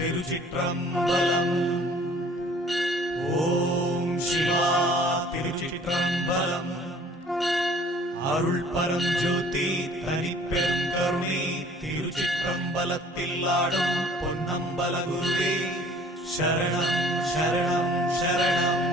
திருச்சிற்றம்பலம். ஓம் சிவா திருச்சிற்றம்பலம். அருள் பரம் ஜோதி தனிப்பெரும் கருணை திருச்சிற்றம்பலத்தில் ஆடும் பொன்னம்பல குருவே சரணம் சரணம் சரணம்.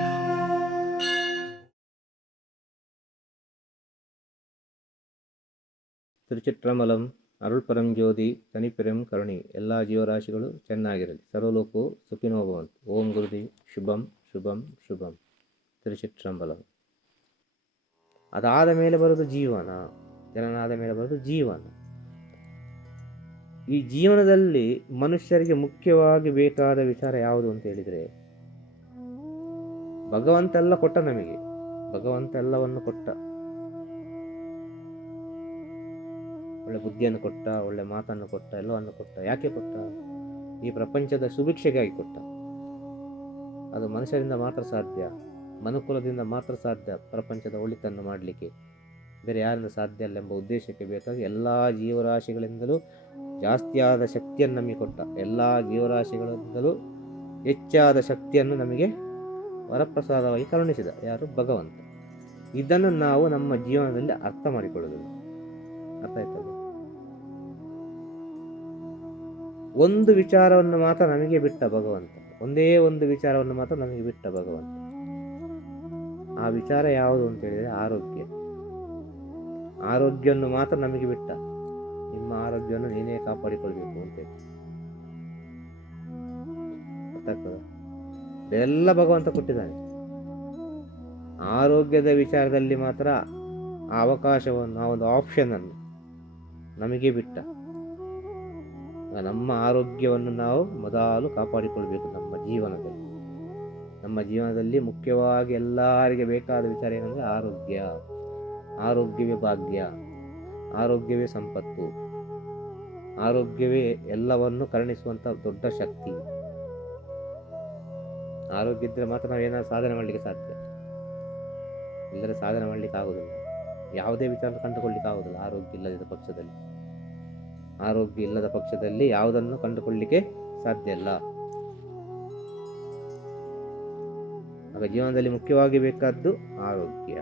ತಿರುಚಿಟ್ರಂಬಲಂ ಅರುಳ್ ಪರಂ ಜ್ಯೋತಿ ತನಿಪೆರಂ ಕರುಣಿ ಎಲ್ಲ ಜೀವರಾಶಿಗಳು ಚೆನ್ನಾಗಿರಲಿ. ಸರ್ವಲೋಕವು ಸುಖಿನೋ ಭವಂತು. ಓಂ ಗುರುದೇವ್. ಶುಭಂ ಶುಭಂ ಶುಭಂ. ತಿರುಚಿಟ್ರಂಬಲಂ. ಅದಾದ ಮೇಲೆ ಬರೋದು ಜೀವನ. ಜನನಾದ ಮೇಲೆ ಬರೋದು ಜೀವನ. ಈ ಜೀವನದಲ್ಲಿ ಮನುಷ್ಯರಿಗೆ ಮುಖ್ಯವಾಗಿ ಬೇಕಾದ ವಿಚಾರ ಯಾವುದು ಅಂತ ಹೇಳಿದರೆ, ಭಗವಂತ ಎಲ್ಲ ಕೊಟ್ಟ ನಮಗೆ. ಭಗವಂತ ಎಲ್ಲವನ್ನು ಕೊಟ್ಟ. ಒಳ್ಳೆ ಬುದ್ಧಿಯನ್ನು ಕೊಟ್ಟ, ಒಳ್ಳೆ ಮಾತನ್ನು ಕೊಟ್ಟ, ಎಲ್ಲವನ್ನು ಕೊಟ್ಟ. ಯಾಕೆ ಕೊಟ್ಟ? ಈ ಪ್ರಪಂಚದ ಸುಭಿಕ್ಷೆಗಾಗಿ ಕೊಟ್ಟ. ಅದು ಮನುಷ್ಯರಿಂದ ಮಾತ್ರ ಸಾಧ್ಯ, ಮನುಕುಲದಿಂದ ಮಾತ್ರ ಸಾಧ್ಯ ಪ್ರಪಂಚದ ಒಳಿತನ್ನು ಮಾಡಲಿಕ್ಕೆ. ಬೇರೆ ಯಾರಿಂದ ಸಾಧ್ಯ ಅಲ್ಲ ಎಂಬ ಉದ್ದೇಶಕ್ಕೆ ಬೇಕಾಗಿ ಎಲ್ಲ ಜೀವರಾಶಿಗಳಿಂದಲೂ ಜಾಸ್ತಿಯಾದ ಶಕ್ತಿಯನ್ನು ನಮಗೆ ಕೊಟ್ಟ. ಎಲ್ಲ ಜೀವರಾಶಿಗಳಿಂದಲೂ ಹೆಚ್ಚಾದ ಶಕ್ತಿಯನ್ನು ನಮಗೆ ವರಪ್ರಸಾದವಾಗಿ ಕರುಣಿಸಿದ. ಯಾರು? ಭಗವಂತ. ಇದನ್ನು ನಾವು ನಮ್ಮ ಜೀವನದಲ್ಲಿ ಅರ್ಥ ಮಾಡಿಕೊಳ್ಳೋದು. ಅರ್ಥ ಆಯ್ತಲ್ಲ? ಒಂದು ವಿಚಾರವನ್ನು ಮಾತ್ರ ನಮಗೆ ಬಿಟ್ಟ ಭಗವಂತ. ಒಂದೇ ಒಂದು ವಿಚಾರವನ್ನು ಮಾತ್ರ ನಮಗೆ ಬಿಟ್ಟ ಭಗವಂತ. ಆ ವಿಚಾರ ಯಾವುದು ಅಂತ ಹೇಳಿದರೆ ಆರೋಗ್ಯ. ಆರೋಗ್ಯವನ್ನು ಮಾತ್ರ ನಮಗೆ ಬಿಟ್ಟ. ನಿಮ್ಮ ಆರೋಗ್ಯವನ್ನು ನೀನೇ ಕಾಪಾಡಿಕೊಳ್ಬೇಕು ಅಂತ ಹೇಳಿ. ಗೊತ್ತಾಗ್ತದೆ? ಎಲ್ಲ ಭಗವಂತ ಕೊಟ್ಟಿದ್ದಾನೆ. ಆರೋಗ್ಯದ ವಿಚಾರದಲ್ಲಿ ಮಾತ್ರ ಆ ಅವಕಾಶವನ್ನು, ಆ ಒಂದು ಆಪ್ಷನ್ ಅನ್ನು ನಮಗೆ ಬಿಟ್ಟ. ನಮ್ಮ ಆರೋಗ್ಯವನ್ನು ನಾವು ಮೊದಲು ಕಾಪಾಡಿಕೊಳ್ಬೇಕು. ನಮ್ಮ ಜೀವನದಲ್ಲಿ ಮುಖ್ಯವಾಗಿ ಎಲ್ಲರಿಗೆ ಬೇಕಾದ ವಿಚಾರ ಏನಂದರೆ ಆರೋಗ್ಯ. ಆರೋಗ್ಯವೇ ಭಾಗ್ಯ, ಆರೋಗ್ಯವೇ ಸಂಪತ್ತು, ಆರೋಗ್ಯವೇ ಎಲ್ಲವನ್ನು ಕರುಣಿಸುವಂಥ ದೊಡ್ಡ ಶಕ್ತಿ. ಆರೋಗ್ಯ ಇದ್ದರೆ ಮಾತ್ರ ನಾವು ಏನಾದ್ರು ಸಾಧನೆ ಮಾಡಲಿಕ್ಕೆ ಸಾಧ್ಯ. ಇಲ್ಲದೆ ಸಾಧನೆ ಮಾಡಲಿಕ್ಕೆ ಆಗೋದಿಲ್ಲ. ಯಾವುದೇ ವಿಚಾರ ಕಂಡುಕೊಳ್ಳಿಕ್ಕೆ ಆಗೋದಿಲ್ಲ ಆರೋಗ್ಯ ಇಲ್ಲದ ಪಕ್ಷದಲ್ಲಿ. ಆರೋಗ್ಯ ಇಲ್ಲದ ಪಕ್ಷದಲ್ಲಿ ಯಾವುದನ್ನು ಕಂಡುಕೊಳ್ಳಲಿಕ್ಕೆ ಸಾಧ್ಯ ಇಲ್ಲ. ಆಗ ಜೀವನದಲ್ಲಿ ಮುಖ್ಯವಾಗಿ ಬೇಕಾದ್ದು ಆರೋಗ್ಯ.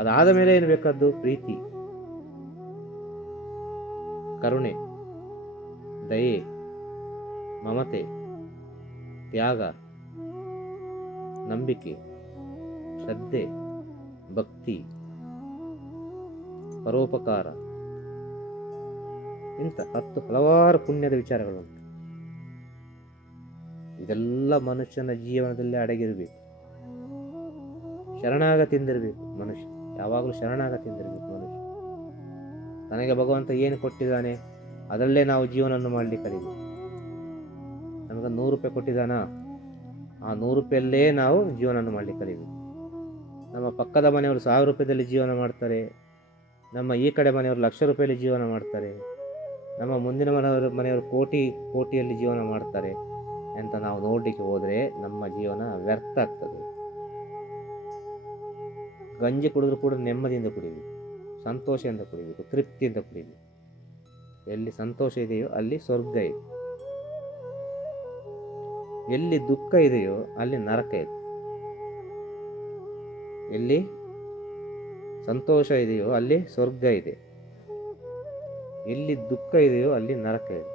ಅದಾದ ಮೇಲೆ ಏನು ಬೇಕಾದ್ದು? ಪ್ರೀತಿ, ಕರುಣೆ, ದಯೆ, ಮಮತೆ, ತ್ಯಾಗ, ನಂಬಿಕೆ, ಶ್ರದ್ಧೆ, ಭಕ್ತಿ, ಪರೋಪಕಾರ, ಇಂಥ ಹಲವಾರು ಪುಣ್ಯದ ವಿಚಾರಗಳುಂಟು. ಇದೆಲ್ಲ ಮನುಷ್ಯನ ಜೀವನದಲ್ಲಿ ಅಡಗಿರಬೇಕು. ಶರಣಾಗತಿಯಿಂದಿರಬೇಕು ಮನುಷ್ಯ. ಯಾವಾಗಲೂ ಶರಣಾಗತಿಯಿಂದಿರಬೇಕು ಮನುಷ್ಯ. ತನಗೆ ಭಗವಂತ ಏನು ಕೊಟ್ಟಿದ್ದಾನೆ ಅದರಲ್ಲೇ ನಾವು ಜೀವನವನ್ನು ಮಾಡಲಿಕ್ಕೆ ಕಲಿಬೇಕು. ನಮಗೆ 100 ರೂಪಾಯಿ ಕೊಟ್ಟಿದ್ದಾನ, ಆ 100 ರೂಪಾಯಲ್ಲೇ ನಾವು ಜೀವನವನ್ನು ಮಾಡಲಿಕ್ಕೆ ಕಲಿಬೇಕು. ನಮ್ಮ ಪಕ್ಕದ ಮನೆಯವರು 1000 ರೂಪಾಯಿದಲ್ಲಿ ಜೀವನ ಮಾಡ್ತಾರೆ. ನಮ್ಮ ಈ ಕಡೆ ಮನೆಯವರು 1,00,000 ರೂಪಾಯಲ್ಲಿ ಜೀವನ ಮಾಡ್ತಾರೆ. ನಮ್ಮ ಮುಂದಿನ ಮನೆಯವರು ಕೋಟಿಯಲ್ಲಿ ಜೀವನ ಮಾಡ್ತಾರೆ ಅಂತ ನಾವು ನೋಡಲಿಕ್ಕೆ ಹೋದರೆ ನಮ್ಮ ಜೀವನ ವ್ಯರ್ಥ ಆಗ್ತದೆ. ಗಂಜಿ ಕುಡಿದ್ರೂ ಕೂಡ ನೆಮ್ಮದಿಯಿಂದ ಕುಡಿಬೇಕು, ಸಂತೋಷದಿಂದ ಕುಡಿಬೇಕು, ತೃಪ್ತಿಯಿಂದ ಕುಡಿಬೇಕು. ಎಲ್ಲಿ ಸಂತೋಷ ಇದೆಯೋ ಅಲ್ಲಿ ಸ್ವರ್ಗ ಇದೆ. ಎಲ್ಲಿ ದುಃಖ ಇದೆಯೋ ಅಲ್ಲಿ ನರಕ ಇದೆ. ಎಲ್ಲಿ ಸಂತೋಷ ಇದೆಯೋ ಅಲ್ಲಿ ಸ್ವರ್ಗ ಇದೆ. ಎಲ್ಲಿ ದುಃಖ ಇದೆಯೋ ಅಲ್ಲಿ ನರಕ ಇದೆ.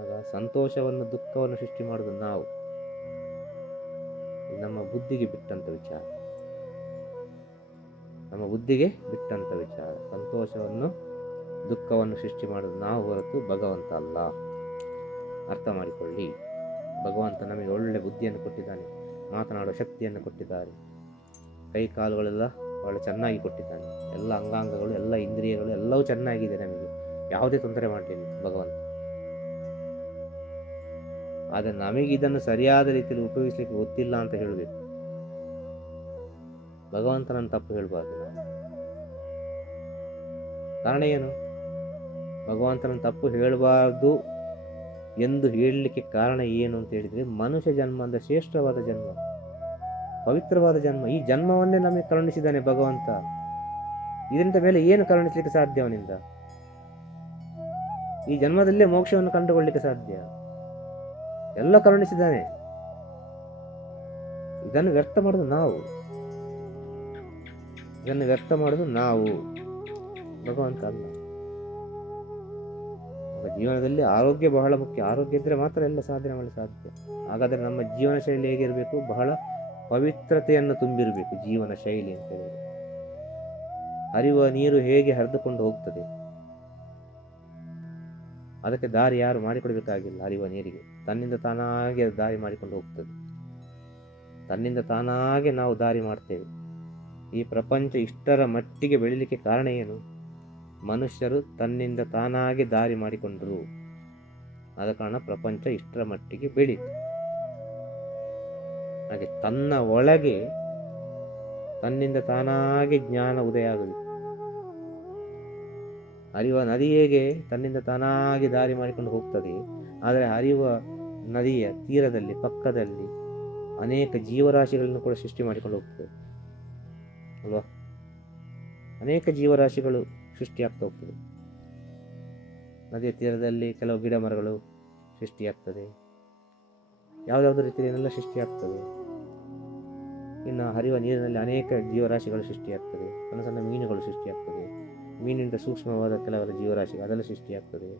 ಆಗ ಸಂತೋಷವನ್ನು, ದುಃಖವನ್ನು ಸೃಷ್ಟಿ ಮಾಡೋದು ನಾವು. ನಮ್ಮ ಬುದ್ಧಿಗೆ ಬಿಟ್ಟಂತ ವಿಚಾರ. ನಮ್ಮ ಬುದ್ಧಿಗೆ ಬಿಟ್ಟಂತ ವಿಚಾರ. ಸಂತೋಷವನ್ನು, ದುಃಖವನ್ನು ಸೃಷ್ಟಿ ಮಾಡೋದು ನಾವು ಹೊರತು ಭಗವಂತ ಅಲ್ಲ. ಅರ್ಥ ಮಾಡಿಕೊಳ್ಳಿ. ಭಗವಂತ ನಮಗೆ ಒಳ್ಳೆ ಬುದ್ಧಿಯನ್ನು ಕೊಟ್ಟಿದ್ದಾನೆ, ಮಾತನಾಡುವ ಶಕ್ತಿಯನ್ನು ಕೊಟ್ಟಿದ್ದಾರೆ, ಕೈ ಕಾಲುಗಳೆಲ್ಲ ಒಳ್ಳೆ ಚೆನ್ನಾಗಿ ಕೊಟ್ಟಿದ್ದಾನೆ, ಎಲ್ಲ ಅಂಗಾಂಗಗಳು, ಎಲ್ಲ ಇಂದ್ರಿಯಗಳು ಎಲ್ಲವೂ ಚೆನ್ನಾಗಿದೆ. ನಮಗೆ ಯಾವುದೇ ತೊಂದರೆ ಮಾಡಲಿಲ್ಲ ಭಗವಂತ. ಆದರೆ ನಮಗೆ ಇದನ್ನು ಸರಿಯಾದ ರೀತಿಯಲ್ಲಿ ಉಪಯೋಗಿಸಲಿಕ್ಕೆ ಗೊತ್ತಿಲ್ಲ ಅಂತ ಹೇಳಬೇಕು. ಭಗವಂತನನ್ನು ತಪ್ಪು ಹೇಳಬಾರ್ದು. ಕಾರಣ ಏನು? ಭಗವಂತನನ್ನು ತಪ್ಪು ಹೇಳಬಾರ್ದು ಎಂದು ಹೇಳಲಿಕ್ಕೆ ಕಾರಣ ಏನು ಅಂತ ಹೇಳಿದರೆ, ಮನುಷ್ಯ ಜನ್ಮ ಅಂದರೆ ಶ್ರೇಷ್ಠವಾದ ಜನ್ಮ, ಪವಿತ್ರವಾದ ಜನ್ಮ. ಈ ಜನ್ಮವನ್ನೇ ನಮಗೆ ಕರುಣಿಸಿದ್ದಾನೆ ಭಗವಂತ. ಇದರಿಂದ ಮೇಲೆ ಏನು ಕರುಣಿಸಲಿಕ್ಕೆ ಸಾಧ್ಯ ಅವನಿಂದ? ಈ ಜನ್ಮದಲ್ಲೇ ಮೋಕ್ಷವನ್ನು ಕಂಡುಕೊಳ್ಳಲಿಕ್ಕೆ ಸಾಧ್ಯ. ಎಲ್ಲ ಕರುಣಿಸಿದ್ದಾನೆ. ಇದನ್ನು ವ್ಯಕ್ತ ಮಾಡೋದು ನಾವು, ಭಗವಂತ ಅಲ್ಲ. ಜೀವನದಲ್ಲಿ ಆರೋಗ್ಯ ಬಹಳ ಮುಖ್ಯ. ಆರೋಗ್ಯ ಇದ್ದರೆ ಮಾತ್ರ ಎಲ್ಲ ಸಾಧನೆ ಮಾಡಲು ಸಾಧ್ಯ. ಹಾಗಾದರೆ ನಮ್ಮ ಜೀವನ ಶೈಲಿ ಹೇಗಿರಬೇಕು? ಬಹಳ ಪವಿತ್ರತೆಯನ್ನು ತುಂಬಿರಬೇಕು ಜೀವನ ಶೈಲಿ ಅಂತ ಹೇಳಿದ್ರೆ. ಹರಿಯುವ ನೀರು ಹೇಗೆ ಹರಿದುಕೊಂಡು ಹೋಗ್ತದೆ, ಅದಕ್ಕೆ ದಾರಿ ಯಾರು ಮಾಡಿಕೊಡ್ಬೇಕಾಗಿಲ್ಲ. ಹರಿಯುವ ನೀರಿಗೆ ತನ್ನಿಂದ ತಾನಾಗೆ ಅದು ದಾರಿ ಮಾಡಿಕೊಂಡು ಹೋಗ್ತದೆ. ತನ್ನಿಂದ ತಾನಾಗೆ ನಾವು ದಾರಿ ಮಾಡ್ತೇವೆ. ಈ ಪ್ರಪಂಚ ಇಷ್ಟರ ಮಟ್ಟಿಗೆ ಬೆಳೀಲಿಕ್ಕೆ ಕಾರಣ ಏನು? ಮನುಷ್ಯರು ತನ್ನಿಂದ ತಾನಾಗೆ ದಾರಿ ಮಾಡಿಕೊಂಡರು. ಆದ ಕಾರಣ ಪ್ರಪಂಚ ಇಷ್ಟರ ಮಟ್ಟಿಗೆ ಬೆಳೀತು. ಹಾಗೆ ತನ್ನ ಒಳಗೆ ತನ್ನಿಂದ ತಾನಾಗೆ ಜ್ಞಾನ ಉದಯ ಆಗಬೇಕು. ಹರಿಯುವ ನದಿ ಹೇಗೆ ತನ್ನಿಂದ ತಾನಾಗಿ ದಾರಿ ಮಾಡಿಕೊಂಡು ಹೋಗ್ತದೆ, ಆದರೆ ಹರಿಯುವ ನದಿಯ ತೀರದಲ್ಲಿ ಪಕ್ಕದಲ್ಲಿ ಅನೇಕ ಜೀವರಾಶಿಗಳನ್ನು ಕೂಡ ಸೃಷ್ಟಿ ಮಾಡಿಕೊಂಡು ಹೋಗ್ತದೆ ಅಲ್ವಾ? ಅನೇಕ ಜೀವರಾಶಿಗಳು ಸೃಷ್ಟಿಯಾಗ್ತಾ ಹೋಗ್ತದೆ. ನದಿಯ ತೀರದಲ್ಲಿ ಕೆಲವು ಗಿಡ ಮರಗಳು ಸೃಷ್ಟಿಯಾಗ್ತದೆ, ಯಾವುದಾದ್ರೂ ರೀತಿಯಲ್ಲೆಲ್ಲ ಸೃಷ್ಟಿಯಾಗ್ತದೆ. ಇನ್ನು ಹರಿಯುವ ನೀರಿನಲ್ಲಿ ಅನೇಕ ಜೀವರಾಶಿಗಳು ಸೃಷ್ಟಿಯಾಗ್ತದೆ. ಸಣ್ಣ ಸಣ್ಣ ಮೀನುಗಳು ಸೃಷ್ಟಿಯಾಗ್ತದೆ. ಮೀನಿನಿಂದ ಸೂಕ್ಷ್ಮವಾದ ಕೆಲವರ ಜೀವರಾಶಿ ಅದೆಲ್ಲ ಸೃಷ್ಟಿಯಾಗ್ತದೆ.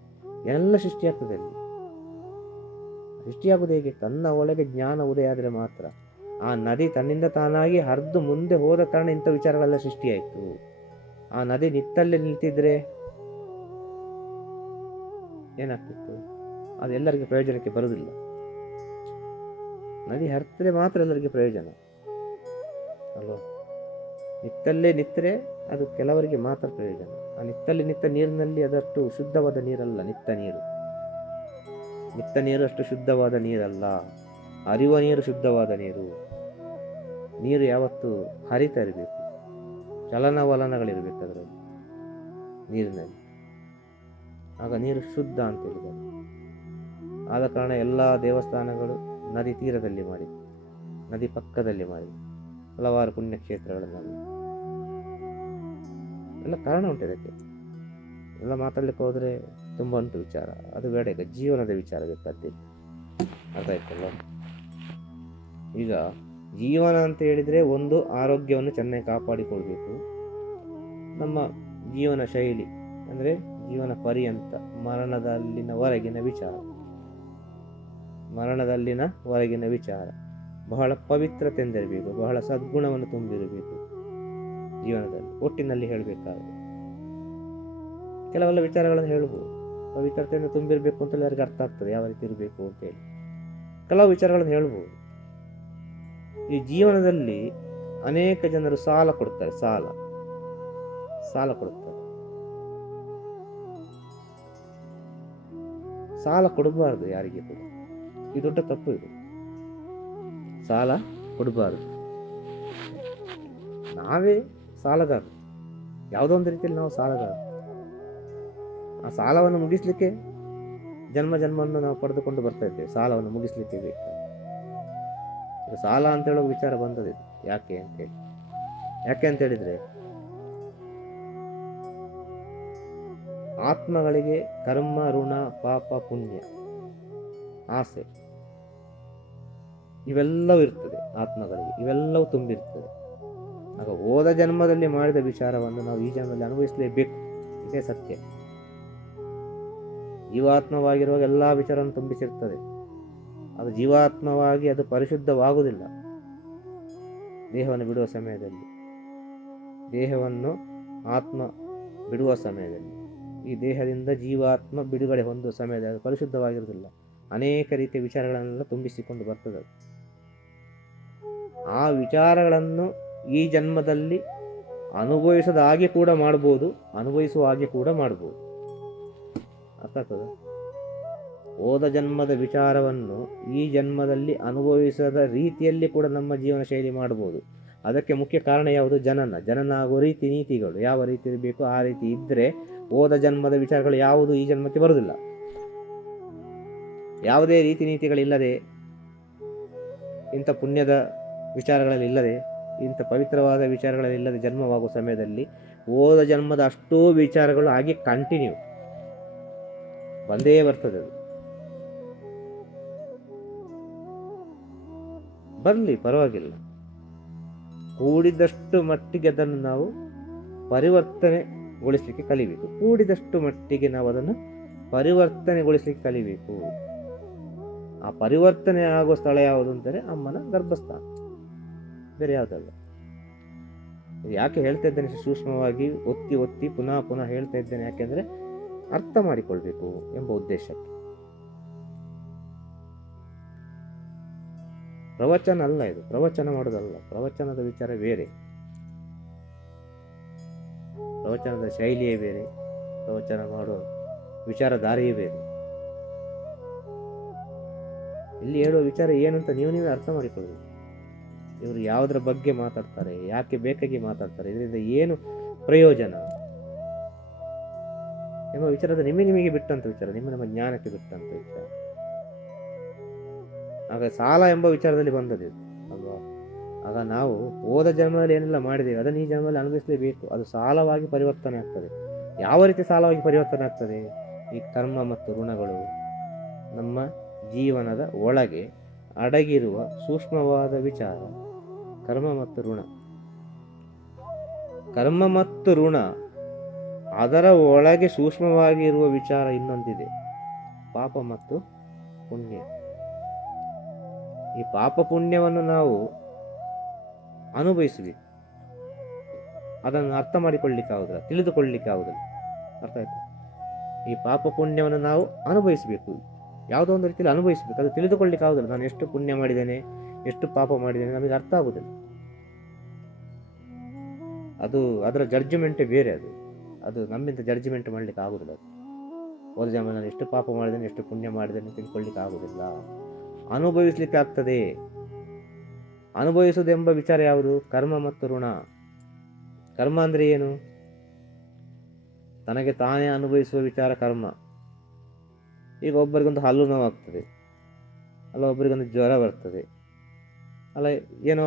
ಎಲ್ಲ ಸೃಷ್ಟಿಯಾಗ್ತದೆ. ಅಲ್ಲಿ ಸೃಷ್ಟಿಯಾಗುವುದು ಹೇಗೆ? ತನ್ನ ಒಳಗೆ ಜ್ಞಾನ ಉದಯ ಆದರೆ ಮಾತ್ರ. ಆ ನದಿ ತನ್ನಿಂದ ತಾನಾಗಿ ಹರಿದು ಮುಂದೆ ಹೋದ ಕಾರಣ ಇಂಥ ವಿಚಾರಗಳೆಲ್ಲ ಸೃಷ್ಟಿಯಾಯಿತು. ಆ ನದಿ ನಿತ್ತಲ್ಲೇ ನಿಂತಿದ್ರೆ ಏನಾಗ್ತಿತ್ತು? ಅದು ಎಲ್ಲರಿಗೆ ಪ್ರಯೋಜನಕ್ಕೆ ಬರುವುದಿಲ್ಲ. ನದಿ ಹರಿತರೆ ಮಾತ್ರ ಎಲ್ಲರಿಗೆ ಪ್ರಯೋಜನ ಅಲ್ವಾ? ನಿತ್ತಲ್ಲೇ ನಿತ್ತರೆ ಅದು ಕೆಲವರಿಗೆ ಮಾತ್ರ ಪ್ರಯೋಜನ. ಆ ನಿತ್ತಲ್ಲಿ ನಿತ್ತ ನೀರಿನಲ್ಲಿ ಅದಷ್ಟು ಶುದ್ಧವಾದ ನೀರಲ್ಲ. ನಿತ್ತ ನೀರು ಅಷ್ಟು ಶುದ್ಧವಾದ ನೀರಲ್ಲ. ಹರಿಯುವ ನೀರು ಶುದ್ಧವಾದ ನೀರು. ನೀರು ಯಾವತ್ತು ಹರಿತಾ ಇರಬೇಕು, ಚಲನವಲನಗಳಿರಬೇಕು ಅದರಲ್ಲಿ, ನೀರಿನಲ್ಲಿ. ಆಗ ನೀರು ಶುದ್ಧ ಅಂತ ಹೇಳಿದ್ದಾರೆ. ಆದ ಕಾರಣ ಎಲ್ಲ ದೇವಸ್ಥಾನಗಳು ನದಿ ತೀರದಲ್ಲಿ ಮಾಡಿದೆ, ನದಿ ಪಕ್ಕದಲ್ಲಿ ಮಾಡಿದೆ, ಹಲವಾರು ಪುಣ್ಯಕ್ಷೇತ್ರಗಳಲ್ಲಿ. ಎಲ್ಲ ಕಾರಣ ಉಂಟು ಇದಕ್ಕೆ. ಎಲ್ಲ ಮಾತಾಡ್ಲಿಕ್ಕೆ ಹೋದರೆ ತುಂಬ ಉಂಟು ವಿಚಾರ. ಅದು ಬೇಡ. ಈಗ ಜೀವನದ ವಿಚಾರ ಬೇಕಾದ್ದೆ. ಅರ್ಥ ಆಯ್ತಲ್ಲ? ಈಗ ಜೀವನ ಅಂತ ಹೇಳಿದರೆ ಒಂದು ಆರೋಗ್ಯವನ್ನು ಚೆನ್ನಾಗಿ ಕಾಪಾಡಿಕೊಳ್ಬೇಕು. ನಮ್ಮ ಜೀವನ ಶೈಲಿ ಅಂದರೆ ಜೀವನ ಪರ್ಯಂತ ಮರಣದಲ್ಲಿನವರೆಗಿನ ವಿಚಾರ ಬಹಳ ಪವಿತ್ರತೆಯಿಂದಿರಬೇಕು. ಬಹಳ ಸದ್ಗುಣವನ್ನು ತುಂಬಿರಬೇಕು ಜೀವನದಲ್ಲಿ. ಒಟ್ಟಿನಲ್ಲಿ ಹೇಳಬೇಕಾದ್ರೆ ಕೆಲವೆಲ್ಲ ವಿಚಾರಗಳನ್ನು ಹೇಳ್ಬೋದು. ಪವಿತ್ರತೆಯನ್ನು ತುಂಬಿರಬೇಕು ಅಂತ ಎಲ್ಲರಿಗೂ ಅರ್ಥ ಆಗ್ತದೆ ಯಾವ ರೀತಿ ಇರಬೇಕು ಅಂತೇಳಿ. ಕೆಲವು ವಿಚಾರಗಳನ್ನು ಹೇಳ್ಬೋದು. ಈ ಜೀವನದಲ್ಲಿ ಅನೇಕ ಜನರು ಸಾಲ ಕೊಡ್ತಾರೆ. ಸಾಲ ಕೊಡಬಾರ್ದು ಯಾರಿಗೆ ಕೂಡ. ಇದು ದೊಡ್ಡ ತಪ್ಪು. ಇದು ಸಾಲ ಕೊಡಬಾರ್ದು. ನಾವೇ ಸಾಲಗಾರರು, ಯಾವುದೋ ಒಂದು ರೀತಿಯಲ್ಲಿ ನಾವು ಸಾಲಗಾರರು. ಆ ಸಾಲವನ್ನು ಮುಗಿಸ್ಲಿಕ್ಕೆ ಜನ್ಮವನ್ನು ನಾವು ಪಡೆದುಕೊಂಡು ಬರ್ತಾ ಇದ್ದೇವೆ. ಸಾಲವನ್ನು ಮುಗಿಸ್ಲಿಕ್ಕೆ ಬೇಕು. ಸಾಲ ಅಂತ ಹೇಳೋ ವಿಚಾರ ಬಂದದ್ದು. ಯಾಕೆ ಅಂತ ಹೇಳಿದ್ರೆ ಆತ್ಮಗಳಿಗೆ ಕರ್ಮ, ಋಣ, ಪಾಪ, ಪುಣ್ಯ, ಆಸೆ ಇವೆಲ್ಲವೂ ಇರ್ತದೆ. ಆತ್ಮಗಳಿಗೆ ಇವೆಲ್ಲವೂ ತುಂಬಿರ್ತದೆ. ಆಗ ಹೋದ ಜನ್ಮದಲ್ಲಿ ಮಾಡಿದ ವಿಚಾರವನ್ನು ನಾವು ಈ ಜನ್ಮದಲ್ಲಿ ಅನುಭವಿಸಲೇಬೇಕು. ಇದೇ ಸತ್ಯ. ಜೀವಾತ್ಮವಾಗಿರುವಾಗ ಎಲ್ಲ ವಿಚಾರವನ್ನು ತುಂಬಿಸಿರ್ತದೆ. ಅದು ಜೀವಾತ್ಮವಾಗಿ ಅದು ಪರಿಶುದ್ಧವಾಗುವುದಿಲ್ಲ. ದೇಹವನ್ನು ಬಿಡುವ ಸಮಯದಲ್ಲಿ, ದೇಹವನ್ನು ಆತ್ಮ ಬಿಡುವ ಸಮಯದಲ್ಲಿ, ಈ ದೇಹದಿಂದ ಜೀವಾತ್ಮ ಬಿಡುಗಡೆ ಹೊಂದುವ ಸಮಯದಲ್ಲಿ ಅದು ಪರಿಶುದ್ಧವಾಗಿರುವುದಿಲ್ಲ. ಅನೇಕ ರೀತಿಯ ವಿಚಾರಗಳನ್ನೆಲ್ಲ ತುಂಬಿಸಿಕೊಂಡು ಬರ್ತದೆ. ಆ ವಿಚಾರಗಳನ್ನು ಈ ಜನ್ಮದಲ್ಲಿ ಅನುಭವಿಸದ ಹಾಗೆ ಕೂಡ ಮಾಡ್ಬೋದು, ಅನುಭವಿಸುವ ಹಾಗೆ ಕೂಡ ಮಾಡ್ಬೋದು. ಅರ್ಥ ಆಗ್ತದೆ? ಹೋದ ಜನ್ಮದ ವಿಚಾರವನ್ನು ಈ ಜನ್ಮದಲ್ಲಿ ಅನುಭವಿಸದ ರೀತಿಯಲ್ಲಿ ಕೂಡ ನಮ್ಮ ಜೀವನ ಶೈಲಿ ಮಾಡ್ಬೋದು. ಅದಕ್ಕೆ ಮುಖ್ಯ ಕಾರಣ ಯಾವುದು? ಜನನ ಆಗುವ ರೀತಿ ನೀತಿಗಳು ಯಾವ ರೀತಿ ಇರಬೇಕು ಆ ರೀತಿ ಇದ್ದರೆ ಹೋದ ಜನ್ಮದ ವಿಚಾರಗಳು ಯಾವುದು ಈ ಜನ್ಮಕ್ಕೆ ಬರುವುದಿಲ್ಲ. ಯಾವುದೇ ರೀತಿ ನೀತಿಗಳಿಲ್ಲದೆ, ಇಂಥ ಪುಣ್ಯದ ವಿಚಾರಗಳಲ್ಲಿಲ್ಲದೆ, ಇಂಥ ಪವಿತ್ರವಾದ ವಿಚಾರಗಳಲ್ಲಿಲ್ಲದೆ ಜನ್ಮವಾಗುವ ಸಮಯದಲ್ಲಿ ಹೋದ ಜನ್ಮದ ಅಷ್ಟೋ ವಿಚಾರಗಳು ಹಾಗೆ ಕಂಟಿನ್ಯೂ ಬಂದೇ ಬರ್ತದೆ. ಅದು ಬರಲಿ, ಪರವಾಗಿಲ್ಲ. ಕೂಡಿದಷ್ಟು ಮಟ್ಟಿಗೆ ಅದನ್ನು ನಾವು ಪರಿವರ್ತನೆಗೊಳಿಸಲಿಕ್ಕೆ ಕಲಿಬೇಕು. ಕೂಡಿದಷ್ಟು ಮಟ್ಟಿಗೆ ನಾವು ಅದನ್ನು ಪರಿವರ್ತನೆಗೊಳಿಸಲಿಕ್ಕೆ ಕಲಿಬೇಕು. ಆ ಪರಿವರ್ತನೆ ಆಗುವ ಸ್ಥಳ ಯಾವುದು ಅಂದರೆ ಅಮ್ಮನ ಗರ್ಭಸ್ಥಾನ, ಬೇರೆ ಯಾವುದಲ್ಲ. ಯಾಕೆ ಹೇಳ್ತಾ ಇದ್ದೇನೆ ಸೂಕ್ಷ್ಮವಾಗಿ ಒತ್ತಿ ಒತ್ತಿ ಪುನಃ ಪುನಃ ಹೇಳ್ತಾ ಇದ್ದೇನೆ, ಯಾಕೆಂದರೆ ಅರ್ಥ ಮಾಡಿಕೊಳ್ಬೇಕು ಎಂಬ ಉದ್ದೇಶಕ್ಕೆ. ಪ್ರವಚನ ಅಲ್ಲ ಇದು, ಪ್ರವಚನ ಮಾಡೋದಲ್ಲ. ಪ್ರವಚನದ ವಿಚಾರ ಬೇರೆ, ಪ್ರವಚನದ ಶೈಲಿಯೇ ಬೇರೆ, ಪ್ರವಚನ ಮಾಡುವ ವಿಚಾರಧಾರೆಯೇ ಬೇರೆ. ಇಲ್ಲಿ ಹೇಳುವ ವಿಚಾರ ಏನು ಅಂತ ನೀವೇ ಅರ್ಥ ಮಾಡಿಕೊಳ್ಬೇಕು. ಇವರು ಯಾವುದರ ಬಗ್ಗೆ ಮಾತಾಡ್ತಾರೆ, ಯಾಕೆ ಬೇಕಾಗಿ ಮಾತಾಡ್ತಾರೆ, ಇದರಿಂದ ಏನು ಪ್ರಯೋಜನ ಎಂಬ ವಿಚಾರದ ನಿಮಗೆ ಬಿಟ್ಟಂತ ವಿಚಾರ, ನಮ್ಮ ಜ್ಞಾನಕ್ಕೆ ಬಿಟ್ಟಂತ ವಿಚಾರ. ಆಗ ಸಾಲ ಎಂಬ ವಿಚಾರದಲ್ಲಿ ಬಂದದ್ದು ಅಲ್ವಾ. ಆಗ ನಾವು ಹೋದ ಜನ್ಮದಲ್ಲಿ ಏನೆಲ್ಲ ಮಾಡಿದ್ದೇವೆ ಅದನ್ನು ಈ ಜನ್ಮದಲ್ಲಿ ಅನುಭವಿಸಲೇಬೇಕು. ಅದು ಸಾಲವಾಗಿ ಪರಿವರ್ತನೆ ಆಗ್ತದೆ. ಯಾವ ರೀತಿ ಸಾಲವಾಗಿ ಪರಿವರ್ತನೆ ಆಗ್ತದೆ? ಈ ಕರ್ಮ ಮತ್ತು ಋಣಗಳು ನಮ್ಮ ಜೀವನದ ಒಳಗೆ ಅಡಗಿರುವ ಸೂಕ್ಷ್ಮವಾದ ವಿಚಾರ. ಕರ್ಮ ಮತ್ತು ಋಣ, ಕರ್ಮ ಮತ್ತು ಋಣ, ಅದರ ಒಳಗೆ ಸೂಕ್ಷ್ಮವಾಗಿ ಇರುವ ವಿಚಾರ ಇನ್ನೊಂದಿದೆ, ಪಾಪ ಮತ್ತು ಪುಣ್ಯ. ಈ ಪಾಪ ಪುಣ್ಯವನ್ನು ನಾವು ಅನುಭವಿಸಬೇಕು. ಅದನ್ನು ಅರ್ಥ ಮಾಡಿಕೊಳ್ಳಿಕ್ಕಾಗುದಿಲ್ಲ, ತಿಳಿದುಕೊಳ್ಳಿಕ್ಕಾಗುದಿಲ್ಲ. ಅರ್ಥ ಆಯ್ತಾ? ಈ ಪಾಪ ಪುಣ್ಯವನ್ನು ನಾವು ಅನುಭವಿಸಬೇಕು, ಯಾವುದೋ ಒಂದು ರೀತಿಯಲ್ಲಿ ಅನುಭವಿಸಬೇಕು. ಅದು ತಿಳಿದುಕೊಳ್ಳಿಕ್ಕಾಗುದಿಲ್ಲ. ನಾನು ಎಷ್ಟು ಪುಣ್ಯ ಮಾಡಿದ್ದೇನೆ, ಎಷ್ಟು ಪಾಪ ಮಾಡಿದ್ದೇನೆ ನಮಗೆ ಅರ್ಥ ಆಗುದಿಲ್ಲ. ಅದು ಅದರ ಜಡ್ಜ್ಮೆಂಟೇ ಬೇರೆ. ಅದು ನಮ್ಮಿಂದ ಜಡ್ಜ್ಮೆಂಟ್ ಮಾಡಲಿಕ್ಕೆ ಆಗುದಿಲ್ಲ. ಅದು ಹೋದ ಜನ್ಮ ನಾನು ಎಷ್ಟು ಪಾಪ ಮಾಡಿದ್ದೇನೆ, ಎಷ್ಟು ಪುಣ್ಯ ಮಾಡಿದ್ದೇನೆ ತಿಳ್ಕೊಳ್ಳಿಕ್ಕೆ ಆಗುದಿಲ್ಲ. ಅನುಭವಿಸ್ಲಿಕ್ಕೆ ಆಗ್ತದೆ. ಅನುಭವಿಸುವುದೆಂಬ ವಿಚಾರ ಯಾವುದು? ಕರ್ಮ ಮತ್ತು ಋಣ. ಕರ್ಮ ಅಂದರೆ ಏನು? ತನಗೆ ತಾನೇ ಅನುಭವಿಸುವ ವಿಚಾರ ಕರ್ಮ. ಈಗ ಒಬ್ಬರಿಗೊಂದು ಹಲ್ಲು ನೋವಾಗ್ತದೆ, ಅಲ್ಲ ಒಬ್ಬರಿಗೊಂದು ಜ್ವರ ಬರ್ತದೆ, ಅಲ್ಲ ಏನೋ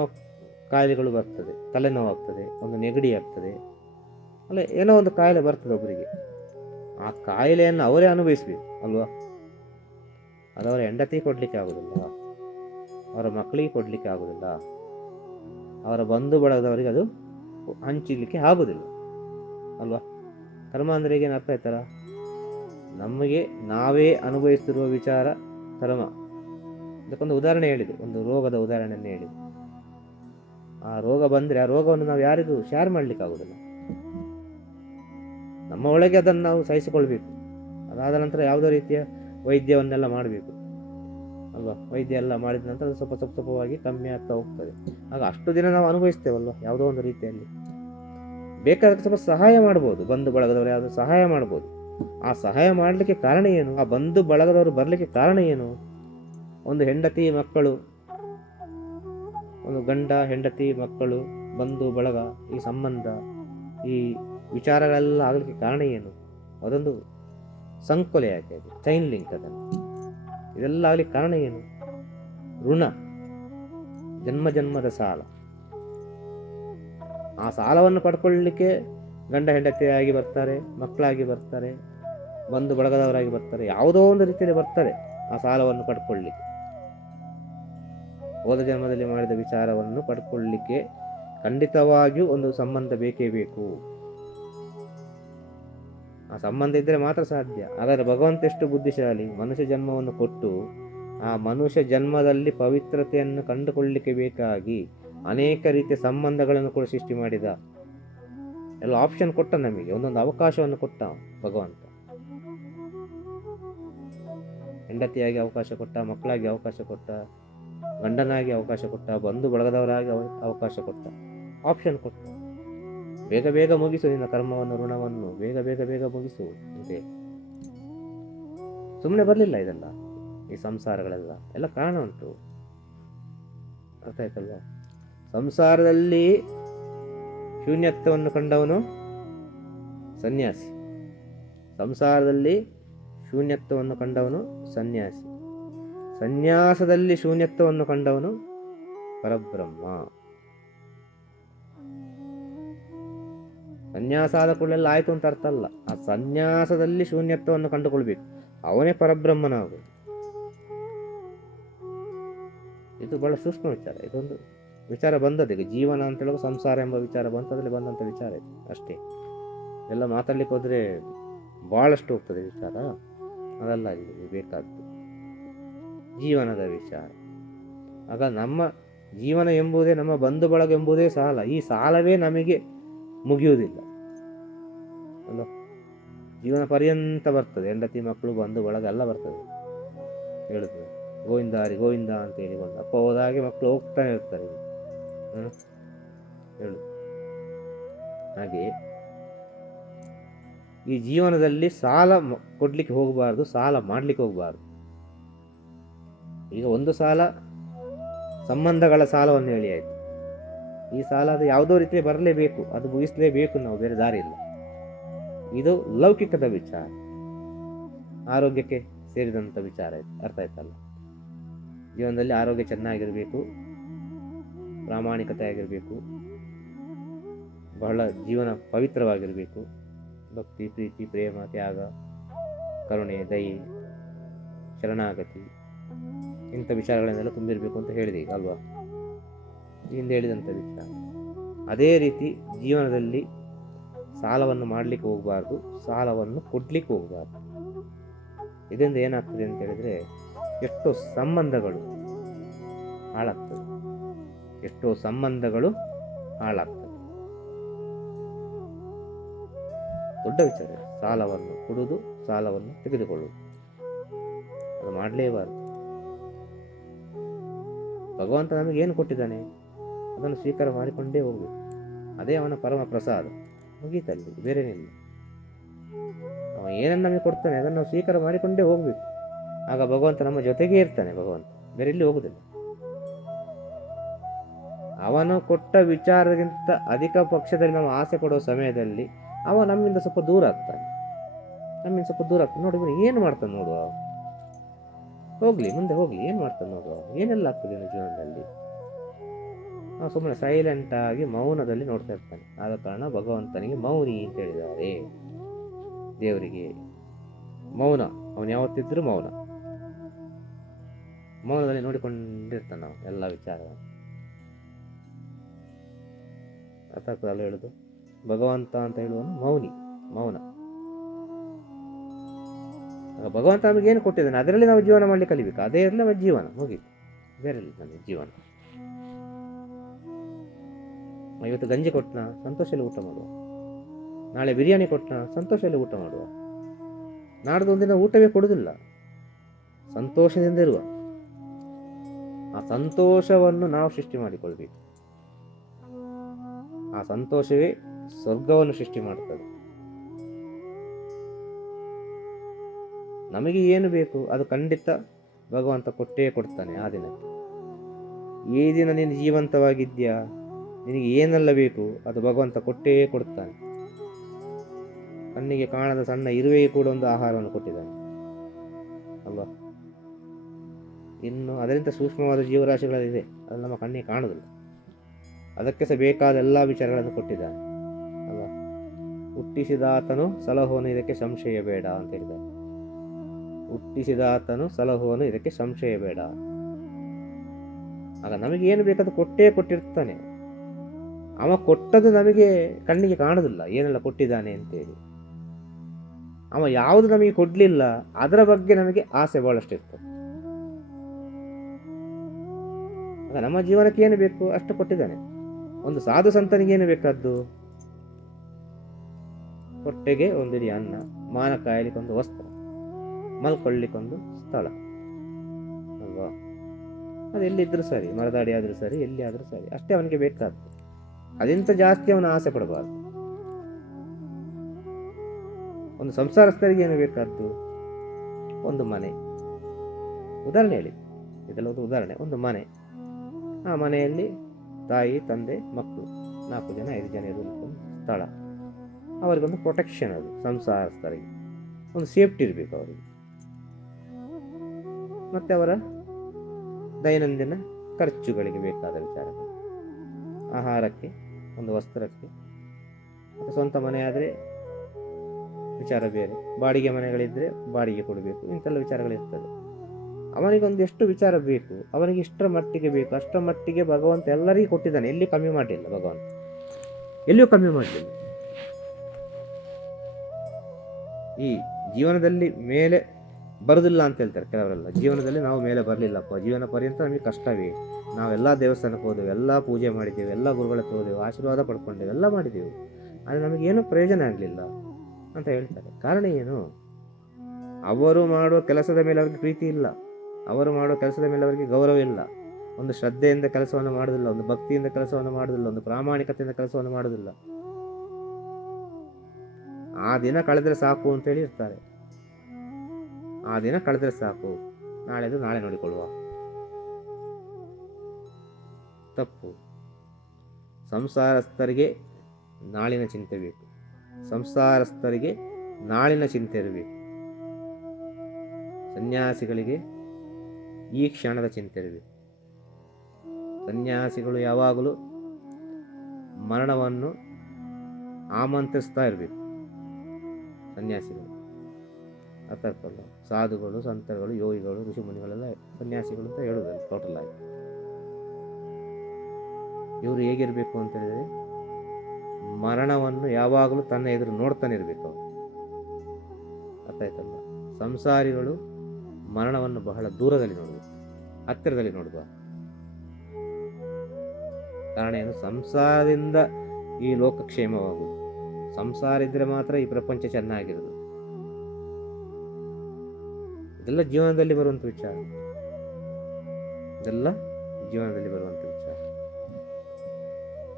ಕಾಯಿಲೆಗಳು ಬರ್ತದೆ, ತಲೆನೋವಾಗ್ತದೆ, ಒಂದು ನೆಗಡಿ ಆಗ್ತದೆ, ಅಲ್ಲ ಏನೋ ಒಂದು ಕಾಯಿಲೆ ಬರ್ತದೆ ಒಬ್ಬರಿಗೆ. ಆ ಕಾಯಿಲೆಯನ್ನು ಅವರೇ ಅನುಭವಿಸ್ಬೇಕು ಅಲ್ವಾ. ಅದು ಅವರ ಹೆಂಡತಿ ಕೊಡಲಿಕ್ಕೆ ಆಗೋದಿಲ್ಲ, ಅವರ ಮಕ್ಕಳಿಗೆ ಕೊಡಲಿಕ್ಕೆ ಆಗೋದಿಲ್ಲ, ಅವರ ಬಂಧು ಬಳಗದವರಿಗೆ ಅದು ಹಂಚಲಿಕ್ಕೆ ಆಗೋದಿಲ್ಲ ಅಲ್ವಾ. ಕರ್ಮ ಅಂದರೆ ಈಗೇನು ಅರ್ಥ ಆಯ್ತಲ್ಲ? ನಮಗೆ ನಾವೇ ಅನುಭವಿಸ್ತಿರುವ ವಿಚಾರ ಕರ್ಮ. ಅದಕ್ಕೊಂದು ಉದಾಹರಣೆ ಹೇಳಿದ್ದು, ಒಂದು ರೋಗದ ಉದಾಹರಣೆಯನ್ನು ಹೇಳಿದ್ದು. ಆ ರೋಗ ಬಂದರೆ ಆ ರೋಗವನ್ನು ನಾವು ಯಾರಿಗೂ ಶೇರ್ ಮಾಡಲಿಕ್ಕೆ ಆಗೋದಿಲ್ಲ. ನಮ್ಮ ಒಳಗೆ ಅದನ್ನು ನಾವು ಸಹಿಸಿಕೊಳ್ಬೇಕು. ಅದಾದ ನಂತರ ಯಾವುದೋ ರೀತಿಯ ವೈದ್ಯವನ್ನೆಲ್ಲ ಮಾಡಬೇಕು ಅಲ್ವಾ. ವೈದ್ಯ ಎಲ್ಲ ಮಾಡಿದ ನಂತರ ಅದು ಸ್ವಲ್ಪ ಸ್ವಲ್ಪವಾಗಿ ಕಮ್ಮಿ ಆಗ್ತಾ ಹೋಗ್ತದೆ. ಆಗ ಅಷ್ಟು ದಿನ ನಾವು ಅನುಭವಿಸ್ತೇವಲ್ವ ಯಾವುದೋ ಒಂದು ರೀತಿಯಲ್ಲಿ. ಬೇಕಾದ್ರೆ ಸ್ವಲ್ಪ ಸಹಾಯ ಮಾಡ್ಬೋದು, ಬಂಧು ಬಳಗದವರು ಯಾವುದು ಸಹಾಯ ಮಾಡ್ಬೋದು. ಆ ಸಹಾಯ ಮಾಡಲಿಕ್ಕೆ ಕಾರಣ ಏನು? ಆ ಬಂಧು ಬಳಗದವರು ಬರಲಿಕ್ಕೆ ಕಾರಣ ಏನು? ಒಂದು ಹೆಂಡತಿ ಮಕ್ಕಳು, ಒಂದು ಗಂಡ ಹೆಂಡತಿ ಮಕ್ಕಳು, ಬಂಧು ಬಳಗ, ಈ ಸಂಬಂಧ, ಈ ವಿಚಾರಗಳೆಲ್ಲ ಆಗಲಿಕ್ಕೆ ಕಾರಣ ಏನು? ಅದೊಂದು ಸಂಕೊಲೆ ಯಾಕೆ, ಅದು ಚೈನ್ ಲಿಂಕ್. ಅದನ್ನು ಇದೆಲ್ಲ ಆಗಲಿಕ್ಕೆ ಕಾರಣ ಏನು? ಋಣ, ಜನ್ಮ ಜನ್ಮದ ಸಾಲ. ಆ ಸಾಲವನ್ನು ಪಡ್ಕೊಳ್ಳಲಿಕ್ಕೆ ಗಂಡ ಹೆಂಡತಿಯಾಗಿ ಬರ್ತಾರೆ, ಮಕ್ಕಳಾಗಿ ಬರ್ತಾರೆ, ಬಂಧು ಬಳಗದವರಾಗಿ ಬರ್ತಾರೆ, ಯಾವುದೋ ಒಂದು ರೀತಿಯಲ್ಲಿ ಬರ್ತಾರೆ ಆ ಸಾಲವನ್ನು ಪಡ್ಕೊಳ್ಳಿಕ್ಕೆ. ಹೋದ ಜನ್ಮದಲ್ಲಿ ಮಾಡಿದ ವಿಚಾರವನ್ನು ಪಡ್ಕೊಳ್ಳಿಕ್ಕೆ ಖಂಡಿತವಾಗಿಯೂ ಒಂದು ಸಂಬಂಧ ಬೇಕೇ ಬೇಕು. ಆ ಸಂಬಂಧ ಇದ್ದರೆ ಮಾತ್ರ ಸಾಧ್ಯ. ಹಾಗಾದರೆ ಭಗವಂತ ಎಷ್ಟು ಬುದ್ಧಿಶಾಲಿ, ಮನುಷ್ಯ ಜನ್ಮವನ್ನು ಕೊಟ್ಟು ಆ ಮನುಷ್ಯ ಜನ್ಮದಲ್ಲಿ ಪವಿತ್ರತೆಯನ್ನು ಕಂಡುಕೊಳ್ಳಲಿಕ್ಕೆ ಬೇಕಾಗಿ ಅನೇಕ ರೀತಿಯ ಸಂಬಂಧಗಳನ್ನು ಕೂಡ ಸೃಷ್ಟಿ ಮಾಡಿದ. ಎಲ್ಲ ಆಪ್ಷನ್ ಕೊಟ್ಟ, ನಮಗೆ ಒಂದೊಂದು ಅವಕಾಶವನ್ನು ಕೊಟ್ಟ ಭಗವಂತ. ಹೆಂಡತಿಯಾಗಿ ಅವಕಾಶ ಕೊಟ್ಟ, ಮಕ್ಕಳಾಗಿ ಅವಕಾಶ ಕೊಟ್ಟ, ಗಂಡನಾಗಿ ಅವಕಾಶ ಕೊಟ್ಟ, ಬಂಧು ಬಳಗದವರಾಗಿ ಅವಕಾಶ ಕೊಟ್ಟ, ಆಪ್ಷನ್ ಕೊಟ್ಟ. ಬೇಗ ಬೇಗ ಮುಗಿಸು ನಿನ್ನ ಕರ್ಮವನ್ನು, ಋಣವನ್ನು ಬೇಗ ಬೇಗ ಬೇಗ ಮುಗಿಸು ಅಂತೆ. ಸುಮ್ಮನೆ ಬರಲಿಲ್ಲ ಇದೆಲ್ಲ, ಈ ಸಂಸಾರಗಳೆಲ್ಲ ಎಲ್ಲ ಕಾರಣ ಉಂಟು. ಅರ್ಥ ಆಯ್ತಲ್ವ? ಸಂಸಾರದಲ್ಲಿ ಶೂನ್ಯತ್ವವನ್ನು ಕಂಡವನು ಸನ್ಯಾಸಿ, ಸಂಸಾರದಲ್ಲಿ ಶೂನ್ಯತ್ವವನ್ನು ಕಂಡವನು ಸನ್ಯಾಸಿ, ಸನ್ಯಾಸದಲ್ಲಿ ಶೂನ್ಯತ್ವವನ್ನು ಕಂಡವನು ಪರಬ್ರಹ್ಮ. ಸನ್ಯಾಸ ಆದ ಕೂಡಲೆಲ್ಲ ಆಯ್ತು ಅಂತ ಅರ್ಥ ಅಲ್ಲ. ಆ ಸನ್ಯಾಸದಲ್ಲಿ ಶೂನ್ಯತ್ವವನ್ನು ಕಂಡುಕೊಳ್ಬೇಕು. ಅವನೇ ಪರಬ್ರಹ್ಮನಾಗುವುದು. ಇದು ಬಹಳ ಸೂಕ್ಷ್ಮ ವಿಚಾರ. ಇದೊಂದು ವಿಚಾರ ಬಂದದ್ದು ಈಗ ಜೀವನ ಅಂತ ಹೇಳುವಾಗ ಸಂಸಾರ ಎಂಬ ವಿಚಾರ ಬಂತು, ಅದರಲ್ಲಿ ಬಂದಂಥ ವಿಚಾರ ಇದು ಅಷ್ಟೇ. ಎಲ್ಲ ಮಾತಾಡ್ಲಿಕ್ಕೆ ಹೋದರೆ ಭಾಳಷ್ಟು ಹೋಗ್ತದೆ ವಿಚಾರ, ಅದಲ್ಲ ಇಲ್ಲಿ ಬೇಕಾದ್ದು ಜೀವನದ ವಿಚಾರ. ಆಗ ನಮ್ಮ ಜೀವನ ಎಂಬುದೇ, ನಮ್ಮ ಬಂಧು ಬಳಗ ಎಂಬುದೇ ಸಾಲ. ಈ ಸಾಲವೇ ನಮಗೆ ಮುಗಿಯುವುದಿಲ್ಲ ಅಲ್ಲ. ಜೀವನ ಪರ್ಯಂತ ಬರ್ತದೆ, ಹೆಂಡತಿ ಮಕ್ಕಳು ಬಂಧು ಬಳಗ ಎಲ್ಲ ಬರ್ತದೆ. ಹೇಳುದು ಗೋವಿಂದ ಹರಿ ಗೋವಿಂದ ಅಂತ ಹೇಳಿಕೊಂಡು ಅಪ್ಪ ಹೋದಾಗೆ ಮಕ್ಕಳು ಹೋಗ್ತಾನೆ ಇರ್ತಾರೆ. ಹೇಳು ಹಾಗೆ ಈ ಜೀವನದಲ್ಲಿ ಸಾಲ ಕೊಡ್ಲಿಕ್ಕೆ ಹೋಗಬಾರ್ದು, ಸಾಲ ಮಾಡ್ಲಿಕ್ಕೆ ಹೋಗಬಾರ್ದು. ಈಗ ಒಂದು ಸಾಲ ಸಂಬಂಧಗಳ ಸಾಲವನ್ನು ಹೇಳಿ ಆಯ್ತು. ಈ ಸಾಲ ಅದು ಯಾವುದೋ ರೀತಿ ಬರಲೇಬೇಕು, ಅದು ಮುಗಿಸಲೇಬೇಕು, ನಾವು ಬೇರೆ ದಾರಿ ಇಲ್ಲ. ಇದು ಲೌಕಿಕದ ವಿಚಾರ, ಆರೋಗ್ಯಕ್ಕೆ ಸೇರಿದಂಥ ವಿಚಾರ ಆಯ್ತು. ಅರ್ಥ ಆಯ್ತಲ್ಲ. ಜೀವನದಲ್ಲಿ ಆರೋಗ್ಯ ಚೆನ್ನಾಗಿರಬೇಕು, ಪ್ರಾಮಾಣಿಕತೆ ಆಗಿರಬೇಕು, ಬಹಳ ಜೀವನ ಪವಿತ್ರವಾಗಿರಬೇಕು, ಭಕ್ತಿ ಪ್ರೀತಿ ಪ್ರೇಮ ತ್ಯಾಗ ಕರುಣೆ ದಯೆ ಶರಣಾಗತಿ ಇಂಥ ವಿಚಾರಗಳನ್ನೆಲ್ಲ ತುಂಬಿರಬೇಕು ಅಂತ ಹೇಳಿದೆ ಈಗ ಅಲ್ವಾ, ಹಿಂದೆ ಹೇಳಿದಂಥ ವಿಚಾರ. ಅದೇ ರೀತಿ ಜೀವನದಲ್ಲಿ ಸಾಲವನ್ನು ಮಾಡಲಿಕ್ಕೆ ಹೋಗಬಾರ್ದು, ಸಾಲವನ್ನು ಕೊಡ್ಲಿಕ್ಕೆ ಹೋಗಬಾರ್ದು. ಇದರಿಂದ ಏನಾಗ್ತದೆ ಅಂತ ಹೇಳಿದ್ರೆ ಎಷ್ಟೋ ಸಂಬಂಧಗಳು ಹಾಳಾಗ್ತದೆ, ಎಷ್ಟೋ ಸಂಬಂಧಗಳು ಹಾಳಾಗ್ತದೆ. ದೊಡ್ಡ ವಿಚಾರ ಸಾಲವನ್ನು ಕೊಡುವುದು, ಸಾಲವನ್ನು ತೆಗೆದುಕೊಳ್ಳುವುದು. ಅದು ಮಾಡಲೇಬಾರದು. ಭಗವಂತ ನಮಗೆ ಏನು ಕೊಟ್ಟಿದ್ದಾನೆ ಅದನ್ನು ಸ್ವೀಕಾರ ಮಾಡಿಕೊಂಡೇ ಹೋಗ್ಬೇಕು. ಅದೇ ಅವನ ಪರಮ ಪ್ರಸಾದ. ಮುಗೀತಲ್ಲಿ, ಬೇರೇನಿಲ್ಲ. ಅವ ಏನನ್ನು ನಮಗೆ ಕೊಡ್ತಾನೆ ಅದನ್ನು ನಾವು ಸ್ವೀಕಾರ ಮಾಡಿಕೊಂಡೇ ಹೋಗ್ಬೇಕು. ಆಗ ಭಗವಂತ ನಮ್ಮ ಜೊತೆಗೇ ಇರ್ತಾನೆ. ಭಗವಂತ ಬೇರೆ ಎಲ್ಲಿ ಹೋಗುದಿಲ್ಲ. ಅವನು ಕೊಟ್ಟ ವಿಚಾರಕ್ಕಿಂತ ಅಧಿಕ ಪಕ್ಷದಲ್ಲಿ ನಾವು ಆಸೆ ಕೊಡೋ ಸಮಯದಲ್ಲಿ ಅವ ನಮ್ಮಿಂದ ಸ್ವಲ್ಪ ದೂರ ಆಗ್ತಾನೆ. ನೋಡಿ ಬನ್ನಿ ಏನು ಮಾಡ್ತಾನೆ ನೋಡುವ, ಹೋಗ್ಲಿ ಮುಂದೆ ಹೋಗ್ಲಿ, ಏನು ಮಾಡ್ತಾನೆ ನೋಡುವ, ಏನೆಲ್ಲ ಆಗ್ತದೆ ಜೀವನದಲ್ಲಿ. ನಾವು ಸುಮ್ಮನೆ ಸೈಲೆಂಟ್ ಆಗಿ ಮೌನದಲ್ಲಿ ನೋಡ್ತಾ ಇರ್ತಾನೆ. ಆದ ಕಾರಣ ಭಗವಂತನಿಗೆ ಮೌನಿ ಅಂತ ಹೇಳಿದ್ದಾರೆ. ದೇವರಿಗೆ ಮೌನ, ಅವನು ಯಾವತ್ತಿದ್ರೂ ಮೌನದಲ್ಲಿ ನೋಡಿಕೊಂಡಿರ್ತಾನೆ ನಾವು ಎಲ್ಲ ವಿಚಾರ. ಅರ್ಥ ಆಗ್ತದಲ್ಲ ಹೇಳುದು. ಭಗವಂತ ಅಂತ ಹೇಳುವನು ಮೌನ. ಭಗವಂತ ನಮಗೆ ಏನು ಕೊಟ್ಟಿದ್ದಾನೆ ಅದರಲ್ಲಿ ನಾವು ಜೀವನ ಮಾಡ್ಲಿಕ್ಕೆ ಕಲಿಬೇಕು. ಅದೇ ಇರಲಿ ನಮ್ಮ ಜೀವನ, ಮುಗೀತು, ಬೇರೆ ನಮಗೆ ಜೀವನ. ಇವತ್ತು ಗಂಜಿ ಕೊಟ್ಟನ ಸಂತೋಷದಲ್ಲಿ ಊಟ ಮಾಡುವ, ನಾಳೆ ಬಿರಿಯಾನಿ ಕೊಟ್ಟನ ಸಂತೋಷದಲ್ಲಿ ಊಟ ಮಾಡುವ, ನಾಡ್ದು ಒಂದಿನ ಊಟವೇ ಕೊಡುವುದಿಲ್ಲ, ಸಂತೋಷದಿಂದ ಇರುವ. ಆ ಸಂತೋಷವನ್ನು ನಾವು ಸೃಷ್ಟಿ ಮಾಡಿಕೊಳ್ಬೇಕು. ಆ ಸಂತೋಷವೇ ಸ್ವರ್ಗವನ್ನು ಸೃಷ್ಟಿ ಮಾಡುತ್ತದೆ. ನಮಗೆ ಏನು ಬೇಕು ಅದು ಖಂಡಿತ ಭಗವಂತ ಕೊಟ್ಟೇ ಕೊಡ್ತಾನೆ. ಆ ದಿನಕ್ಕೆ, ಈ ದಿನ ನೀನು ಜೀವಂತವಾಗಿದ್ಯಾ, ನಿನಗೆ ಏನೆಲ್ಲ ಬೇಕು ಅದು ಭಗವಂತ ಕೊಟ್ಟೇ ಕೊಡ್ತಾನೆ. ಕಣ್ಣಿಗೆ ಕಾಣದ ಸಣ್ಣ ಇರುವೆಗೆ ಕೂಡ ಒಂದು ಆಹಾರವನ್ನು ಕೊಟ್ಟಿದ್ದಾನೆ ಅಲ್ವಾ. ಇನ್ನು ಅದರಿಂದ ಸೂಕ್ಷ್ಮವಾದ ಜೀವರಾಶಿಗಳಿದೆ, ಅದು ನಮ್ಮ ಕಣ್ಣಿಗೆ ಕಾಣುವುದಿಲ್ಲ. ಅದಕ್ಕೆ ಸಹ ಬೇಕಾದ ಎಲ್ಲ ವಿಚಾರಗಳನ್ನು ಕೊಟ್ಟಿದ್ದಾನೆ ಅಲ್ವಾ. ಹುಟ್ಟಿಸಿದಾತನು ಸಲಹೋನು, ಇದಕ್ಕೆ ಸಂಶಯ ಬೇಡ ಅಂತ ಹೇಳಿದ್ದಾನೆ. ಹುಟ್ಟಿಸಿದಾತನು ಸಲಹೋನು, ಇದಕ್ಕೆ ಸಂಶಯ ಬೇಡ. ಆಗ ನಮಗೆ ಏನು ಬೇಕಾದ ಕೊಟ್ಟೇ ಕೊಟ್ಟಿರ್ತಾನೆ. ಅವ ಕೊಟ್ಟದ್ದು ನಮಗೆ ಕಣ್ಣಿಗೆ ಕಾಣುವುದಿಲ್ಲ, ಏನೆಲ್ಲ ಕೊಟ್ಟಿದ್ದಾನೆ ಅಂತೇಳಿ. ಅವ ಯಾವುದು ನಮಗೆ ಕೊಡ್ಲಿಲ್ಲ ಅದರ ಬಗ್ಗೆ ನಮಗೆ ಆಸೆ ಬಹಳಷ್ಟು ಇರ್ತದೆ. ಆಗ ನಮ್ಮ ಜೀವನಕ್ಕೆ ಏನು ಬೇಕು ಅಷ್ಟು ಕೊಟ್ಟಿದ್ದಾನೆ. ಒಂದು ಸಾಧು ಸಂತನಿಗೆ ಏನು ಬೇಕಾದ್ದು, ಹೊಟ್ಟೆಗೆ ಒಂದಿಡಿ ಅನ್ನ, ಮಾನ ಕಾಯಲಿಕ್ಕೊಂದು ವಸ್ತ್ರ, ಮಲ್ಕೊಳ್ಳಿಕ್ಕೊಂದು ಸ್ಥಳ ಅಲ್ವಾ. ಅದು ಎಲ್ಲಿದ್ರೂ ಸರಿ, ಮರದಾಡಿ ಆದರೂ ಸರಿ, ಎಲ್ಲಿ ಆದರೂ ಸರಿ, ಅಷ್ಟೇ ಅವನಿಗೆ ಬೇಕಾದ್ದು. ಅದೆಂತ ಜಾಸ್ತಿ ಅವನ ಆಸೆ ಪಡಬಾರ್ದು. ಒಂದು ಸಂಸಾರಸ್ಥರಿಗೆ ಏನು ಬೇಕಾದ್ದು, ಒಂದು ಮನೆ, ಉದಾಹರಣೆ ಹೇಳಿ, ಇದೆಲ್ಲ ಒಂದು ಉದಾಹರಣೆ. ಒಂದು ಮನೆ, ಆ ಮನೆಯಲ್ಲಿ ತಾಯಿ ತಂದೆ ಮಕ್ಕಳು 4 ಜನ 5 ಜನ ಇರಲಿಕ್ಕೊಂದು ಸ್ಥಳ, ಅವರಿಗೊಂದು ಪ್ರೊಟೆಕ್ಷನ್. ಅದು ಸಂಸಾರಸ್ಥರಿಗೆ ಒಂದು ಸೇಫ್ಟಿ ಇರಬೇಕು ಅವರಿಗೆ. ಮತ್ತು ಅವರ ದೈನಂದಿನ ಖರ್ಚುಗಳಿಗೆ ಬೇಕಾದ ವಿಚಾರಗಳು, ಆಹಾರಕ್ಕೆ, ಒಂದು ವಸ್ತ್ರಕ್ಕೆ. ಮತ್ತು ಸ್ವಂತ ಮನೆ ಆದರೆ ವಿಚಾರ ಬೇರೆ, ಬಾಡಿಗೆ ಮನೆಗಳಿದ್ದರೆ ಬಾಡಿಗೆ ಕೊಡಬೇಕು, ಇಂಥೆಲ್ಲ ವಿಚಾರಗಳಿರ್ತದೆ. ಅವನಿಗೊಂದು ಎಷ್ಟು ವಿಚಾರ ಬೇಕು, ಅವನಿಗೆ ಇಷ್ಟರ ಮಟ್ಟಿಗೆ ಬೇಕು, ಅಷ್ಟರ ಮಟ್ಟಿಗೆ ಭಗವಂತ ಎಲ್ಲರಿಗೂ ಕೊಟ್ಟಿದ್ದಾನೆ. ಎಲ್ಲಿಯೂ ಕಮ್ಮಿ ಮಾಡಲಿಲ್ಲ ಭಗವಂತ, ಎಲ್ಲಿಯೂ ಕಮ್ಮಿ ಮಾಡಲಿಲ್ಲ. ಈ ಜೀವನದಲ್ಲಿ ಮೇಲೆ ಬರೋದಿಲ್ಲ ಅಂತ ಹೇಳ್ತಾರೆ ಕೆಲವರೆಲ್ಲ. ಜೀವನದಲ್ಲಿ ನಾವು ಮೇಲೆ ಬರಲಿಲ್ಲಪ್ಪ, ಜೀವನ ಪರ್ಯಂತ ನಮಗೆ ಕಷ್ಟವೇ, ನಾವೆಲ್ಲ ದೇವಸ್ಥಾನಕ್ಕೆ ಹೋದೆವು, ಎಲ್ಲ ಪೂಜೆ ಮಾಡಿದ್ದೇವೆ, ಎಲ್ಲ ಗುರುಗಳ ಹೋದೆವು, ಆಶೀರ್ವಾದ ಪಡ್ಕೊಂಡೆವು, ಎಲ್ಲ ಮಾಡಿದೆವು, ಆದರೆ ನಮಗೇನು ಪ್ರಯೋಜನ ಆಗಲಿಲ್ಲ ಅಂತ ಹೇಳ್ತಾರೆ. ಕಾರಣ ಏನು? ಅವರು ಮಾಡುವ ಕೆಲಸದ ಮೇಲೆ ಅವರಿಗೆ ಪ್ರೀತಿ ಇಲ್ಲ, ಅವರು ಮಾಡುವ ಕೆಲಸದ ಮೇಲೆ ಅವರಿಗೆ ಗೌರವ ಇಲ್ಲ, ಒಂದು ಶ್ರದ್ಧೆಯಿಂದ ಕೆಲಸವನ್ನು ಮಾಡೋದಿಲ್ಲ, ಒಂದು ಭಕ್ತಿಯಿಂದ ಕೆಲಸವನ್ನು ಮಾಡೋದಿಲ್ಲ, ಒಂದು ಪ್ರಾಮಾಣಿಕತೆಯಿಂದ ಕೆಲಸವನ್ನು ಮಾಡೋದಿಲ್ಲ. ಆ ದಿನ ಕಳೆದರೆ ಸಾಕು ಅಂತೇಳಿ ಇರ್ತಾರೆ. ಆ ದಿನ ಕಳೆದರೆ ಸಾಕು, ನಾಳೆದು ನಾಳೆ ನೋಡಿಕೊಳ್ಳುವ. ತಪ್ಪು. ಸಂಸಾರಸ್ಥರಿಗೆ ನಾಳಿನ ಚಿಂತೆ ಬೇಕು, ಸಂಸಾರಸ್ಥರಿಗೆ ನಾಳಿನ ಚಿಂತೆ ಇರಬೇಕು. ಸನ್ಯಾಸಿಗಳಿಗೆ ಈ ಕ್ಷಣದ ಚಿಂತೆ ಇರಬೇಕು. ಸನ್ಯಾಸಿಗಳು ಯಾವಾಗಲೂ ಮರಣವನ್ನು ಆಮಂತ್ರಿಸ್ತಾ ಇರಬೇಕು. ಸನ್ಯಾಸಿಗಳು ಅರ್ಥ ಆಗ್ತಲ್ಲ, ಸಾಧುಗಳು, ಸಂತರುಗಳು, ಯೋಗಿಗಳು, ಋಷಿಮುನಿಗಳೆಲ್ಲ ಸನ್ಯಾಸಿಗಳು ಅಂತ ಹೇಳೋದಲ್ಲ ಟೋಟಲ್ ಆಗಿ. ಇವರು ಹೇಗಿರಬೇಕು ಅಂತ ಹೇಳಿದರೆ, ಮರಣವನ್ನು ಯಾವಾಗಲೂ ತನ್ನ ಎದುರು ನೋಡ್ತಾನೆ ಇರಬೇಕು ಅವರು. ಅರ್ಥ ಆಯ್ತಲ್ಲ. ಸಂಸಾರಿಗಳು ಮರಣವನ್ನು ಬಹಳ ದೂರದಲ್ಲಿ ನೋಡಬೇಕು, ಹತ್ತಿರದಲ್ಲಿ ನೋಡಬಾರ್ದು. ಕಾರಣ ಏನು? ಸಂಸಾರದಿಂದ ಈ ಲೋಕಕ್ಷೇಮವಾಗುವುದು. ಸಂಸಾರ ಇದ್ದರೆ ಮಾತ್ರ ಈ ಪ್ರಪಂಚ ಚೆನ್ನಾಗಿರೋದು. ಇದೆಲ್ಲ ಜೀವನದಲ್ಲಿ ಬರುವಂಥ ವಿಚಾರ, ಇದೆಲ್ಲ ಜೀವನದಲ್ಲಿ ಬರುವಂಥ ವಿಚಾರ.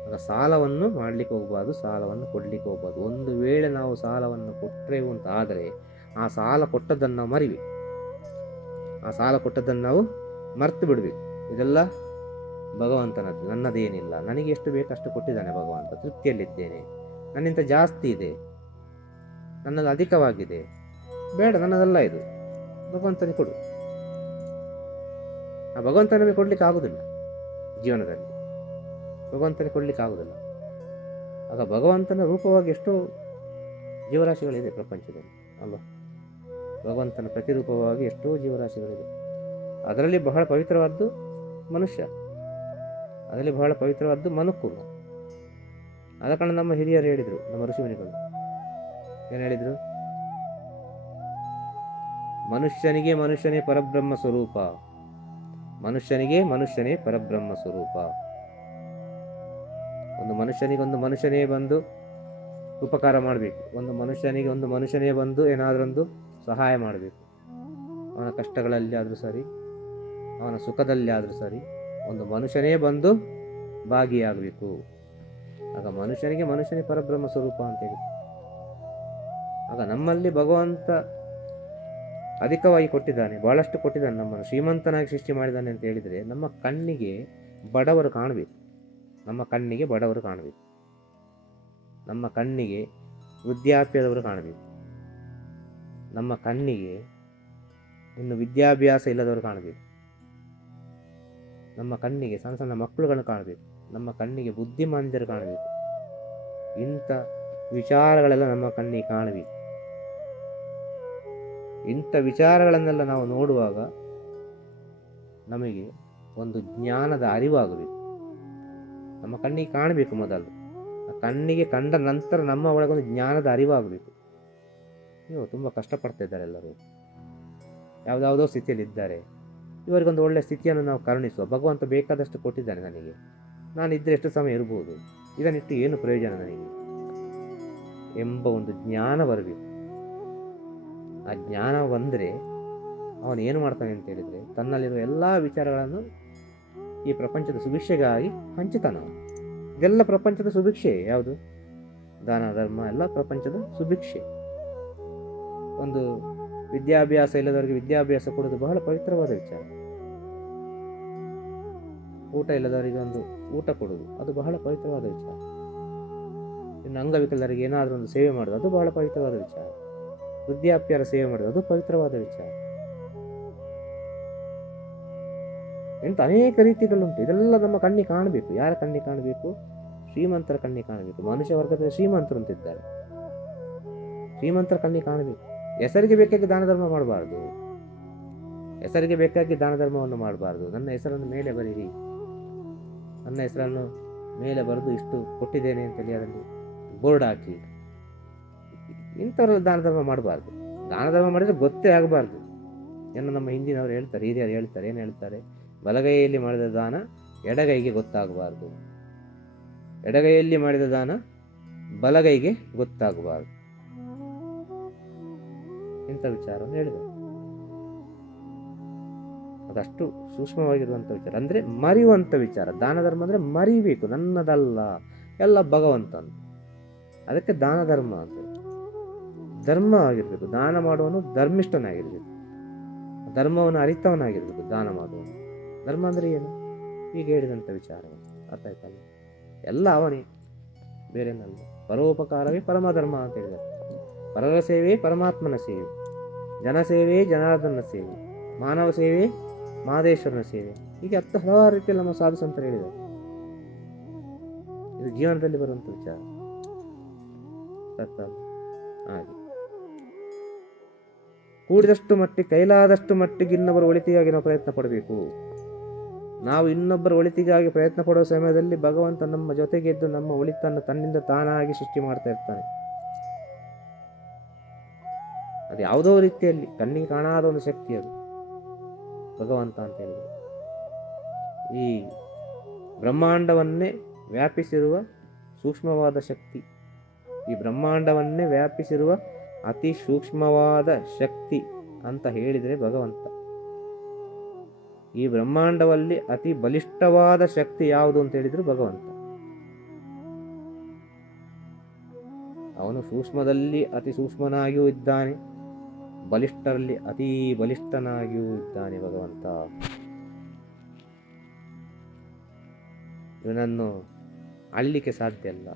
ಆಗ ಸಾಲವನ್ನು ಮಾಡಲಿಕ್ಕೆ ಹೋಗಬಾರ್ದು, ಸಾಲವನ್ನು ಕೊಡಲಿಕ್ಕೆ ಹೋಗಬಾರ್ದು. ಒಂದು ವೇಳೆ ನಾವು ಸಾಲವನ್ನು ಕೊಟ್ಟರೆವು ಅಂತ ಆದರೆ, ಆ ಸಾಲ ಕೊಟ್ಟದ್ದನ್ನು ನಾವು ಮರಿಬೇಕು, ಆ ಸಾಲ ಕೊಟ್ಟದ್ದನ್ನು ನಾವು ಮರ್ತು ಬಿಡಬೇಕು. ಇದೆಲ್ಲ ಭಗವಂತನದ್ದು, ನನ್ನದೇನಿಲ್ಲ, ನನಗೆ ಎಷ್ಟು ಬೇಕಷ್ಟು ಕೊಟ್ಟಿದ್ದಾನೆ ಭಗವಂತ, ತೃಪ್ತಿಯಲ್ಲಿದ್ದೇನೆ, ನನ್ನಿಂದ ಜಾಸ್ತಿ ಇದೆ, ನನ್ನದು ಅಧಿಕವಾಗಿದೆ, ಬೇಡ ನನ್ನದಲ್ಲ ಇದು, ಭಗವಂತನಿಗೆ ಕೊಡು. ಆ ಭಗವಂತ ನಮಗೆ ಕೊಡ್ಲಿಕ್ಕೆ ಆಗುದಿಲ್ಲ, ಜೀವನದಲ್ಲಿ ಭಗವಂತನಿಗೆ ಕೊಡ್ಲಿಕ್ಕೆ ಆಗುದಿಲ್ಲ. ಆಗ ಭಗವಂತನ ರೂಪವಾಗಿ ಎಷ್ಟೋ ಜೀವರಾಶಿಗಳಿದೆ ಪ್ರಪಂಚದಲ್ಲಿ ಅಲ್ವಾ? ಭಗವಂತನ ಪ್ರತಿರೂಪವಾಗಿ ಎಷ್ಟೋ ಜೀವರಾಶಿಗಳಿದೆ. ಅದರಲ್ಲಿ ಬಹಳ ಪವಿತ್ರವಾದ್ದು ಮನುಷ್ಯ, ಅದರಲ್ಲಿ ಬಹಳ ಪವಿತ್ರವಾದ್ದು ಮನುಕುಲ. ಆದ ಕಾರಣ ನಮ್ಮ ಹಿರಿಯರು ಹೇಳಿದರು, ನಮ್ಮ ಋಷಿಮುನಿಗಳು ಏನು ಹೇಳಿದರು? ಮನುಷ್ಯನಿಗೆ ಮನುಷ್ಯನೇ ಪರಬ್ರಹ್ಮ ಸ್ವರೂಪ, ಮನುಷ್ಯನಿಗೆ ಮನುಷ್ಯನೇ ಪರಬ್ರಹ್ಮ ಸ್ವರೂಪ. ಒಂದು ಮನುಷ್ಯನಿಗೆ ಒಂದು ಮನುಷ್ಯನೇ ಬಂದು ಉಪಕಾರ ಮಾಡಬೇಕು, ಒಂದು ಮನುಷ್ಯನಿಗೆ ಒಂದು ಮನುಷ್ಯನೇ ಬಂದು ಏನಾದರೊಂದು ಸಹಾಯ ಮಾಡಬೇಕು. ಅವನ ಕಷ್ಟಗಳಲ್ಲಿ ಆದರೂ ಸರಿ, ಅವನ ಸುಖದಲ್ಲಿ ಆದರೂ ಸರಿ, ಒಂದು ಮನುಷ್ಯನೇ ಬಂದು ಭಾಗಿಯಾಗಬೇಕು. ಆಗ ಮನುಷ್ಯನಿಗೆ ಮನುಷ್ಯನೇ ಪರಬ್ರಹ್ಮ ಸ್ವರೂಪ ಅಂತೇಳಿ. ಆಗ ನಮ್ಮಲ್ಲಿ ಭಗವಂತ ಅಧಿಕವಾಗಿ ಕೊಟ್ಟಿದ್ದಾನೆ, ಬಹಳಷ್ಟು ಕೊಟ್ಟಿದ್ದಾನೆ, ನಮ್ಮನ್ನು ಶ್ರೀಮಂತನಾಗಿ ಸೃಷ್ಟಿ ಮಾಡಿದ್ದಾನೆ ಅಂತ ಹೇಳಿದರೆ, ನಮ್ಮ ಕಣ್ಣಿಗೆ ಬಡವರು ಕಾಣಬೇಕು, ನಮ್ಮ ಕಣ್ಣಿಗೆ ಬಡವರು ಕಾಣಬೇಕು, ನಮ್ಮ ಕಣ್ಣಿಗೆ ವೃದ್ಧಾಪ್ಯದವರು ಕಾಣಬೇಕು, ನಮ್ಮ ಕಣ್ಣಿಗೆ ಇನ್ನು ವಿದ್ಯಾಭ್ಯಾಸ ಇಲ್ಲದವರು ಕಾಣಬೇಕು, ನಮ್ಮ ಕಣ್ಣಿಗೆ ಸಣ್ಣ ಸಣ್ಣ ಮಕ್ಕಳುಗಳನ್ನು ಕಾಣಬೇಕು, ನಮ್ಮ ಕಣ್ಣಿಗೆ ಬುದ್ಧಿಮಾಂದ್ಯರು ಕಾಣಬೇಕು. ಇಂಥ ವಿಚಾರಗಳೆಲ್ಲ ನಮ್ಮ ಕಣ್ಣಿಗೆ ಕಾಣಬೇಕು. ಇಂಥ ವಿಚಾರಗಳನ್ನೆಲ್ಲ ನಾವು ನೋಡುವಾಗ ನಮಗೆ ಒಂದು ಜ್ಞಾನದ ಅರಿವಾಗಬೇಕು. ನಮ್ಮ ಕಣ್ಣಿಗೆ ಕಾಣಬೇಕು ಮೊದಲು, ಆ ಕಣ್ಣಿಗೆ ಕಂಡ ನಂತರ ನಮ್ಮ ಒಳಗೊಂದು ಜ್ಞಾನದ ಅರಿವಾಗಬೇಕು. ನೀವು ತುಂಬ ಕಷ್ಟಪಡ್ತಾ ಇದ್ದಾರೆ ಎಲ್ಲರೂ, ಯಾವುದಾವುದೋ ಸ್ಥಿತಿಯಲ್ಲಿ ಇದ್ದಾರೆ. ಇವರಿಗೊಂದು ಒಳ್ಳೆಯ ಸ್ಥಿತಿಯನ್ನು ನಾವು ಕರುಣಿಸುವ. ಭಗವಂತ ಬೇಕಾದಷ್ಟು ಕೊಟ್ಟಿದ್ದಾನೆ ನನಗೆ, ನಾನು ಇದ್ದರೆ ಎಷ್ಟು ಸಮಯ ಇರ್ಬೋದು, ಇದನ್ನಿಟ್ಟು ಏನು ಪ್ರಯೋಜನ ನನಗೆ ಎಂಬ ಒಂದು ಜ್ಞಾನ ಬರಬೇಕು. ಆ ಜ್ಞಾನ ಬಂದರೆ ಅವನು ಏನು ಮಾಡ್ತಾನೆ ಅಂತ ಹೇಳಿದರೆ, ತನ್ನಲ್ಲಿರುವ ಎಲ್ಲ ವಿಚಾರಗಳನ್ನು ಈ ಪ್ರಪಂಚದ ಸುಭಿಕ್ಷೆಗಾಗಿ ಹಂಚುತ್ತಾನೆ. ಇದೆಲ್ಲ ಪ್ರಪಂಚದ ಸುಭಿಕ್ಷೆ. ಯಾವುದು? ದಾನ ಧರ್ಮ ಎಲ್ಲ ಪ್ರಪಂಚದ ಸುಭಿಕ್ಷೆ. ಒಂದು ವಿದ್ಯಾಭ್ಯಾಸ ಇಲ್ಲದವರಿಗೆ ವಿದ್ಯಾಭ್ಯಾಸ ಕೊಡೋದು ಬಹಳ ಪವಿತ್ರವಾದ ವಿಚಾರ. ಊಟ ಇಲ್ಲದವರಿಗೆ ಒಂದು ಊಟ ಕೊಡೋದು ಅದು ಬಹಳ ಪವಿತ್ರವಾದ ವಿಚಾರ. ಇನ್ನು ಅಂಗವಿಕಲರಿಗೆ ಏನಾದರೂ ಒಂದು ಸೇವೆ ಮಾಡೋದು ಅದು ಬಹಳ ಪವಿತ್ರವಾದ ವಿಚಾರ. ವೃದ್ಧಾಪ್ಯರ ಸೇವೆ ಮಾಡೋದು ಅದು ಪವಿತ್ರವಾದ ವಿಚಾರ. ಇಂಥ ಅನೇಕ ರೀತಿಗಳುಂಟು. ಇದೆಲ್ಲ ನಮ್ಮ ಕಣ್ಣಿಗೆ ಕಾಣಬೇಕು. ಯಾರ ಕಣ್ಣಿಗೆ ಕಾಣಬೇಕು? ಶ್ರೀಮಂತರ ಕಣ್ಣಿಗೆ ಕಾಣಬೇಕು. ಮನುಷ್ಯ ವರ್ಗದ ಶ್ರೀಮಂತರು ಅಂತಿದ್ದಾರೆ. ಶ್ರೀಮಂತರ ಕಣ್ಣಿಗೆ ಕಾಣಬೇಕು. ಹೆಸರಿಗೆ ಬೇಕಾಗಿ ದಾನ ಧರ್ಮ ಮಾಡಬಾರ್ದು. ಹೆಸರಿಗೆ ಬೇಕಾಗಿ ದಾನ ಧರ್ಮವನ್ನು ಮಾಡಬಾರ್ದು. ನನ್ನ ಹೆಸರನ್ನು ಮೇಲೆ ಬರೀರಿ, ನನ್ನ ಹೆಸರನ್ನು ಮೇಲೆ ಬರೆದು ಇಷ್ಟು ಕೊಟ್ಟಿದ್ದೇನೆ ಅಂತೇಳಿ ಅದರಲ್ಲಿ ಬೋರ್ಡ್ ಹಾಕಿ, ಇಂಥವ್ರಲ್ಲಿ ದಾನ ಧರ್ಮ ಮಾಡಬಾರ್ದು. ದಾನ ಧರ್ಮ ಮಾಡಿದರೆ ಗೊತ್ತೇ ಆಗಬಾರ್ದು. ಏನು ನಮ್ಮ ಹಿಂದಿನವರು ಹೇಳ್ತಾರೆ, ಹಿರಿಯರು ಹೇಳ್ತಾರೆ, ಏನು ಹೇಳ್ತಾರೆ, ಬಲಗೈಯಲ್ಲಿ ಮಾಡಿದ ದಾನ ಎಡಗೈಗೆ ಗೊತ್ತಾಗಬಾರ್ದು, ಎಡಗೈಯಲ್ಲಿ ಮಾಡಿದ ದಾನ ಬಲಗೈಗೆ ಗೊತ್ತಾಗಬಾರ್ದು. ಇಂಥ ವಿಚಾರವನ್ನು ಹೇಳಿದರು. ಅದಷ್ಟು ಸೂಕ್ಷ್ಮವಾಗಿರುವಂಥ ವಿಚಾರ, ಅಂದರೆ ಮರೆಯುವಂಥ ವಿಚಾರ. ದಾನ ಧರ್ಮ ಅಂದರೆ ಮರಿಬೇಕು, ನನ್ನದಲ್ಲ, ಎಲ್ಲ ಭಗವಂತನ. ಅದಕ್ಕೆ ದಾನ ಧರ್ಮ ಅಂತ. ಧರ್ಮ ಆಗಿರಬೇಕು. ದಾನ ಮಾಡುವನು ಧರ್ಮಿಷ್ಠನಾಗಿರಬೇಕು, ಧರ್ಮವನ್ನು ಅರಿತವನಾಗಿರಬೇಕು ದಾನ ಮಾಡುವನು. ಧರ್ಮ ಅಂದರೆ ಏನು? ಈಗ ಹೇಳಿದಂಥ ವಿಚಾರ ಅರ್ಥ ಆಯ್ತಲ್ಲ? ಎಲ್ಲ ಅವನೇ, ಬೇರೆನಲ್ಲ. ಪರೋಪಕಾರವೇ ಪರಮಧರ್ಮ ಅಂತ ಹೇಳಿದ್ದಾರೆ. ಪರರ ಸೇವೆ ಪರಮಾತ್ಮನ ಸೇವೆ, ಜನಸೇವೆ ಜನಾರ್ದನ ಸೇವೆ, ಮಾನವ ಸೇವೆ ಮಹದೇಶ್ವರನ ಸೇವೆ. ಹೀಗೆ ಹಲವಾರು ರೀತಿಯಲ್ಲಿ ನಮ್ಮ ಸಾಧು ಸಂತರು ಹೇಳಿದ್ದಾರೆ. ಇದು ಜೀವನದಲ್ಲಿ ಬರುವಂಥ ವಿಚಾರ. ಹಾಗೆ ಕೂಡಿದಷ್ಟು ಮಟ್ಟಿಗೆ, ಕೈಲಾದಷ್ಟು ಮಟ್ಟಿಗೆ ಇನ್ನೊಬ್ಬರ ಒಳಿತಿಗಾಗಿ ನಾವು ಪ್ರಯತ್ನ ಪಡಬೇಕು. ನಾವು ಇನ್ನೊಬ್ಬರ ಒಳಿತಿಗಾಗಿ ಪ್ರಯತ್ನ ಪಡುವ ಸಮಯದಲ್ಲಿ ಭಗವಂತ ನಮ್ಮ ಜೊತೆಗೆದ್ದು ನಮ್ಮ ಒಳಿತನ್ನು ತನ್ನಿಂದ ತಾನಾಗಿ ಸೃಷ್ಟಿ ಮಾಡ್ತಾ ಇರ್ತಾನೆ. ಅದು ಯಾವುದೋ ರೀತಿಯಲ್ಲಿ ಕಣ್ಣಿಗೆ ಕಾಣಾದ ಒಂದು ಶಕ್ತಿ, ಅದು ಭಗವಂತ ಅಂತ ಹೇಳಿದರೆ. ಈ ಬ್ರಹ್ಮಾಂಡವನ್ನೇ ವ್ಯಾಪಿಸಿರುವ ಸೂಕ್ಷ್ಮವಾದ ಶಕ್ತಿ, ಈ ಬ್ರಹ್ಮಾಂಡವನ್ನೇ ವ್ಯಾಪಿಸಿರುವ ಅತಿ ಸೂಕ್ಷ್ಮವಾದ ಶಕ್ತಿ ಅಂತ ಹೇಳಿದರೆ ಭಗವಂತ. ಈ ಬ್ರಹ್ಮಾಂಡದಲ್ಲಿ ಅತಿ ಬಲಿಷ್ಠವಾದ ಶಕ್ತಿ ಯಾವುದು ಅಂತ ಹೇಳಿದ್ರು ಭಗವಂತ. ಅವನು ಸೂಕ್ಷ್ಮದಲ್ಲಿ ಅತಿ ಸೂಕ್ಷ್ಮನಾಗಿಯೂ ಇದ್ದಾನೆ, ಬಲಿಷ್ಠರಲ್ಲಿ ಅತಿ ಬಲಿಷ್ಠನಾಗಿಯೂ ಇದ್ದಾನೆ ಭಗವಂತ. ಇವನನ್ನು ಅಳ್ಳಿಕ್ಕೆ ಸಾಧ್ಯ ಅಲ್ಲ,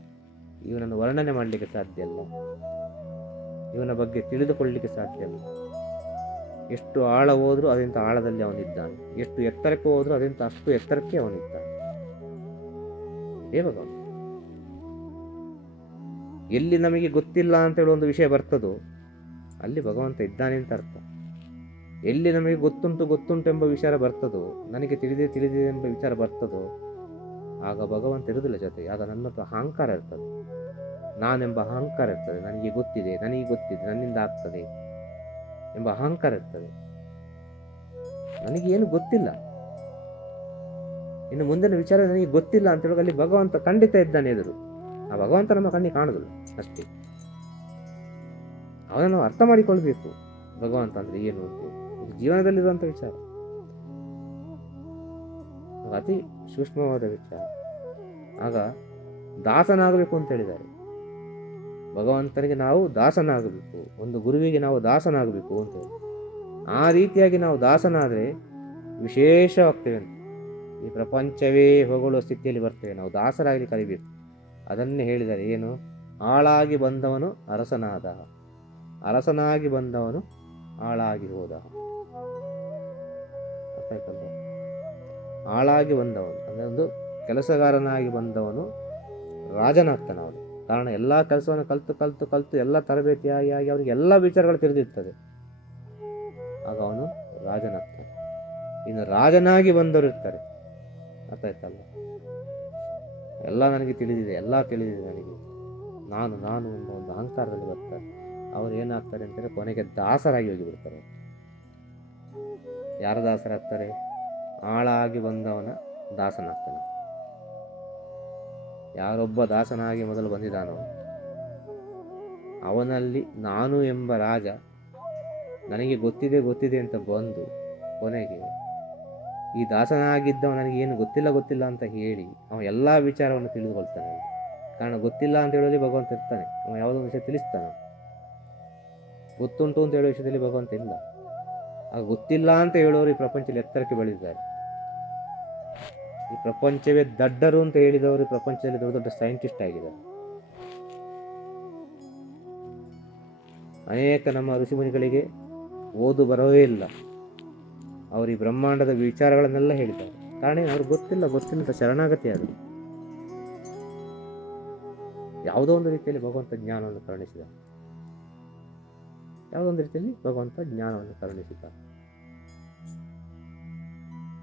ಇವನನ್ನು ವರ್ಣನೆ ಮಾಡಲಿಕ್ಕೆ ಸಾಧ್ಯ ಅಲ್ಲ, ಇವನ ಬಗ್ಗೆ ತಿಳಿದುಕೊಳ್ಳಲಿಕ್ಕೆ ಸಾಧ್ಯ ಅಲ್ಲ. ಎಷ್ಟು ಆಳ ಹೋದ್ರೂ ಅದರಿಂದ ಆಳದಲ್ಲಿ ಅವನಿದ್ದಾನೆ, ಎಷ್ಟು ಎತ್ತರಕ್ಕೆ ಹೋದ್ರೂ ಅದರಿಂದ ಅಷ್ಟು ಎತ್ತರಕ್ಕೆ ಅವನಿದ್ದಾನೆ. ಭಗವಂತ ಎಲ್ಲಿ ನಮಗೆ ಗೊತ್ತಿಲ್ಲ ಅಂತ ಹೇಳುವ ಒಂದು ವಿಷಯ ಬರ್ತದೋ ಅಲ್ಲಿ ಭಗವಂತ ಇದ್ದಾನೆ ಅಂತ ಅರ್ಥ. ಎಲ್ಲಿ ನಮಗೆ ಗೊತ್ತುಂಟು ಎಂಬ ವಿಚಾರ ಬರ್ತದೋ, ನನಗೆ ತಿಳಿದಿದೆ ಎಂಬ ವಿಚಾರ ಬರ್ತದೋ, ಆಗ ಭಗವಂತ ಇರುವುದಿಲ್ಲ ಜೊತೆಗೆ. ಆಗ ನನ್ನ ಅಹಂಕಾರ ಇರ್ತದೆ, ನಾನೆಂಬ ಅಹಂಕಾರ ಇರ್ತದೆ. ನನಗೆ ಗೊತ್ತಿದೆ, ನನ್ನಿಂದ ಆಗ್ತದೆ ಎಂಬ ಅಹಂಕಾರ ಇರ್ತದೆ. ನನಗೇನು ಗೊತ್ತಿಲ್ಲ, ಇನ್ನು ಮುಂದಿನ ವಿಚಾರ ನನಗೆ ಗೊತ್ತಿಲ್ಲ ಅಂತ ಹೇಳುವಾಗ ಅಲ್ಲಿ ಭಗವಂತ ಖಂಡಿತ ಇದ್ದಾನೆ ಎದುರು. ಆ ಭಗವಂತ ನಮ್ಮ ಕಣ್ಣಿಗೆ ಕಾಣುದಿಲ್ಲ ಅಷ್ಟೇ. ಅವನನ್ನು ಅರ್ಥ ಮಾಡಿಕೊಳ್ಬೇಕು, ಭಗವಂತ ಅಂದ್ರೆ ಏನು ಅಂತ. ಇದು ಜೀವನದಲ್ಲಿರುವಂಥ ವಿಚಾರ, ಅತಿ ಸೂಕ್ಷ್ಮವಾದ ವಿಚಾರ. ಆಗ ದಾಸನಾಗಬೇಕು ಅಂತ ಹೇಳಿದ್ದಾರೆ. ಭಗವಂತನಿಗೆ ನಾವು ದಾಸನಾಗಬೇಕು, ಒಂದು ಗುರುವಿಗೆ ನಾವು ದಾಸನಾಗಬೇಕು ಅಂತ ಹೇಳಿ. ಆ ರೀತಿಯಾಗಿ ನಾವು ದಾಸನಾದರೆ ವಿಶೇಷವಾಗ್ತೇವೆ ಅಂತ. ಈ ಪ್ರಪಂಚವೇ ಹೊಗಳುವ ಸ್ಥಿತಿಯಲ್ಲಿ ಬರ್ತೇವೆ. ನಾವು ದಾಸರಾಗಲಿ ಕಲಿಬೇಕು. ಅದನ್ನೇ ಹೇಳಿದ್ದಾರೆ, ಏನು? ಆಳಾಗಿ ಬಂದವನು ಅರಸನಾದ, ಅರಸನಾಗಿ ಬಂದವನು ಆಳಾಗಿ ಹೋದ. ಆಳಾಗಿ ಬಂದವನು ಅಂದರೆ ಒಂದು ಕೆಲಸಗಾರನಾಗಿ ಬಂದವನು ರಾಜನಾಗ್ತಾನೆ ಅವನು. ಕಾರಣ ಎಲ್ಲ ಕೆಲಸವನ್ನು ಕಲಿತು ಎಲ್ಲ ತರಬೇತಿಯಾಗಿ ಅವನಿಗೆ ಎಲ್ಲ ವಿಚಾರಗಳು ತಿಳಿದಿರ್ತದೆ. ಆಗ ಅವನು ರಾಜನಾಗ್ತಾನೆ. ಇನ್ನು ರಾಜನಾಗಿ ಬಂದವರು ಇರ್ತಾರೆ, ಅರ್ಥ ಆಯ್ತಲ್ಲ? ಎಲ್ಲ ನನಗೆ ತಿಳಿದಿದೆ ನನಗೆ, ನಾನು ಎಂಬ ಒಂದು ಅಹಂಕಾರದಲ್ಲಿ ಬರ್ತಾರೆ. ಅವರು ಏನಾಗ್ತಾರೆ ಅಂತಾರೆ, ಕೊನೆಗೆ ದಾಸರಾಗಿ ಹೋಗಿಬಿಡ್ತಾರೆ. ಯಾರ ದಾಸರಾಗ್ತಾರೆ? ಆಳಾಗಿ ಬಂದವನ ದಾಸನಾಗ್ತಾನೆ. ಯಾರೊಬ್ಬ ದಾಸನಾಗಿ ಮೊದಲು ಬಂದಿದ್ದಾನೋ ಅವನಲ್ಲಿ ನಾನು ಎಂಬ ರಾಜ ನನಗೆ ಗೊತ್ತಿದೆ ಅಂತ ಬಂದು ಕೊನೆಗೆ ಈ ದಾಸನಾಗಿದ್ದವ ನನಗೆ ಏನು ಗೊತ್ತಿಲ್ಲ ಅಂತ ಹೇಳಿ ಅವ ಎಲ್ಲ ವಿಚಾರವನ್ನು ತಿಳಿದುಕೊಳ್ತಾನೆ. ಕಾರಣ ಗೊತ್ತಿಲ್ಲ ಅಂತ ಹೇಳೋಲ್ಲಿ ಭಗವಂತ ಇರ್ತಾನೆ. ಅವ ಯಾವುದೋ ವಿಷಯ ತಿಳಿಸ್ತಾನೆ. ಗೊತ್ತುಂಟು ಅಂತ ಹೇಳೋ ವಿಷಯದಲ್ಲಿ ಭಗವಂತ ಇಲ್ಲ. ಆಗ ಗೊತ್ತಿಲ್ಲ ಅಂತ ಹೇಳೋರು ಈ ಪ್ರಪಂಚದಲ್ಲಿ ಎತ್ತರಕ್ಕೆ ಬೆಳೆದಿದ್ದಾರೆ. ಈ ಪ್ರಪಂಚವೇ ದಡ್ಡರು ಅಂತ ಹೇಳಿದವರು ಈ ಪ್ರಪಂಚದಲ್ಲಿ ದೊಡ್ಡ ಸೈಂಟಿಸ್ಟ್ ಆಗಿದ್ದಾರೆ. ಅನೇಕ ನಮ್ಮ ಋಷಿಮುನಿಗಳಿಗೆ ಓದು ಬರೋವೇ ಇಲ್ಲ. ಅವರು ಈ ಬ್ರಹ್ಮಾಂಡದ ವಿಚಾರಗಳನ್ನೆಲ್ಲ ಹೇಳಿದ್ದಾರೆ. ಕಾರಣ ಅವ್ರಿಗೆ ಗೊತ್ತಿಲ್ಲ ಅಂತ ಶರಣಾಗತಿ ಅದು. ಯಾವುದೋ ಒಂದು ರೀತಿಯಲ್ಲಿ ಭಗವಂತ ಜ್ಞಾನವನ್ನು ಕರುಣಿಸಿದ. ಯಾವುದೊಂದು ರೀತಿಯಲ್ಲಿ ಭಗವಂತ ಜ್ಞಾನವನ್ನು ಕರುಣಿಸಿದ್ದಾನೆ.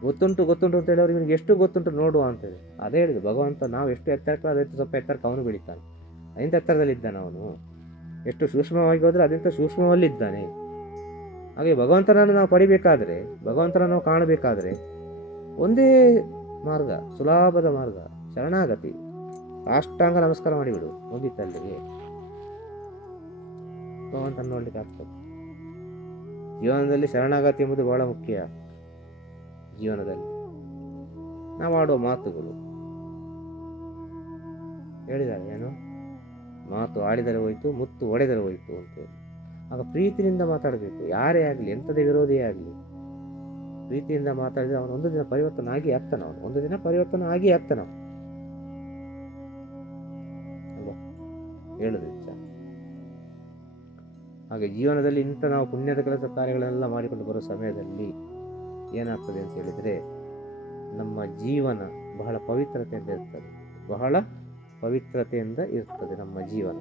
ಗೊತ್ತುಂಟು ಅಂತ ಹೇಳೋರು ಇವನಿಗೆ ಎಷ್ಟು ಗೊತ್ತುಂಟು ನೋಡುವ ಅಂತೇಳಿ. ಅದೇ ಹೇಳಿದ್ರು ಭಗವಂತ, ನಾವು ಎಷ್ಟು ಎತ್ತರಕ್ಕೆ ಅದಕ್ಕೆ ಸ್ವಲ್ಪ ಎತ್ತರಕ್ಕೆ ಅವನು ಬೆಳೀತಾನೆ. ಅದೆಂಥ ಎತ್ತರದಲ್ಲಿದ್ದಾನೆ ಅವನು, ಎಷ್ಟು ಸೂಕ್ಷ್ಮವಾಗಿ ಹೋದರೆ ಅದೆಂಥ ಸೂಕ್ಷ್ಮವಲ್ಲಿದ್ದಾನೆ. ಹಾಗೆ ಭಗವಂತನನ್ನು ನಾವು ಪಡಿಬೇಕಾದ್ರೆ, ಭಗವಂತನನ್ನು ನಾವು ಕಾಣಬೇಕಾದ್ರೆ ಒಂದೇ ಮಾರ್ಗ, ಸುಲಭದ ಮಾರ್ಗ, ಶರಣಾಗತಿ. ಸಾಷ್ಟಾಂಗ ನಮಸ್ಕಾರ ಮಾಡಿಬಿಡು, ಮುಗಿತಲ್ಲಿಗೆ ಭಗವಂತನ ನೋಡ್ಲಿಕ್ಕೆ ಆಗ್ತದೆ. ಜೀವನದಲ್ಲಿ ಶರಣಾಗತಿ ಎಂಬುದು ಬಹಳ ಮುಖ್ಯ. ಜೀವನದಲ್ಲಿ ನಾವು ಆಡುವ ಮಾತುಗಳು, ಹೇಳಿದ್ದಾರೆ ಏನು, ಮಾತು ಆಡಿದರೆ ಹೋಯ್ತು, ಮುತ್ತು ಒಡೆದರೆ ಹೋಯ್ತು ಅಂತೇಳಿ. ಆಗ ಪ್ರೀತಿಯಿಂದ ಮಾತಾಡಬೇಕು. ಯಾರೇ ಆಗಲಿ, ಎಂಥದೇ ವಿರೋಧಿಯೇ ಆಗಲಿ, ಪ್ರೀತಿಯಿಂದ ಮಾತಾಡಿದರೆ ಅವನು ಒಂದು ದಿನ ಪರಿವರ್ತನೆ ಆಗಿ ಆಗ್ತಾನೆ. ಅವನು ಒಂದು ದಿನ ಪರಿವರ್ತನೆ ಆಗಿ ಆಗ್ತಾನೆ ಅವನು, ಅಲ್ವಾ ಹೇಳುದು ವಿಚಾರ. ಹಾಗೆ ಜೀವನದಲ್ಲಿ ಇಂಥ ನಾವು ಪುಣ್ಯದ ಕೆಲಸ ಕಾರ್ಯಗಳನ್ನೆಲ್ಲ ಮಾಡಿಕೊಂಡು ಬರೋ ಸಮಯದಲ್ಲಿ ಏನಾಗ್ತದೆ ಅಂತ ಹೇಳಿದರೆ, ನಮ್ಮ ಜೀವನ ಬಹಳ ಪವಿತ್ರತೆಯಿಂದ ಇರ್ತದೆ. ಬಹಳ ಪವಿತ್ರತೆಯಿಂದ ಇರ್ತದೆ ನಮ್ಮ ಜೀವನ.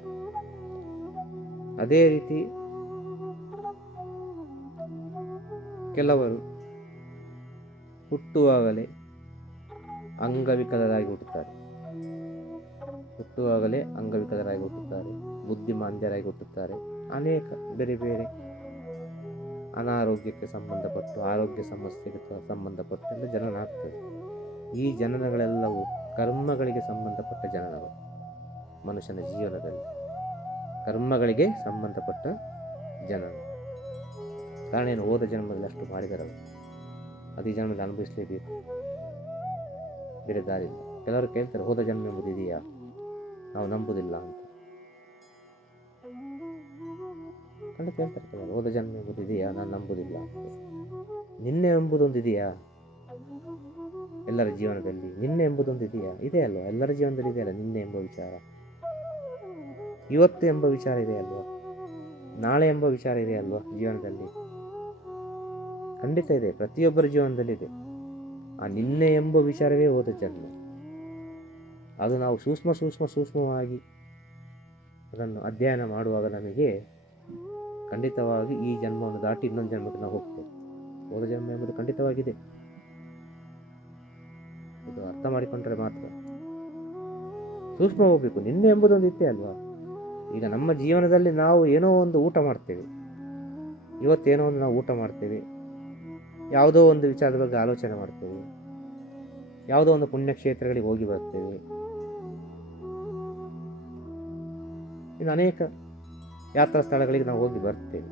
ಅದೇ ರೀತಿ ಕೆಲವರು ಹುಟ್ಟುವಾಗಲೇ ಅಂಗವಿಕಲರಾಗಿ ಹುಟ್ಟುತ್ತಾರೆ. ಬುದ್ಧಿಮಾಂದ್ಯರಾಗಿ ಹುಟ್ಟುತ್ತಾರೆ. ಅನೇಕ ಬೇರೆ ಬೇರೆ ಅನಾರೋಗ್ಯಕ್ಕೆ ಸಂಬಂಧಪಟ್ಟು, ಆರೋಗ್ಯ ಸಮಸ್ಯೆಗೆ ಸಂಬಂಧಪಟ್ಟಂತೆ ಜನನ ಆಗ್ತದೆ. ಈ ಜನನಗಳೆಲ್ಲವೂ ಕರ್ಮಗಳಿಗೆ ಸಂಬಂಧಪಟ್ಟ ಜನನಗಳು. ಮನುಷ್ಯನ ಜೀವನದಲ್ಲಿ ಕರ್ಮಗಳಿಗೆ ಸಂಬಂಧಪಟ್ಟ ಜನನ. ಕಾರಣ ಏನು, ಹೋದ ಜನ್ಮದಲ್ಲಿ ಅಷ್ಟು ಮಾಡಿದರಲ್ಲ, ಅದು ಈ ಜನ್ಮದಲ್ಲಿ ಅನುಭವಿಸಲೇಬೇಕು, ಬೇರೆ ದಾರಿ ಇಲ್ಲ. ಕೆಲವರು ಕೇಳ್ತಾರೆ, ಹೋದ ಜನ್ಮ ಎಂಬುದು ಇದೆಯಾ? ನಾವು ನಂಬುದಿಲ್ಲ ಅಂತ ಖಂಡಿತ ಹೇಳ್ತಾರೆ ಕೆಲವರು. ಹೋದ ಜನ್ಮ ಎಂಬುದು ಇದೆಯಾ? ನಾನು ನಂಬುದಿಲ್ಲ ಅಂತ. ನಿನ್ನೆ ಎಂಬುದೊಂದು ಇದೆಯಾ ಎಲ್ಲರ ಜೀವನದಲ್ಲಿ? ನಿನ್ನೆ ಎಂಬುದೊಂದು ಇದೆಯಾ? ಇದೆ ಅಲ್ವಾ, ಎಲ್ಲರ ಜೀವನದಲ್ಲಿ ಇದೆಯಲ್ಲ ನಿನ್ನೆ ಎಂಬ ವಿಚಾರ. ಇವತ್ತು ಎಂಬ ವಿಚಾರ ಇದೆ ಅಲ್ವಾ, ನಾಳೆ ಎಂಬ ವಿಚಾರ ಇದೆ ಅಲ್ವಾ ಜೀವನದಲ್ಲಿ? ಖಂಡಿತ ಇದೆ, ಪ್ರತಿಯೊಬ್ಬರ ಜೀವನದಲ್ಲಿ ಇದೆ. ಆ ನಿನ್ನೆ ಎಂಬ ವಿಚಾರವೇ ಹೋದ ಜನ್ಮ. ಅದು ನಾವು ಸೂಕ್ಷ್ಮವಾಗಿ ಅದನ್ನು ಅಧ್ಯಯನ ಮಾಡುವಾಗ ನಮಗೆ ಖಂಡಿತವಾಗಿ ಈ ಜನ್ಮವನ್ನು ದಾಟಿ ಇನ್ನೊಂದು ಜನ್ಮಕ್ಕೆ ನಾವು ಹೋಗ್ತೇವೆ. ಹೋದ ಜನ್ಮ ಎಂಬುದು ಖಂಡಿತವಾಗಿದೆ. ಇದು ಅರ್ಥ ಮಾಡಿಕೊಂಡ್ರೆ ಮಾತ್ರ. ಸೂಕ್ಷ್ಮ ಹೋಗ್ಬೇಕು. ನಿನ್ನೆ ಎಂಬುದೊಂದು ಇತ್ತೆ ಅಲ್ವಾ. ಈಗ ನಮ್ಮ ಜೀವನದಲ್ಲಿ ನಾವು ಏನೋ ಒಂದು ಊಟ ಮಾಡ್ತೇವೆ, ಇವತ್ತೇನೋ ಒಂದು ನಾವು ಊಟ ಮಾಡ್ತೇವೆ, ಯಾವುದೋ ಒಂದು ವಿಚಾರದ ಬಗ್ಗೆ ಆಲೋಚನೆ ಮಾಡ್ತೇವೆ, ಯಾವುದೋ ಒಂದು ಪುಣ್ಯಕ್ಷೇತ್ರಗಳಿಗೆ ಹೋಗಿ ಬರ್ತೇವೆ, ಇನ್ನು ಅನೇಕ ಯಾತ್ರಾ ಸ್ಥಳಗಳಿಗೆ ನಾವು ಹೋಗಿ ಬರ್ತೇವೆ.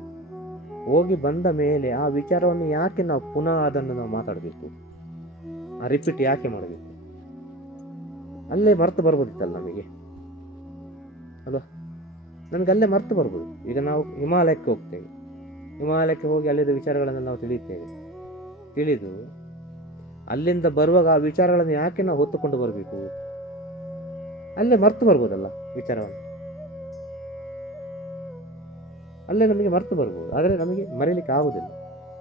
ಹೋಗಿ ಬಂದ ಮೇಲೆ ಆ ವಿಚಾರವನ್ನು ಯಾಕೆ ನಾವು ಪುನಃ ಅದನ್ನು ನಾವು ಮಾತಾಡಬೇಕು? ಆ ರಿಪೀಟ್ ಯಾಕೆ ಮಾಡಬೇಕು? ಅಲ್ಲೇ ಮರ್ತು ಬರ್ಬೋದಿತ್ತಲ್ಲ ನಮಗೆ ಅಲ್ವಾ. ನಮಗೆ ಅಲ್ಲೇ ಮರ್ತು ಬರ್ಬೋದು. ಈಗ ನಾವು ಹಿಮಾಲಯಕ್ಕೆ ಹೋಗ್ತೇವೆ, ಹಿಮಾಲಯಕ್ಕೆ ಹೋಗಿ ಅಲ್ಲಿದ್ದ ವಿಚಾರಗಳನ್ನು ನಾವು ತಿಳಿದು ಅಲ್ಲಿಂದ ಬರುವಾಗ ಆ ವಿಚಾರಗಳನ್ನು ಯಾಕೆ ನಾವು ಹೊತ್ತುಕೊಂಡು ಬರಬೇಕು? ಅಲ್ಲೇ ಮರ್ತು ಬರ್ಬೋದಲ್ಲ ವಿಚಾರವನ್ನು. ಅಲ್ಲೇ ನಮಗೆ ಮರ್ತು ಬರ್ಬೋದು, ಆದರೆ ನಮಗೆ ಮರೀಲಿಕ್ಕೆ ಆಗುವುದಿಲ್ಲ.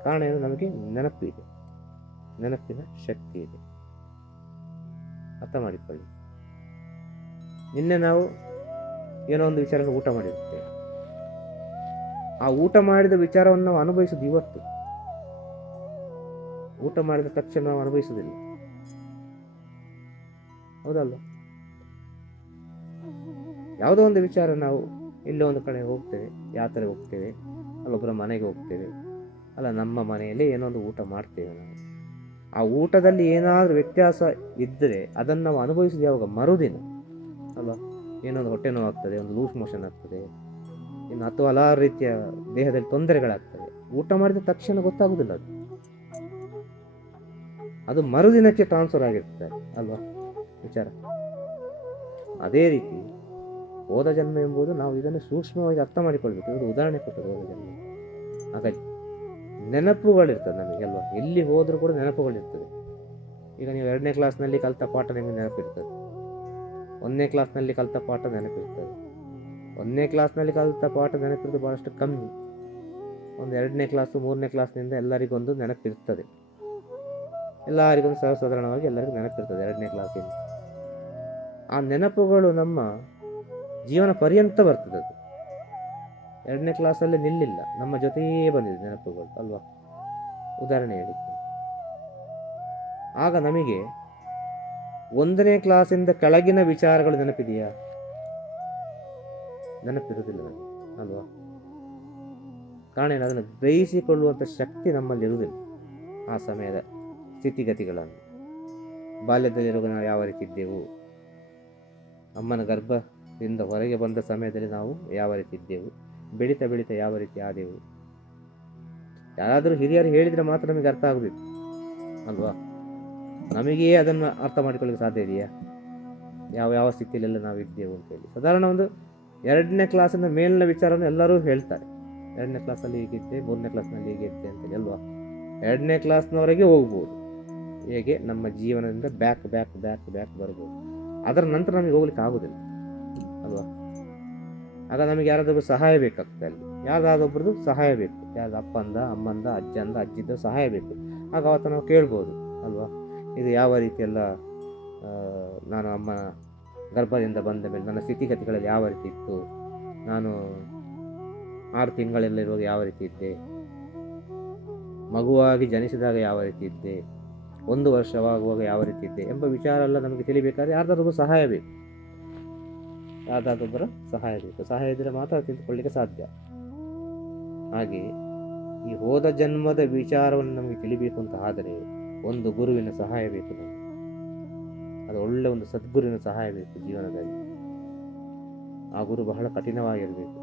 ಕಾರಣ ಏನು? ನಮಗೆ ನೆನಪು ಇದೆ, ನೆನಪಿನ ಶಕ್ತಿ ಇದೆ. ಅರ್ಥ ಮಾಡಿಕೊಳ್ಳಿ. ನಿನ್ನೆ ನಾವು ಏನೋ ಒಂದು ವಿಚಾರವನ್ನು ಊಟ ಮಾಡಿರ್ತೇವೆ. ಆ ಊಟ ಮಾಡಿದ ವಿಚಾರವನ್ನು ನಾವು ಅನುಭವಿಸೋದು ಇವತ್ತು. ಊಟ ಮಾಡಿದ ತಕ್ಷಣ ನಾವು ಅನುಭವಿಸುವುದಿಲ್ಲ, ಹೌದಲ್ಲ? ಯಾವುದೋ ಒಂದು ವಿಚಾರ, ನಾವು ಎಲ್ಲೋ ಒಂದು ಕಡೆ ಹೋಗ್ತೇವೆ, ಯಾತ್ರೆ ಹೋಗ್ತೇವೆ, ಅಲ್ಲೊಬ್ಬರ ಮನೆಗೆ ಹೋಗ್ತೇವೆ, ಅಲ್ಲ ನಮ್ಮ ಮನೆಯಲ್ಲಿ ಏನೋ ಒಂದು ಊಟ ಮಾಡ್ತೇವೆ. ನಾವು ಆ ಊಟದಲ್ಲಿ ಏನಾದರೂ ವ್ಯತ್ಯಾಸ ಇದ್ದರೆ ಅದನ್ನು ನಾವು ಅನುಭವಿಸಿದ ಯಾವಾಗ? ಮರುದಿನ ಅಲ್ವಾ. ಏನೊಂದು ಹೊಟ್ಟೆ ನೋವು ಆಗ್ತದೆ, ಒಂದು ಲೂಸ್ ಮೋಷನ್ ಆಗ್ತದೆ, ಇನ್ನು ಅಥವಾ ಹಲವಾರು ರೀತಿಯ ದೇಹದಲ್ಲಿ ತೊಂದರೆಗಳಾಗ್ತವೆ. ಊಟ ಮಾಡಿದ ತಕ್ಷಣ ಗೊತ್ತಾಗುವುದಿಲ್ಲ, ಅದು ಮರುದಿನಕ್ಕೆ ಟ್ರಾನ್ಸ್ಫರ್ ಆಗಿರ್ತದೆ ಅಲ್ವಾ ವಿಚಾರ. ಅದೇ ರೀತಿ ಹೋದ ಜನ್ಮ ಎಂಬುದು ನಾವು ಇದನ್ನು ಸೂಕ್ಷ್ಮವಾಗಿ ಅರ್ಥ ಮಾಡಿಕೊಳ್ಬೇಕು. ಇದು ಉದಾಹರಣೆ ಕೊಟ್ಟರು ಹೋದ ಜನ್ಮ. ಆಗ ನೆನಪುಗಳಿರ್ತದೆ ನಮಗೆ ಅಲ್ವಾ. ಎಲ್ಲಿ ಹೋದರೂ ಕೂಡ ನೆನಪುಗಳಿರ್ತದೆ. ಈಗ ನೀವು 2ನೇ ಕ್ಲಾಸ್ನಲ್ಲಿ ಕಲಿತ ಪಾಠ ನಿಮಗೆ ನೆನಪಿರ್ತದೆ, 1ನೇ ಕ್ಲಾಸ್ನಲ್ಲಿ ಕಲಿತ ಪಾಠ ನೆನಪಿರ್ತದೆ. 1ನೇ ಕ್ಲಾಸ್ನಲ್ಲಿ ಕಲಿತ ಪಾಠ ನೆನಪಿರೋದು ಭಾಳಷ್ಟು ಕಮ್ಮಿ. ಒಂದು 2ನೇ ಕ್ಲಾಸು 3ನೇ ಕ್ಲಾಸ್ನಿಂದ ಎಲ್ಲರಿಗೊಂದು ನೆನಪಿರ್ತದೆ. ಎಲ್ಲರಿಗೊಂದು ಸರ್ವಸಾಧಾರಣವಾಗಿ ಎಲ್ಲರಿಗೂ ನೆನಪಿರ್ತದೆ 2ನೇ ಕ್ಲಾಸಿಂದ. ಆ ನೆನಪುಗಳು ನಮ್ಮ ಜೀವನ ಪರ್ಯಂತ ಬರ್ತದೆ. ಅದು 2ನೇ ಕ್ಲಾಸಲ್ಲಿ ನಿಲ್ಲಿಲ್ಲ, ನಮ್ಮ ಜೊತೆಯೇ ಬಂದಿದೆ ನೆನಪುಗಳು ಅಲ್ವಾ. ಉದಾಹರಣೆ ಹೇಳಿದ್ದೆ. ಆಗ ನಮಗೆ 1ನೇ ಕ್ಲಾಸಿಂದ ಕೆಳಗಿನ ವಿಚಾರಗಳು ನೆನಪಿದೆಯಾ? ನೆನಪಿರುವುದಿಲ್ಲ ನಮಗೆ ಅಲ್ವಾ. ಕಾರಣ ಏನು? ಅದನ್ನು ಗ್ರಹಿಸಿಕೊಳ್ಳುವಂಥ ಶಕ್ತಿ ನಮ್ಮಲ್ಲಿ ಇರುವುದಿಲ್ಲ ಆ ಸಮಯದ ಸ್ಥಿತಿಗತಿಗಳನ್ನು. ಬಾಲ್ಯದಲ್ಲಿರುವಾಗ ನಾವು ಯಾವ ರೀತಿ ಇದ್ದೆವು, ಅಮ್ಮನ ಗರ್ಭದಿಂದ ಹೊರಗೆ ಬಂದ ಸಮಯದಲ್ಲಿ ನಾವು ಯಾವ ರೀತಿ ಇದ್ದೆವು, ಬೆಳೀತಾ ಬೆಳೀತಾ ಯಾವ ರೀತಿ ಆದೆವು. ಯಾರಾದರೂ ಹಿರಿಯರು ಹೇಳಿದರೆ ಮಾತ್ರ ನಮಗೆ ಅರ್ಥ ಆಗೋದಿತ್ತು ಅಲ್ವಾ. ನಮಗೇ ಅದನ್ನು ಅರ್ಥ ಮಾಡಿಕೊಳ್ಳಿಕ್ಕೆ ಸಾಧ್ಯ ಇದೆಯಾ? ಯಾವ ಸ್ಥಿತಿಯಲ್ಲೆಲ್ಲ ನಾವು ಇದ್ದೇವು ಅಂತೇಳಿ. ಸಾಧಾರಣ ಒಂದು 2ನೇ ಕ್ಲಾಸಿನ ಮೇಲಿನ ವಿಚಾರವನ್ನು ಎಲ್ಲರೂ ಹೇಳ್ತಾರೆ. 2ನೇ ಕ್ಲಾಸಲ್ಲಿ ಹೀಗಿದ್ದೆ, 3ನೇ ಕ್ಲಾಸ್ನಲ್ಲಿ ಹೀಗಿದ್ದೆ ಅಂತೇಳಿ ಅಲ್ವಾ. 2ನೇ ಕ್ಲಾಸ್ನವರೆಗೆ ಹೋಗ್ಬೋದು, ಹೇಗೆ ನಮ್ಮ ಜೀವನದಿಂದ ಬ್ಯಾಕ್ ಬರ್ಬೋದು. ಅದರ ನಂತರ ನಮಗೆ ಹೋಗ್ಲಿಕ್ಕೆ ಆಗೋದಿಲ್ಲ ಅಲ್ವಾ. ಆಗ ನಮಗೆ ಯಾರಾದೊಬ್ಬರು ಸಹಾಯ ಬೇಕಾಗ್ತದೆ. ಅಲ್ಲಿ ಯಾರಾದೊಬ್ಬರದು ಸಹಾಯ ಬೇಕು, ಯಾರು ಅಪ್ಪಂದ, ಅಮ್ಮಂದ, ಅಜ್ಜಿದ ಸಹಾಯ ಬೇಕು. ಆಗ ಅವತ್ತು ನಾವು ಕೇಳ್ಬೋದು ಅಲ್ವಾ. ಇದು ಯಾವ ರೀತಿಯೆಲ್ಲ ನಾನು ಅಮ್ಮ ಗರ್ಭದಿಂದ ಬಂದ ಮೇಲೆ ನನ್ನ ಸ್ಥಿತಿಗತಿಗಳಲ್ಲಿ ಯಾವ ರೀತಿ ಇತ್ತು, ನಾನು 6 ತಿಂಗಳೆಲ್ಲ ಯಾವ ರೀತಿ ಇದ್ದೆ, ಮಗುವಾಗಿ ಜನಿಸಿದಾಗ ಯಾವ ರೀತಿ ಇದ್ದೆ, 1 ವರ್ಷವಾಗುವಾಗ ಯಾವ ರೀತಿ ಇದ್ದೆ ಎಂಬ ವಿಚಾರ ಎಲ್ಲ ನಮಗೆ ತಿಳಿಬೇಕಾದ್ರೆ ಯಾರ್ದಾರೊಬ್ಬರು ಸಹಾಯ ಬೇಕು. ಯಾರ್ದಾರೊಬ್ಬರ ಸಹಾಯ ಬೇಕು. ಸಹಾಯ ಇದ್ದರೆ ಮಾತ್ರ ತಿಳ್ಕೊಳ್ಳಿಕ್ಕೆ ಸಾಧ್ಯ. ಹಾಗೆ ಈ ಹೋದ ಜನ್ಮದ ವಿಚಾರವನ್ನು ನಮಗೆ ತಿಳಿಬೇಕು ಅಂತ ಆದರೆ ಒಂದು ಗುರುವಿನ ಸಹಾಯ ಬೇಕು ನಮಗೆ. ಅದು ಒಳ್ಳೆ ಒಂದು ಸದ್ಗುರುವಿನ ಸಹಾಯ ಬೇಕು ಜೀವನದಲ್ಲಿ. ಆ ಗುರು ಬಹಳ ಕಠಿಣವಾಗಿರಬೇಕು.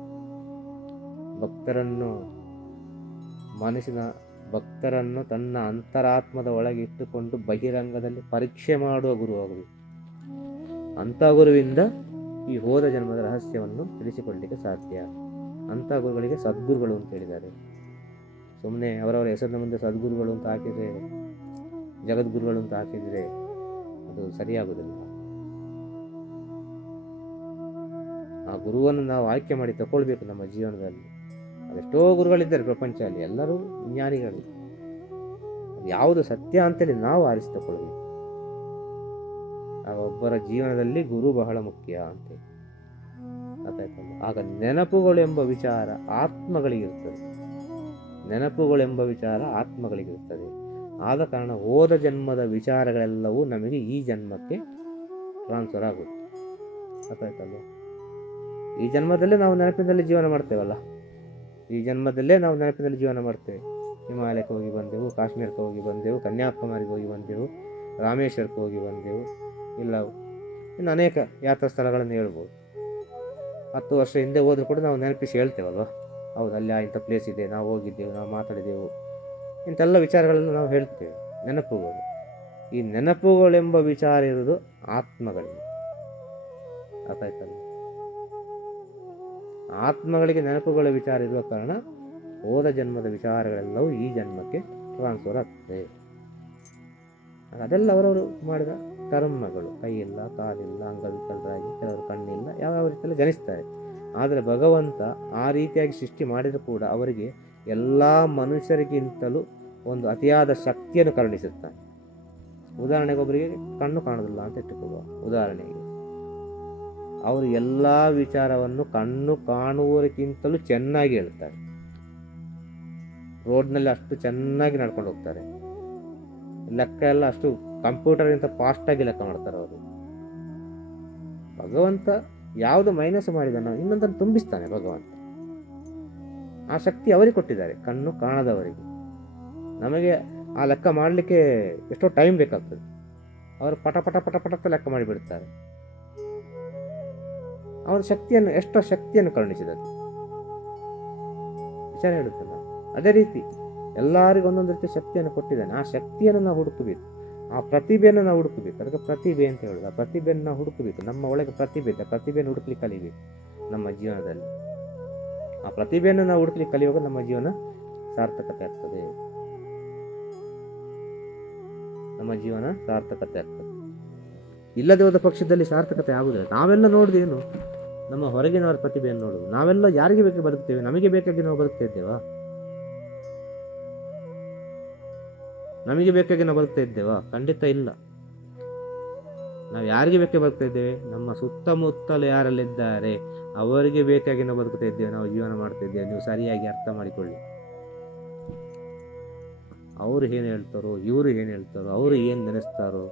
ಭಕ್ತರನ್ನು ತನ್ನ ಅಂತರಾತ್ಮದ ಒಳಗೆ ಇಟ್ಟುಕೊಂಡು ಬಹಿರಂಗದಲ್ಲಿ ಪರೀಕ್ಷೆ ಮಾಡುವ ಗುರು ಆಗಬೇಕು. ಅಂಥ ಗುರುವಿಂದ ಈ ಹೋದ ಜನ್ಮದ ರಹಸ್ಯವನ್ನು ತಿಳಿಸಿಕೊಳ್ಳಲಿಕ್ಕೆ ಸಾಧ್ಯ. ಅಂಥ ಗುರುಗಳಿಗೆ ಸದ್ಗುರುಗಳು ಅಂತ ಹೇಳಿದ್ದಾರೆ. ಸುಮ್ಮನೆ ಅವರವರ ಹೆಸರಿನ ಮುಂದೆ ಸದ್ಗುರುಗಳು ಅಂತ ಹಾಕಿದರೆ, ಜಗದ್ಗುರುಗಳು ಅಂತ ಹಾಕಿದರೆ ಅದು ಸರಿಯಾಗುವುದಿಲ್ಲ. ಆ ಗುರುವನ್ನು ನಾವು ಆಯ್ಕೆ ಮಾಡಿ ತಗೊಳ್ಬೇಕು ನಮ್ಮ ಜೀವನದಲ್ಲಿ. ಅದೆಷ್ಟೋ ಗುರುಗಳಿದ್ದಾರೆ ಪ್ರಪಂಚದಲ್ಲಿ, ಎಲ್ಲರೂ ಜ್ಞಾನಿಗಳು. ಯಾವುದು ಸತ್ಯ ಅಂತೇಳಿ ನಾವು ಆರಿಸಿ ತಗೊಳ್ಬೇಕು. ಆಗ ಒಬ್ಬರ ಜೀವನದಲ್ಲಿ ಗುರು ಬಹಳ ಮುಖ್ಯ ಅಂತೇಳಿ ಗೊತ್ತಾಯ್ತಲ್ಲ. ಆಗ ನೆನಪುಗಳೆಂಬ ವಿಚಾರ ಆತ್ಮಗಳಿಗಿರ್ತದೆ. ಆದ ಕಾರಣ ಹೋದ ಜನ್ಮದ ವಿಚಾರಗಳೆಲ್ಲವೂ ನಮಗೆ ಈ ಜನ್ಮಕ್ಕೆ ಟ್ರಾನ್ಸ್ಫರ್ ಆಗುತ್ತೆ. ಗೊತ್ತಾಯ್ತಲ್ಲ. ಈ ಜನ್ಮದಲ್ಲೇ ನಾವು ನೆನಪಿನಲ್ಲಿ ಜೀವನ ಮಾಡ್ತೇವಲ್ಲ, ಹಿಮಾಲಯಕ್ಕೆ ಹೋಗಿ ಬಂದೆವು, ಕಾಶ್ಮೀರಕ್ಕೆ ಹೋಗಿ ಬಂದೆವು, ಕನ್ಯಾಕುಮಾರಿಗೆ ಹೋಗಿ ಬಂದೆವು, ರಾಮೇಶ್ವರಕ್ಕೆ ಹೋಗಿ ಬಂದೆವು, ಇಲ್ಲ ಇನ್ನು ಅನೇಕ ಯಾತ್ರಾ ಸ್ಥಳಗಳನ್ನು ಹೇಳ್ಬೋದು. 10 ವರ್ಷ ಹಿಂದೆ ಹೋದರೂ ಕೂಡ ನಾವು ನೆನಪಿಸಿ ಹೇಳ್ತೇವಲ್ವ. ಹೌದು, ಅಲ್ಲಿ ಇಂಥ ಪ್ಲೇಸ್ ಇದೆ, ನಾವು ಹೋಗಿದ್ದೆವು, ನಾವು ಮಾತಾಡಿದೆವು, ಇಂಥೆಲ್ಲ ವಿಚಾರಗಳನ್ನು ನಾವು ಹೇಳ್ತೇವೆ. ನೆನಪುಗಳು. ಈ ನೆನಪುಗಳೆಂಬ ವಿಚಾರ ಇರೋದು ಆತ್ಮಗಳಿಗೆ. ಗೊತ್ತಾಯ್ತಲ್ಲ. ಆತ್ಮಗಳಿಗೆ ನೆನಪುಗಳ ವಿಚಾರ ಇರುವ ಕಾರಣ ಹೋದ ಜನ್ಮದ ವಿಚಾರಗಳೆಲ್ಲವೂ ಈ ಜನ್ಮಕ್ಕೆ ಟ್ರಾನ್ಸ್ಫರ್ ಆಗ್ತದೆ. ಅದೆಲ್ಲ ಅವರವರು ಮಾಡಿದ ಕರ್ಮಗಳು. ಕೈ ಇಲ್ಲ, ಕಾಲಿಲ್ಲ, ಅಂಗವಿಕಲರಾಗಿ, ಕೆಲವರು ಕಣ್ಣಿಲ್ಲ, ಯಾವ ರೀತಿಯಲ್ಲಿ ಜನಿಸ್ತಾರೆ. ಆದರೆ ಭಗವಂತ ಆ ರೀತಿಯಾಗಿ ಸೃಷ್ಟಿ ಮಾಡಿದರೂ ಕೂಡ ಅವರಿಗೆ ಎಲ್ಲ ಮನುಷ್ಯರಿಗಿಂತಲೂ ಒಂದು ಅತಿಯಾದ ಶಕ್ತಿಯನ್ನು ಕರುಣಿಸುತ್ತಾನೆ. ಉದಾಹರಣೆಗೆ ಒಬ್ಬರಿಗೆ ಕಣ್ಣು ಕಾಣೋದಿಲ್ಲ ಅಂತ ಇಟ್ಟುಕೊಳ್ಳುವ. ಉದಾಹರಣೆಗೆ ಅವರು ಎಲ್ಲ ವಿಚಾರವನ್ನು ಕಣ್ಣು ಕಾಣುವವರಿಗಿಂತಲೂ ಚೆನ್ನಾಗಿ ಹೇಳ್ತಾರೆ. ರೋಡ್ನಲ್ಲಿ ಅಷ್ಟು ಚೆನ್ನಾಗಿ ನಡ್ಕೊಂಡು ಹೋಗ್ತಾರೆ. ಲೆಕ್ಕ ಎಲ್ಲ ಅಷ್ಟು ಕಂಪ್ಯೂಟರ್ಗಿಂತ ಫಾಸ್ಟಾಗಿ ಲೆಕ್ಕ ಮಾಡ್ತಾರೆ ಅವರು. ಭಗವಂತ ಯಾವುದು ಮೈನಸ್ ಮಾಡಿದಾನೋ ಇನ್ನೊಂದನ್ನು ತುಂಬಿಸ್ತಾನೆ ಭಗವಂತ. ಆ ಶಕ್ತಿ ಅವರಿಗೆ ಕೊಟ್ಟಿದ್ದಾರೆ, ಕಣ್ಣು ಕಾಣದವರಿಗೆ. ನಮಗೆ ಆ ಲೆಕ್ಕ ಮಾಡಲಿಕ್ಕೆ ಎಷ್ಟೋ ಟೈಮ್ ಬೇಕಾಗ್ತದೆ. ಅವರು ಪಟ ಪಟ ಪಟ ಪಟ ಲೆಕ್ಕ ಮಾಡಿಬಿಡ್ತಾರೆ. ಅವರ ಶಕ್ತಿಯನ್ನು, ಎಷ್ಟೋ ಶಕ್ತಿಯನ್ನು ಕರುಣಿಸಿದದ್ದು ವಿಚಾರ ಹೇಳುತ್ತಲ್ಲ. ಅದೇ ರೀತಿ ಎಲ್ಲರಿಗೂ ಒಂದೊಂದು ರೀತಿಯ ಶಕ್ತಿಯನ್ನು ಕೊಟ್ಟಿದ್ದಾನೆ. ಆ ಶಕ್ತಿಯನ್ನು ನಾವು ಹುಡುಕಬೇಕು, ಆ ಪ್ರತಿಭೆಯನ್ನು ನಾವು ಹುಡುಕಬೇಕು. ಅದಕ್ಕೆ ಪ್ರತಿಭೆ ಅಂತ ಹೇಳೋದು. ಆ ಪ್ರತಿಭೆಯನ್ನು ನಾವು ಹುಡುಕಬೇಕು. ನಮ್ಮ ಒಳಗೆ ಪ್ರತಿಭೆ ಇದೆ, ಪ್ರತಿಭೆಯನ್ನು ಹುಡುಕ್ಲಿಕ್ಕೆ ಕಲಿಬೇಕು ನಮ್ಮ ಜೀವನದಲ್ಲಿ. ಆ ಪ್ರತಿಭೆಯನ್ನು ನಾವು ಹುಡುಕ್ಲಿಕ್ಕೆ ಕಲಿಯುವಾಗ ನಮ್ಮ ಜೀವನ ಸಾರ್ಥಕತೆ ಆಗ್ತದೆ. ಇಲ್ಲದೆ ಹೋದ ಪಕ್ಷದಲ್ಲಿ ಸಾರ್ಥಕತೆ ಆಗುವುದಿಲ್ಲ. ನಾವೆಲ್ಲ ನೋಡಿದೇನು, ನಮ್ಮ ಹೊರಗಿನವರ ಪ್ರತಿಭೆಯನ್ನು ನೋಡುವುದು. ನಾವೆಲ್ಲ ಯಾರಿಗೆ ಬೇಕಾಗಿ ಬದುಕ್ತೇವೆ? ನಮಗೆ ಬೇಕಾಗಿ ನಾವು ಬದುಕ್ತಾ ಇದ್ದೇವಾ? ಖಂಡಿತ ಇಲ್ಲ. ನಾವು ಯಾರಿಗೆ ಬೇಕಾಗಿ ಬದುಕ್ತಾ ಇದ್ದೇವೆ? ನಮ್ಮ ಸುತ್ತಮುತ್ತಲು ಯಾರಲ್ಲಿದ್ದಾರೆ ಅವರಿಗೆ ಬೇಕಾಗಿ ನಾವು ಬದುಕ್ತಾ ಇದ್ದೇವೆ, ನಾವು ಜೀವನ ಮಾಡ್ತಾ ಇದ್ದೇವೆ. ನೀವು ಸರಿಯಾಗಿ ಅರ್ಥ ಮಾಡಿಕೊಳ್ಳಿ. ಅವರು ಏನು ಹೇಳ್ತಾರೋ, ಇವರು ಏನು ಹೇಳ್ತಾರೋ, ಅವರು ಏನು ನೆನೆಸ್ತಾರೋ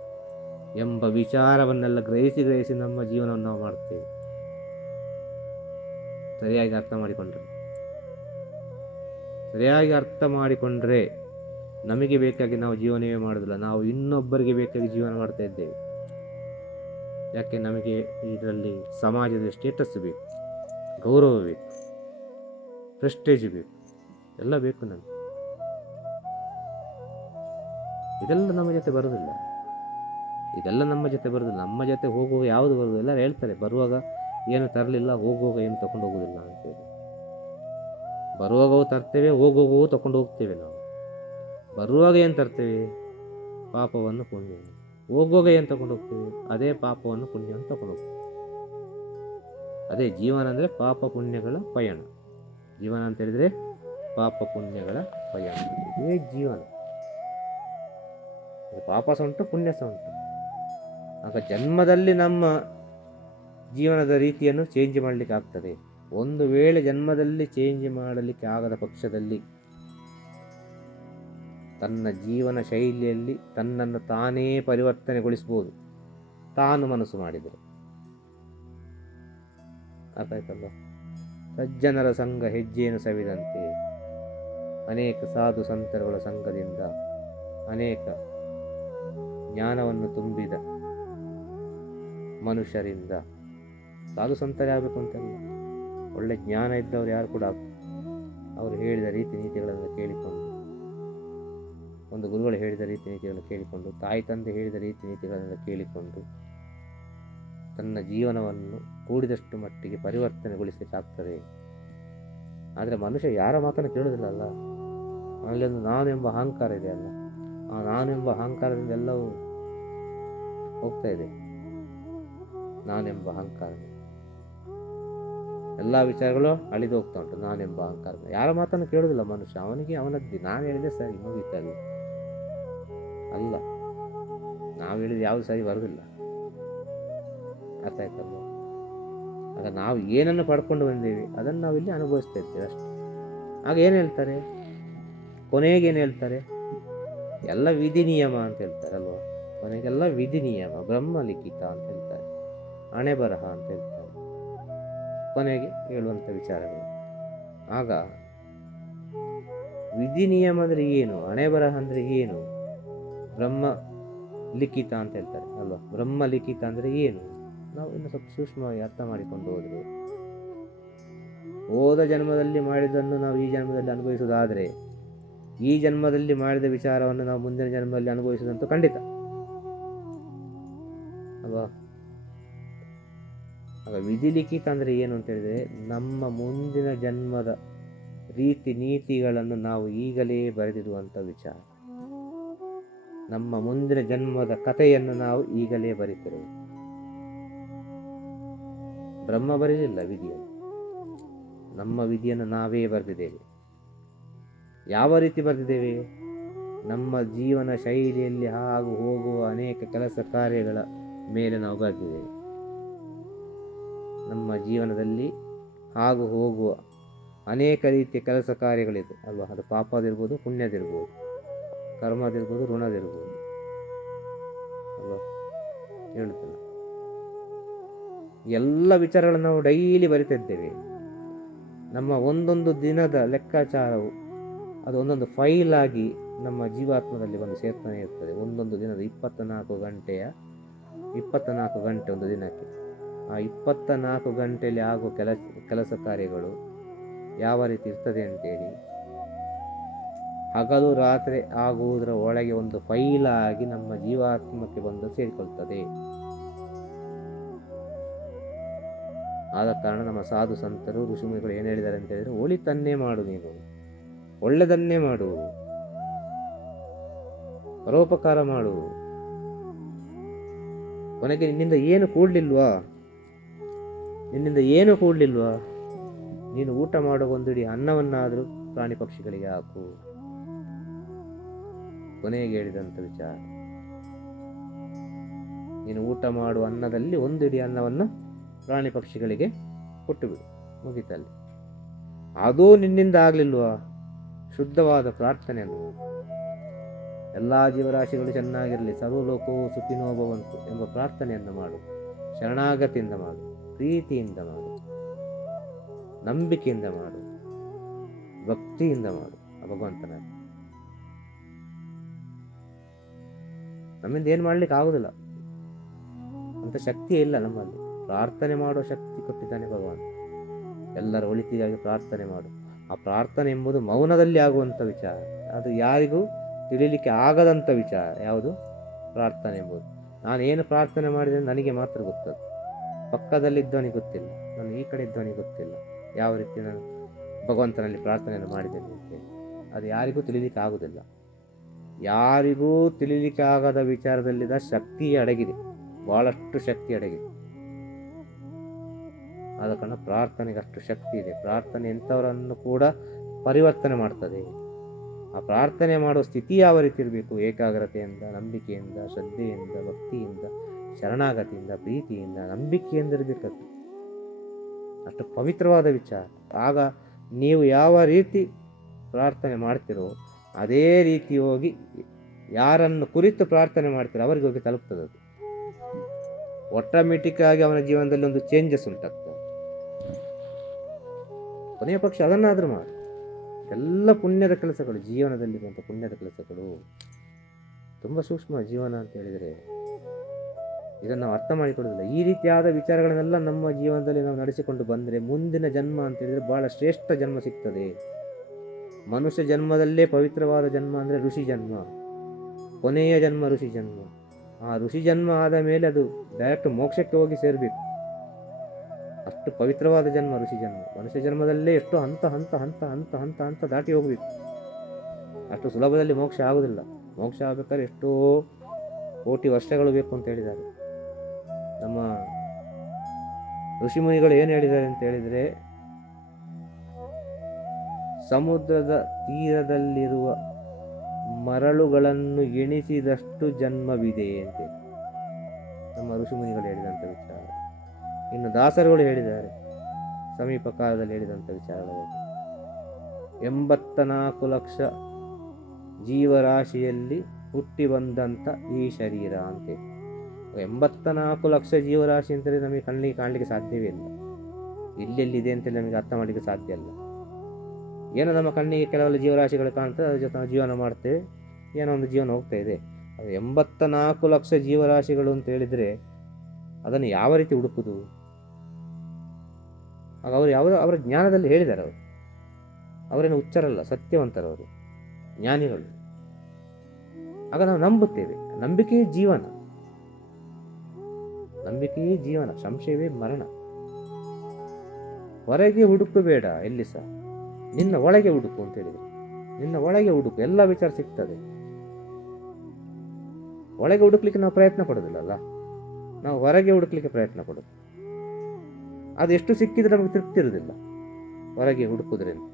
ಎಂಬ ವಿಚಾರವನ್ನೆಲ್ಲ ಗ್ರಹಿಸಿ ನಮ್ಮ ಜೀವನವನ್ನು ನಾವು ಮಾಡ್ತೇವೆ. ಸರಿಯಾಗಿ ಅರ್ಥ ಮಾಡಿಕೊಂಡ್ರೆ ನಮಗೆ ಬೇಕಾಗಿ ನಾವು ಜೀವನವೇ ಮಾಡೋದಿಲ್ಲ, ನಾವು ಇನ್ನೊಬ್ಬರಿಗೆ ಬೇಕಾಗಿ ಜೀವನ ಮಾಡ್ತಾ ಇದ್ದೇವೆ. ಯಾಕೆ? ನಮಗೆ ಇದರಲ್ಲಿ ಸಮಾಜದ ಸ್ಟೇಟಸ್ ಬೇಕು, ಗೌರವ ಬೇಕು, ಪ್ರೆಸ್ಟೇಜ್ ಬೇಕು, ಎಲ್ಲ ಬೇಕು ನಮಗೆ. ಇದೆಲ್ಲ ನಮ್ಮ ಜೊತೆ ಬರೋದಿಲ್ಲ. ನಮ್ಮ ಜೊತೆ ಹೋಗುವಾಗ ಯಾವುದು ಬರೋದು? ಎಲ್ಲರೂ ಹೇಳ್ತಾರೆ ಬರುವಾಗ ಏನು ತರಲಿಲ್ಲ, ಹೋಗುವಾಗ ಏನು ತಗೊಂಡು ಹೋಗೋದಿಲ್ಲ ಅಂತೇಳಿ. ಬರುವಾಗವೂ ತರ್ತೇವೆ, ಹೋಗುವಾಗವೂ ತಗೊಂಡು ಹೋಗ್ತೇವೆ. ನಾವು ಬರುವಾಗ ಏನು ತರ್ತೇವೆ? ಪಾಪವನ್ನು ಪುಣ್ಯ. ಹೋಗುವಾಗ ಏನು ತಗೊಂಡು ಹೋಗ್ತೇವೆ? ಅದೇ ಪಾಪವನ್ನು ಪುಣ್ಯವನ್ನು ತಗೊಂಡು ಹೋಗ್ತೇವೆ. ಅದೇ ಜೀವನ ಅಂದರೆ ಪಾಪ ಪುಣ್ಯಗಳ ಪಯಣ. ಜೀವನ ಅಂತ ಹೇಳಿದರೆ ಪಾಪ ಪುಣ್ಯಗಳ ಪಯಣ, ಇದೇ ಜೀವನ. ಪಾಪ ಸಹ ಉಂಟು, ಪುಣ್ಯ ಸಹ ಉಂಟು. ಆಗ ಜನ್ಮದಲ್ಲಿ ನಮ್ಮ ಜೀವನದ ರೀತಿಯನ್ನು ಚೇಂಜ್ ಮಾಡಲಿಕ್ಕೆ ಆಗ್ತದೆ. ಒಂದು ವೇಳೆ ಜನ್ಮದಲ್ಲಿ ಚೇಂಜ್ ಮಾಡಲಿಕ್ಕೆ ಆಗದ ಪಕ್ಷದಲ್ಲಿ ತನ್ನ ಜೀವನ ಶೈಲಿಯಲ್ಲಿ ತನ್ನನ್ನು ತಾನೇ ಪರಿವರ್ತನೆಗೊಳಿಸ್ಬೋದು, ತಾನು ಮನಸ್ಸು ಮಾಡಿದರೆ. ಅರ್ಥ ಆಯ್ತಲ್ಲ? ಸಜ್ಜನರ ಸಂಘ ಹೆಜ್ಜೆಯನ್ನು ಸವಿದಂತೆ ಅನೇಕ ಸಾಧು ಸಂತರುಗಳ ಸಂಘದಿಂದ ಅನೇಕ ಜ್ಞಾನವನ್ನು ತುಂಬಿದ ಮನುಷ್ಯರಿಂದ, ಸಾಧು ಸಂತರೇ ಆಗಬೇಕು ಅಂತಲ್ಲ, ಒಳ್ಳೆ ಜ್ಞಾನ ಇದ್ದವರು ಯಾರು ಕೂಡ ಅವರು ಹೇಳಿದ ರೀತಿ ನೀತಿಗಳನ್ನು ಕೇಳಿಕೊಂಡು, ಒಂದು ಗುರುಗಳು ಹೇಳಿದ ರೀತಿ ನೀತಿಗಳನ್ನು ಕೇಳಿಕೊಂಡು, ತಾಯಿ ತಂದೆ ಹೇಳಿದ ರೀತಿ ನೀತಿಗಳನ್ನು ಕೇಳಿಕೊಂಡು ತನ್ನ ಜೀವನವನ್ನು ಕೂಡಿದಷ್ಟು ಮಟ್ಟಿಗೆ ಪರಿವರ್ತನೆಗೊಳಿಸಲಿಕ್ಕಾಗ್ತದೆ. ಆದರೆ ಮನುಷ್ಯ ಯಾರ ಮಾತನ್ನು ಕೇಳುವುದಿಲ್ಲ ಅಲ್ಲ. ಅಲ್ಲೊಂದು ನಾನು ಎಂಬ ಅಹಂಕಾರ ಇದೆ ಅಲ್ಲ, ಆ ನಾನು ಎಂಬ ಅಹಂಕಾರದಿಂದ ಎಲ್ಲವೂ ಹೋಗ್ತಾ ಇದೆ. ನಾನೆಂಬ ಅಹಂಕಾರ, ಎಲ್ಲ ವಿಚಾರಗಳು ಅಳಿದು ಹೋಗ್ತಾ ಉಂಟು. ನಾನೆಂಬ ಅಹಂಕಾರ ಯಾರ ಮಾತನ್ನು ಕೇಳುವುದಿಲ್ಲ ಮನುಷ್ಯ. ಅವನಿಗೆ ಅವನದ್ದಿ, ನಾನು ಹೇಳಿದೆ ಸರಿ ಮುಗೀತಲ್ಲಿ ಅಲ್ಲ, ನಾವು ಹೇಳಿದ ಯಾವುದು ಸರಿ ಬರೋದಿಲ್ಲ. ಅರ್ಥ ಆಯ್ತಲ್ಲ? ಆಗ ನಾವು ಏನನ್ನು ಪಡ್ಕೊಂಡು ಬಂದೇವೆ ಅದನ್ನು ನಾವು ಇಲ್ಲಿ ಅನುಭವಿಸ್ತಾ ಇದ್ದೇವೆ ಅಷ್ಟೇ. ಆಗ ಏನು ಹೇಳ್ತಾರೆ ಕೊನೆಗೆ? ಏನು ಹೇಳ್ತಾರೆ? ಎಲ್ಲ ವಿಧಿ ನಿಯಮ ಅಂತ ಹೇಳ್ತಾರೆ ಅಲ್ವಾ? ಕೊನೆಗೆಲ್ಲ ವಿಧಿ ನಿಯಮ, ಬ್ರಹ್ಮ ಲಿಖಿತ ಅಂತ ಹೇಳ್ತಾರೆ, ಹಣೆ ಬರಹ ಅಂತ ಹೇಳ್ತಾರೆ ಕೊನೆಗೆ ಹೇಳುವಂಥ ವಿಚಾರಗಳು. ಆಗ ವಿಧಿ ನಿಯಮ ಅಂದರೆ ಏನು? ಹಣೆ ಬರಹ ಅಂದರೆ ಏನು? ಬ್ರಹ್ಮ ಲಿಖಿತ ಅಂತ ಹೇಳ್ತಾರೆ ಅಲ್ವಾ? ಬ್ರಹ್ಮ ಲಿಖಿತ ಅಂದರೆ ಏನು? ನಾವು ಇನ್ನು ಸ್ವಲ್ಪ ಸೂಕ್ಷ್ಮವಾಗಿ ಅರ್ಥ ಮಾಡಿಕೊಂಡು ಹೋದರೆ, ಹೋದ ಜನ್ಮದಲ್ಲಿ ಮಾಡಿದ್ದನ್ನು ನಾವು ಈ ಜನ್ಮದಲ್ಲಿ ಅನುಭವಿಸುವುದಾದರೆ, ಈ ಜನ್ಮದಲ್ಲಿ ಮಾಡಿದ ವಿಚಾರವನ್ನು ನಾವು ಮುಂದಿನ ಜನ್ಮದಲ್ಲಿ ಅನುಭವಿಸುವುದಂತೂ ಖಂಡಿತ ಅಲ್ವಾ? ಆಗ ವಿಧಿ ಲಿಖಿತ ಅಂದರೆ ಏನು ಅಂತ ಹೇಳಿದರೆ, ನಮ್ಮ ಮುಂದಿನ ಜನ್ಮದ ರೀತಿ ನೀತಿಗಳನ್ನು ನಾವು ಈಗಲೇ ಬರೆದಿರುವಂಥ ವಿಚಾರ. ನಮ್ಮ ಮುಂದಿನ ಜನ್ಮದ ಕಥೆಯನ್ನು ನಾವು ಈಗಲೇ ಬರೀತಿರುವುದು. ಬ್ರಹ್ಮ ಬರೆದಿಲ್ಲ ವಿಧಿಯನ್ನು, ನಮ್ಮ ವಿಧಿಯನ್ನು ನಾವೇ ಬರೆದಿದ್ದೇವೆ. ಯಾವ ರೀತಿ ಬರೆದಿದ್ದೇವೆ? ನಮ್ಮ ಜೀವನ ಶೈಲಿಯಲ್ಲಿ ಹಾಗೂ ಹೋಗುವ ಅನೇಕ ಕೆಲಸ ಕಾರ್ಯಗಳ ಮೇಲೆ ನಾವು ಬರೆದಿದ್ದೇವೆ. ನಮ್ಮ ಜೀವನದಲ್ಲಿ ಹಾಗೂ ಹೋಗುವ ಅನೇಕ ರೀತಿಯ ಕೆಲಸ ಕಾರ್ಯಗಳಿದೆ ಅಲ್ವಾ? ಅದು ಪಾಪದಿರ್ಬೋದು, ಪುಣ್ಯದಿರ್ಬೋದು, ಕರ್ಮದಿರ್ಬೋದು, ಋಣದಿರ್ಬೋದು ಅಲ್ವಾ? ಹೇಳುತ್ತಲ್ಲ, ಎಲ್ಲ ವಿಚಾರಗಳನ್ನು ನಾವು ಡೈಲಿ ಬರಿತಿದ್ದೇವೆ. ನಮ್ಮ ಒಂದೊಂದು ದಿನದ ಲೆಕ್ಕಾಚಾರವು ಅದು ಒಂದೊಂದು ಫೈಲ್ ಆಗಿ ನಮ್ಮ ಜೀವಾತ್ಮದಲ್ಲಿ ಬಂದು ಸೇರ್ತಾನೆ ಇರ್ತದೆ. ಒಂದೊಂದು ದಿನದ 24 ಗಂಟೆ ಒಂದು ದಿನಕ್ಕೆ. ಆ 24 ಗಂಟೆಯಲ್ಲಿ ಆಗುವ ಕೆಲಸ ಕಾರ್ಯಗಳು ಯಾವ ರೀತಿ ಇರ್ತದೆ ಅಂತೇಳಿ ಹಗಲು ರಾತ್ರಿ ಆಗುವುದರ ಒಳಗೆ ಒಂದು ಫೈಲ್ ಆಗಿ ನಮ್ಮ ಜೀವಾತ್ಮಕ್ಕೆ ಬಂದು ಸೇರಿಕೊಳ್ತದೆ. ಆದ ಕಾರಣ ನಮ್ಮ ಸಾಧು ಸಂತರು ಋಷಿಮುನಿಗಳು ಏನು ಹೇಳಿದ್ದಾರೆ ಅಂತ ಹೇಳಿದರೆ, ಒಳಿತನ್ನೇ ಮಾಡು, ನೀನು ಒಳ್ಳೆದನ್ನೇ ಮಾಡು, ಪರೋಪಕಾರ ಮಾಡು. ಕೊನೆಗೆ ನಿನ್ನಿಂದ ಏನು ಕೂಡ್ಲಿಲ್ವಾ, ನೀನು ಊಟ ಮಾಡೋ ಒಂದಿಡಿ ಅನ್ನವನ್ನಾದರೂ ಪ್ರಾಣಿ ಪಕ್ಷಿಗಳಿಗೆ ಹಾಕು. ಕೊನೆಗೆ ಹೇಳಿದಂಥ ವಿಚಾರ ನೀನು ಊಟ ಮಾಡುವ ಅನ್ನದಲ್ಲಿ ಒಂದು ಇಡೀ ಅನ್ನವನ್ನು ಪ್ರಾಣಿ ಪಕ್ಷಿಗಳಿಗೆ ಕೊಟ್ಟು ಬಿಡು, ಮುಗಿತಲ್ಲಿ. ಅದೂ ನಿನ್ನಿಂದ ಆಗಲಿಲ್ವಾ, ಶುದ್ಧವಾದ ಪ್ರಾರ್ಥನೆಯನ್ನು ಎಲ್ಲ ಜೀವರಾಶಿಗಳು ಚೆನ್ನಾಗಿರಲಿ, ಸರ್ವಲೋಕವು ಸುಖಿನೋ ಭವಂತು ಎಂಬ ಪ್ರಾರ್ಥನೆಯನ್ನು ಮಾಡು. ಶರಣಾಗತಿಯಿಂದ ಮಾಡು, ಪ್ರೀತಿಯಿಂದ ಮಾಡು, ನಂಬಿಕೆಯಿಂದ ಮಾಡು, ಭಕ್ತಿಯಿಂದ ಮಾಡು ಆ ಭಗವಂತನ. ನಮ್ಮಿಂದ ಏನು ಮಾಡ್ಲಿಕ್ಕೆ ಆಗುದಿಲ್ಲ, ಅಂತ ಶಕ್ತಿ ಇಲ್ಲ ನಮ್ಮಲ್ಲಿ. ಪ್ರಾರ್ಥನೆ ಮಾಡುವ ಶಕ್ತಿ ಕೊಟ್ಟಿದ್ದಾನೆ ಭಗವಂತ. ಎಲ್ಲರ ಒಳಿತಿಗಾಗಿ ಪ್ರಾರ್ಥನೆ ಮಾಡು. ಆ ಪ್ರಾರ್ಥನೆ ಎಂಬುದು ಮೌನದಲ್ಲಿ ಆಗುವಂಥ ವಿಚಾರ, ಅದು ಯಾರಿಗೂ ತಿಳಿಲಿಕ್ಕೆ ಆಗದಂಥ ವಿಚಾರ. ಯಾವುದು ಪ್ರಾರ್ಥನೆ ಎಂಬುದು? ನಾನು ಏನು ಪ್ರಾರ್ಥನೆ ಮಾಡಿದರೆ ನನಗೆ ಮಾತ್ರ ಗೊತ್ತದು, ಪಕ್ಕದಲ್ಲಿದ್ದವನಿಗೆ ಗೊತ್ತಿಲ್ಲ, ನಾನು ಈ ಕಡೆ ಇದ್ದವನಿಗೆ ಗೊತ್ತಿಲ್ಲ ಯಾವ ರೀತಿ ನಾನು ಭಗವಂತನಲ್ಲಿ ಪ್ರಾರ್ಥನೆಯನ್ನು ಮಾಡಿದ್ದೇನೆ ಅಂತೇಳಿ. ಅದು ಯಾರಿಗೂ ತಿಳಿಲಿಕ್ಕೆ ಆಗುವುದಿಲ್ಲ. ಯಾರಿಗೂ ತಿಳಿಲಿಕ್ಕೆ ಆಗದ ವಿಚಾರದಲ್ಲಿದ್ದ ಶಕ್ತಿ ಅಡಗಿದೆ, ಬಹಳಷ್ಟು ಶಕ್ತಿ ಅಡಗಿದೆ. ಆದ ಕಾರಣ ಪ್ರಾರ್ಥನೆಗೆ ಅಷ್ಟು ಶಕ್ತಿ ಇದೆ. ಪ್ರಾರ್ಥನೆ ಎಂಥವರನ್ನು ಕೂಡ ಪರಿವರ್ತನೆ ಮಾಡ್ತದೆ. ಆ ಪ್ರಾರ್ಥನೆ ಮಾಡುವ ಸ್ಥಿತಿ ಯಾವ ರೀತಿ ಇರಬೇಕು? ಏಕಾಗ್ರತೆಯಿಂದ, ನಂಬಿಕೆಯಿಂದ, ಶ್ರದ್ಧೆಯಿಂದ, ಭಕ್ತಿಯಿಂದ, ಶರಣಾಗತಿಯಿಂದ, ಪ್ರೀತಿಯಿಂದ, ನಂಬಿಕೆಯಿಂದ ಇರಬೇಕದು. ಅಷ್ಟು ಪವಿತ್ರವಾದ ವಿಚಾರ. ಆಗ ನೀವು ಯಾವ ರೀತಿ ಪ್ರಾರ್ಥನೆ ಮಾಡ್ತಿರೋ ಅದೇ ರೀತಿ ಹೋಗಿ ಯಾರನ್ನು ಕುರಿತು ಪ್ರಾರ್ಥನೆ ಮಾಡ್ತೀರೋ ಅವರಿಗೆ ಹೋಗಿ ತಲುಪ್ತದೆ. ಅದು ಆಟೋಮೆಟಿಕ್ ಆಗಿ ಅವನ ಜೀವನದಲ್ಲಿ ಒಂದು ಚೇಂಜಸ್ ಉಂಟಾಗ್ತದೆ. ಕೊನೆಯ ಪಕ್ಷ ಅದನ್ನಾದರೂ ಮಾಡಿ. ಎಲ್ಲ ಪುಣ್ಯದ ಕೆಲಸಗಳು, ಜೀವನದಲ್ಲಿರುವಂಥ ಪುಣ್ಯದ ಕೆಲಸಗಳು ತುಂಬ ಸೂಕ್ಷ್ಮ. ಜೀವನ ಅಂತ ಹೇಳಿದರೆ ಇದನ್ನು ನಾವು ಅರ್ಥ ಮಾಡಿಕೊಳ್ಳೋದಿಲ್ಲ. ಈ ರೀತಿಯಾದ ವಿಚಾರಗಳನ್ನೆಲ್ಲ ನಮ್ಮ ಜೀವನದಲ್ಲಿ ನಾವು ನಡೆಸಿಕೊಂಡು ಬಂದರೆ ಮುಂದಿನ ಜನ್ಮ ಅಂತ ಹೇಳಿದರೆ ಬಹಳ ಶ್ರೇಷ್ಠ ಜನ್ಮ ಸಿಗ್ತದೆ. ಮನುಷ್ಯ ಜನ್ಮದಲ್ಲೇ ಪವಿತ್ರವಾದ ಜನ್ಮ ಅಂದರೆ ಋಷಿ ಜನ್ಮ. ಕೊನೆಯ ಜನ್ಮ ಋಷಿ ಜನ್ಮ. ಆ ಋಷಿ ಜನ್ಮ ಆದ ಮೇಲೆ ಅದು ಡೈರೆಕ್ಟ್ ಮೋಕ್ಷಕ್ಕೆ ಹೋಗಿ ಸೇರಬೇಕು. ಅಷ್ಟು ಪವಿತ್ರವಾದ ಜನ್ಮ ಋಷಿ ಜನ್ಮ. ಮನುಷ್ಯ ಜನ್ಮದಲ್ಲೇ ಎಷ್ಟು ಹಂತ ಹಂತ ಹಂತ ಹಂತ ಹಂತ ಹಂತ ದಾಟಿ ಹೋಗಬೇಕು. ಅಷ್ಟು ಸುಲಭದಲ್ಲಿ ಮೋಕ್ಷ ಆಗುವುದಿಲ್ಲ. ಮೋಕ್ಷ ಆಗಬೇಕಾದ್ರೆ ಎಷ್ಟೋ ಕೋಟಿ ವರ್ಷಗಳು ಬೇಕು ಅಂತ ಹೇಳಿದ್ದಾರೆ. ನಮ್ಮ ಋಷಿಮುನಿಗಳು ಏನು ಹೇಳಿದ್ದಾರೆ ಅಂತ ಹೇಳಿದರೆ, ಸಮುದ್ರದ ತೀರದಲ್ಲಿರುವ ಮರಳುಗಳನ್ನು ಎಣಿಸಿದಷ್ಟು ಜನ್ಮವಿದೆ ಅಂತೇಳಿ ನಮ್ಮ ಋಷಿಮುನಿಗಳು ಹೇಳಿದಂಥ ವಿಚಾರ. ಇನ್ನು ದಾಸರುಗಳು ಹೇಳಿದ್ದಾರೆ ಸಮೀಪ ಕಾಲದಲ್ಲಿ ಹೇಳಿದಂಥ ವಿಚಾರಗಳು. 84 ಲಕ್ಷ ಜೀವರಾಶಿಯಲ್ಲಿ ಹುಟ್ಟಿ ಬಂದಂಥ ಈ ಶರೀರ ಅಂತೇಳಿ. 84 ಲಕ್ಷ ಜೀವರಾಶಿ ಅಂತೇಳಿ ನಮಗೆ ಕಣ್ಣಿಗೆ ಕಾಣಲಿಕ್ಕೆ ಸಾಧ್ಯವೇ ಇಲ್ಲ. ಎಲ್ಲೆಲ್ಲಿದೆ ಅಂತೇಳಿ ನಮಗೆ ಅರ್ಥ ಮಾಡಲಿಕ್ಕೆ ಸಾಧ್ಯ ಇಲ್ಲ. ಏನೋ ನಮ್ಮ ಕಣ್ಣಿಗೆ ಕೆಲವೆಲ್ಲ ಜೀವರಾಶಿಗಳು ಕಾಣ್ತದೆ, ಅದ್ರ ಜೊತೆ ನಾವು ಜೀವನ ಮಾಡ್ತೇವೆ, ಏನೋ ಒಂದು ಜೀವನ ಹೋಗ್ತಾ ಇದೆ. ಅದು 84 ಲಕ್ಷ ಜೀವರಾಶಿಗಳು ಅಂತ ಹೇಳಿದರೆ ಅದನ್ನು ಯಾವ ರೀತಿ ಹುಡುಕುದು? ಆಗ ಅವರು ಅವರ ಜ್ಞಾನದಲ್ಲಿ ಹೇಳಿದ್ದಾರೆ. ಅವರೇನು ಹುಚ್ಚರಲ್ಲ, ಸತ್ಯವಂತರವರು, ಜ್ಞಾನಿಗಳು. ಆಗ ನಾವು ನಂಬುತ್ತೇವೆ. ನಂಬಿಕೆಯೇ ಜೀವನ, ನಂಬಿಕೆಯೇ ಜೀವನ, ಸಂಶಯವೇ ಮರಣ. ಹೊರಗೆ ಹುಡುಕಬೇಡ ಎಲ್ಲಿ ಸಹ, ನಿನ್ನ ಒಳಗೆ ಹುಡುಕು ಅಂತ ಹೇಳಿದ್ರು. ನಿನ್ನ ಒಳಗೆ ಹುಡುಕು, ಎಲ್ಲ ವಿಚಾರ ಸಿಗ್ತದೆ. ಒಳಗೆ ಹುಡುಕ್ಲಿಕ್ಕೆ ನಾವು ಪ್ರಯತ್ನ ಪಡೋದಿಲ್ಲಲ್ಲ, ನಾವು ಹೊರಗೆ ಹುಡುಕ್ಲಿಕ್ಕೆ ಪ್ರಯತ್ನ ಪಡೋದು. ಅದು ಎಷ್ಟು ಸಿಕ್ಕಿದ್ರೆ ನಮಗೆ ತೃಪ್ತಿ ಇರುವುದಿಲ್ಲ ಹೊರಗೆ ಹುಡುಕುದ್ರಿಂದ.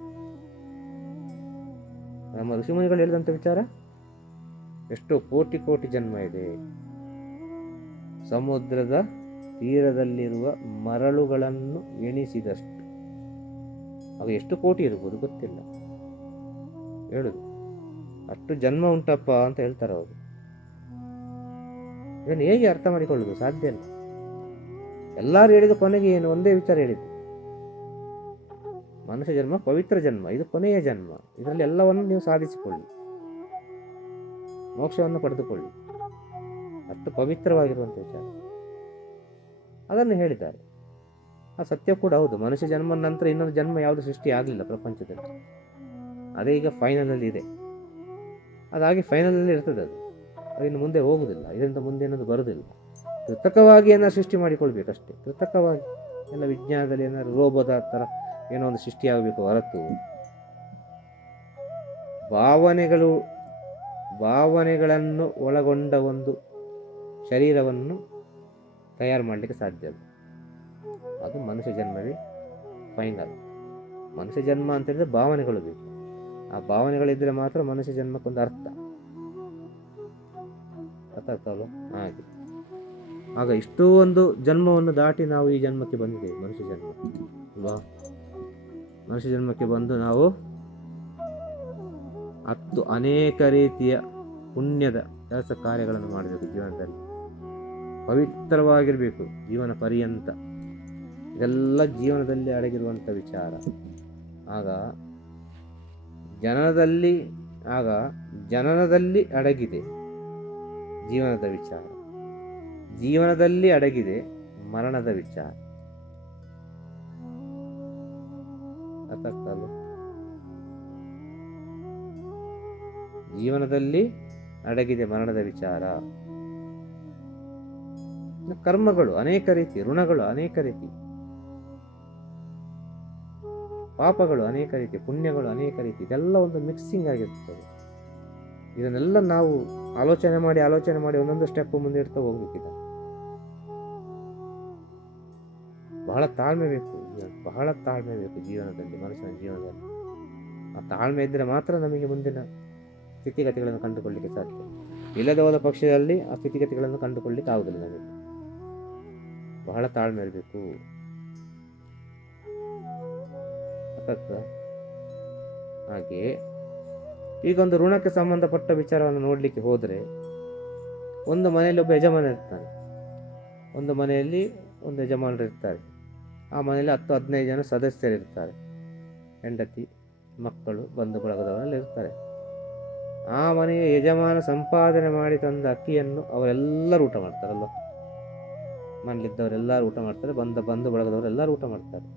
ನಮ್ಮ ಋಷಿಮುನಿಗಳು ಹೇಳಿದಂಥ ವಿಚಾರ, ಎಷ್ಟೋ ಕೋಟಿ ಕೋಟಿ ಜನ್ಮ ಇದೆ. ಸಮುದ್ರದ ತೀರದಲ್ಲಿರುವ ಮರಳುಗಳನ್ನು ಎಣಿಸಿದಷ್ಟು. ಅವು ಎಷ್ಟು ಕೋಟಿ ಇರ್ಬೋದು ಗೊತ್ತಿಲ್ಲ, ಹೇಳುದು ಅಷ್ಟು ಜನ್ಮ ಉಂಟಪ್ಪ ಅಂತ ಹೇಳ್ತಾರೆ ಅವರು. ಇದನ್ನು ಹೇಗೆ ಅರ್ಥ ಮಾಡಿಕೊಳ್ಳುವುದು? ಸಾಧ್ಯ ಇಲ್ಲ. ಎಲ್ಲರೂ ಹೇಳಿದ ಕೊನೆಗೆ ಏನು ಒಂದೇ ವಿಚಾರ ಹೇಳಿದ್ದು, ಮನುಷ್ಯ ಜನ್ಮ ಪವಿತ್ರ ಜನ್ಮ, ಇದು ಕೊನೆಯ ಜನ್ಮ, ಇದರಲ್ಲಿ ಎಲ್ಲವನ್ನು ನೀವು ಸಾಧಿಸಿಕೊಳ್ಳಿ, ಮೋಕ್ಷವನ್ನು ಪಡೆದುಕೊಳ್ಳಿ. ಅಷ್ಟು ಪವಿತ್ರವಾಗಿರುವಂಥ ವಿಚಾರ ಅದನ್ನು ಹೇಳಿದ್ದಾರೆ. ಆ ಸತ್ಯ ಕೂಡ ಹೌದು. ಮನುಷ್ಯ ಜನ್ಮ ನಂತರ ಇನ್ನೊಂದು ಜನ್ಮ ಯಾವುದು ಸೃಷ್ಟಿ ಆಗಲಿಲ್ಲ ಪ್ರಪಂಚದಲ್ಲಿ. ಅದೇ ಈಗ ಫೈನಲಲ್ಲಿ ಇದೆ. ಅದಾಗಿ ಫೈನಲಲ್ಲಿ ಇರ್ತದೆ. ಅದು ಇನ್ನು ಮುಂದೆ ಹೋಗುವುದಿಲ್ಲ, ಇದರಿಂದ ಮುಂದೆ ಏನದು ಬರುವುದಿಲ್ಲ. ಕೃತಕವಾಗಿ ಏನಾದ್ರು ಸೃಷ್ಟಿ ಮಾಡಿಕೊಳ್ಬೇಕಷ್ಟೇ. ಕೃತಕವಾಗಿ ಎಲ್ಲ ವಿಜ್ಞಾನದಲ್ಲಿ ಏನಾದ್ರು ರೋಬೋದ ಥರ ಏನೋ ಒಂದು ಸೃಷ್ಟಿಯಾಗಬೇಕು ಹೊರತು ಭಾವನೆಗಳನ್ನು ಒಳಗೊಂಡ ಒಂದು ಶರೀರವನ್ನು ತಯಾರು ಮಾಡಲಿಕ್ಕೆ ಸಾಧ್ಯ ಇಲ್ಲ. ಅದು ಮನುಷ್ಯ ಜನ್ಮವೇ ಫೈನಲ್. ಮನುಷ್ಯ ಜನ್ಮ ಅಂತ ಹೇಳಿದ್ರೆ ಭಾವನೆಗಳು ಬೇಕು. ಆ ಭಾವನೆಗಳಿದ್ದರೆ ಮಾತ್ರ ಮನುಷ್ಯ ಜನ್ಮಕ್ಕೊಂದು ಅರ್ಥ. ಅರ್ಥ ಆಗ್ತಾವಲ್ಲ ಹಾಗೆ. ಆಗ ಇಷ್ಟೋ ಒಂದು ಜನ್ಮವನ್ನು ದಾಟಿ ನಾವು ಈ ಜನ್ಮಕ್ಕೆ ಬಂದಿದ್ದೇವೆ, ಮನುಷ್ಯ ಜನ್ಮ ಅಲ್ವಾ. ಮನುಷ್ಯ ಜನ್ಮಕ್ಕೆ ಬಂದು ನಾವು ಅನೇಕ ರೀತಿಯ ಪುಣ್ಯದ ಕೆಲಸ ಕಾರ್ಯಗಳನ್ನು ಮಾಡಬೇಕು. ಜೀವನದಲ್ಲಿ ಪವಿತ್ರವಾಗಿರಬೇಕು ಜೀವನ ಪರ್ಯಂತ. ಇದೆಲ್ಲ ಜೀವನದಲ್ಲಿ ಅಡಗಿರುವಂಥ ವಿಚಾರ. ಆಗ ಜನನದಲ್ಲಿ ಅಡಗಿದೆ ಜೀವನದ ವಿಚಾರ, ಜೀವನದಲ್ಲಿ ಅಡಗಿದೆ ಮರಣದ ವಿಚಾರ. ಅರ್ಥಾಗ್ತಲ್ಲ? ಜೀವನದಲ್ಲಿ ಅಡಗಿದೆ ಮರಣದ ವಿಚಾರ. ಕರ್ಮಗಳು ಅನೇಕ ರೀತಿ, ಋಣಗಳು ಅನೇಕ ರೀತಿ, ಪಾಪಗಳು ಅನೇಕ ರೀತಿ, ಪುಣ್ಯಗಳು ಅನೇಕ ರೀತಿ. ಇದೆಲ್ಲ ಒಂದು ಮಿಕ್ಸಿಂಗ್ ಆಗಿರ್ತದೆ. ಇದನ್ನೆಲ್ಲ ನಾವು ಆಲೋಚನೆ ಮಾಡಿ ಒಂದೊಂದು ಸ್ಟೆಪ್ ಮುಂದೆ ಇಡ್ತಾ ಹೋಗ್ಬೇಕಿದೆ. ಬಹಳ ತಾಳ್ಮೆ ಬೇಕು ಜೀವನದಲ್ಲಿ, ಮನುಷ್ಯನ ಜೀವನದಲ್ಲಿ. ಆ ತಾಳ್ಮೆ ಇದ್ದರೆ ಮಾತ್ರ ನಮಗೆ ಮುಂದಿನ ಸ್ಥಿತಿಗತಿಗಳನ್ನು ಕಂಡುಕೊಳ್ಳಲಿಕ್ಕೆ ಸಾಧ್ಯ. ಇಲ್ಲದೆ ಹೋದ ಪಕ್ಷದಲ್ಲಿ ಆ ಸ್ಥಿತಿಗತಿಗಳನ್ನು ಕಂಡುಕೊಳ್ಳಲಿಕ್ಕೆ ಆಗುವುದಿಲ್ಲ ನಮಗೆ. ಬಹಳ ತಾಳ್ಮೆ ಇರಬೇಕು. ಹಾಗೆ ಈಗ ಒಂದು ಋಣಕ್ಕೆ ಸಂಬಂಧಪಟ್ಟ ವಿಚಾರವನ್ನು ನೋಡಲಿಕ್ಕೆ ಹೋದರೆ, ಒಂದು ಮನೆಯಲ್ಲಿ ಒಬ್ಬ ಯಜಮಾನ ಇರ್ತಾನೆ, ಒಂದು ಮನೆಯಲ್ಲಿ ಒಂದು ಯಜಮಾನರು ಇರ್ತಾರೆ. ಆ ಮನೆಯಲ್ಲಿ 10-15 ಜನ ಸದಸ್ಯರಿರ್ತಾರೆ, ಹೆಂಡತಿ, ಮಕ್ಕಳು, ಬಂಧು ಬಳಗದವರೆಲ್ಲ ಇರ್ತಾರೆ. ಆ ಮನೆಯ ಯಜಮಾನ ಸಂಪಾದನೆ ಮಾಡಿ ತಂದ ಅಕ್ಕಿಯನ್ನು ಅವರೆಲ್ಲರೂ ಊಟ ಮಾಡ್ತಾರಲ್ವ. ಮನೇಲಿದ್ದವರೆಲ್ಲರೂ ಊಟ ಮಾಡ್ತಾರೆ, ಬಂಧು ಬಳಗದವರೆಲ್ಲರೂ ಊಟ ಮಾಡ್ತಾರೆ.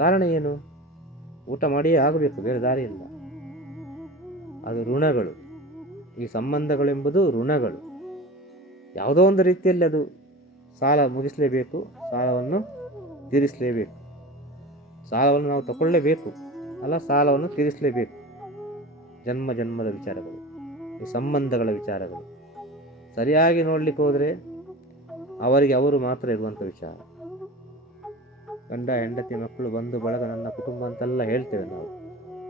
ಕಾರಣ ಏನು? ಊಟ ಮಾಡಿಯೇ ಆಗಬೇಕು, ಬೇರೆ ದಾರಿ ಇಲ್ಲ. ಅದು ಋಣಗಳು. ಈ ಸಂಬಂಧಗಳೆಂಬುದು ಋಣಗಳು. ಯಾವುದೋ ಒಂದು ರೀತಿಯಲ್ಲಿ ಅದು ಸಾಲ ಮುಗಿಸಲೇಬೇಕು, ಸಾಲವನ್ನು ತೀರಿಸಲೇಬೇಕು. ಸಾಲವನ್ನು ನಾವು ತಗೊಳ್ಳೇಬೇಕು ಅಲ್ಲ, ಸಾಲವನ್ನು ತೀರಿಸಲೇಬೇಕು. ಜನ್ಮದ ವಿಚಾರಗಳು, ಈ ಸಂಬಂಧಗಳ ವಿಚಾರಗಳು ಸರಿಯಾಗಿ ನೋಡ್ಲಿಕ್ಕೆ ಹೋದರೆ ಅವರಿಗೆ ಅವರು ಮಾತ್ರ ಇರುವಂಥ ವಿಚಾರ. ಗಂಡ, ಹೆಂಡತಿ, ಮಕ್ಕಳು, ಬಂಧು ಬಳಗ, ನನ್ನ ಕುಟುಂಬ ಅಂತೆಲ್ಲ ಹೇಳ್ತೇವೆ ನಾವು.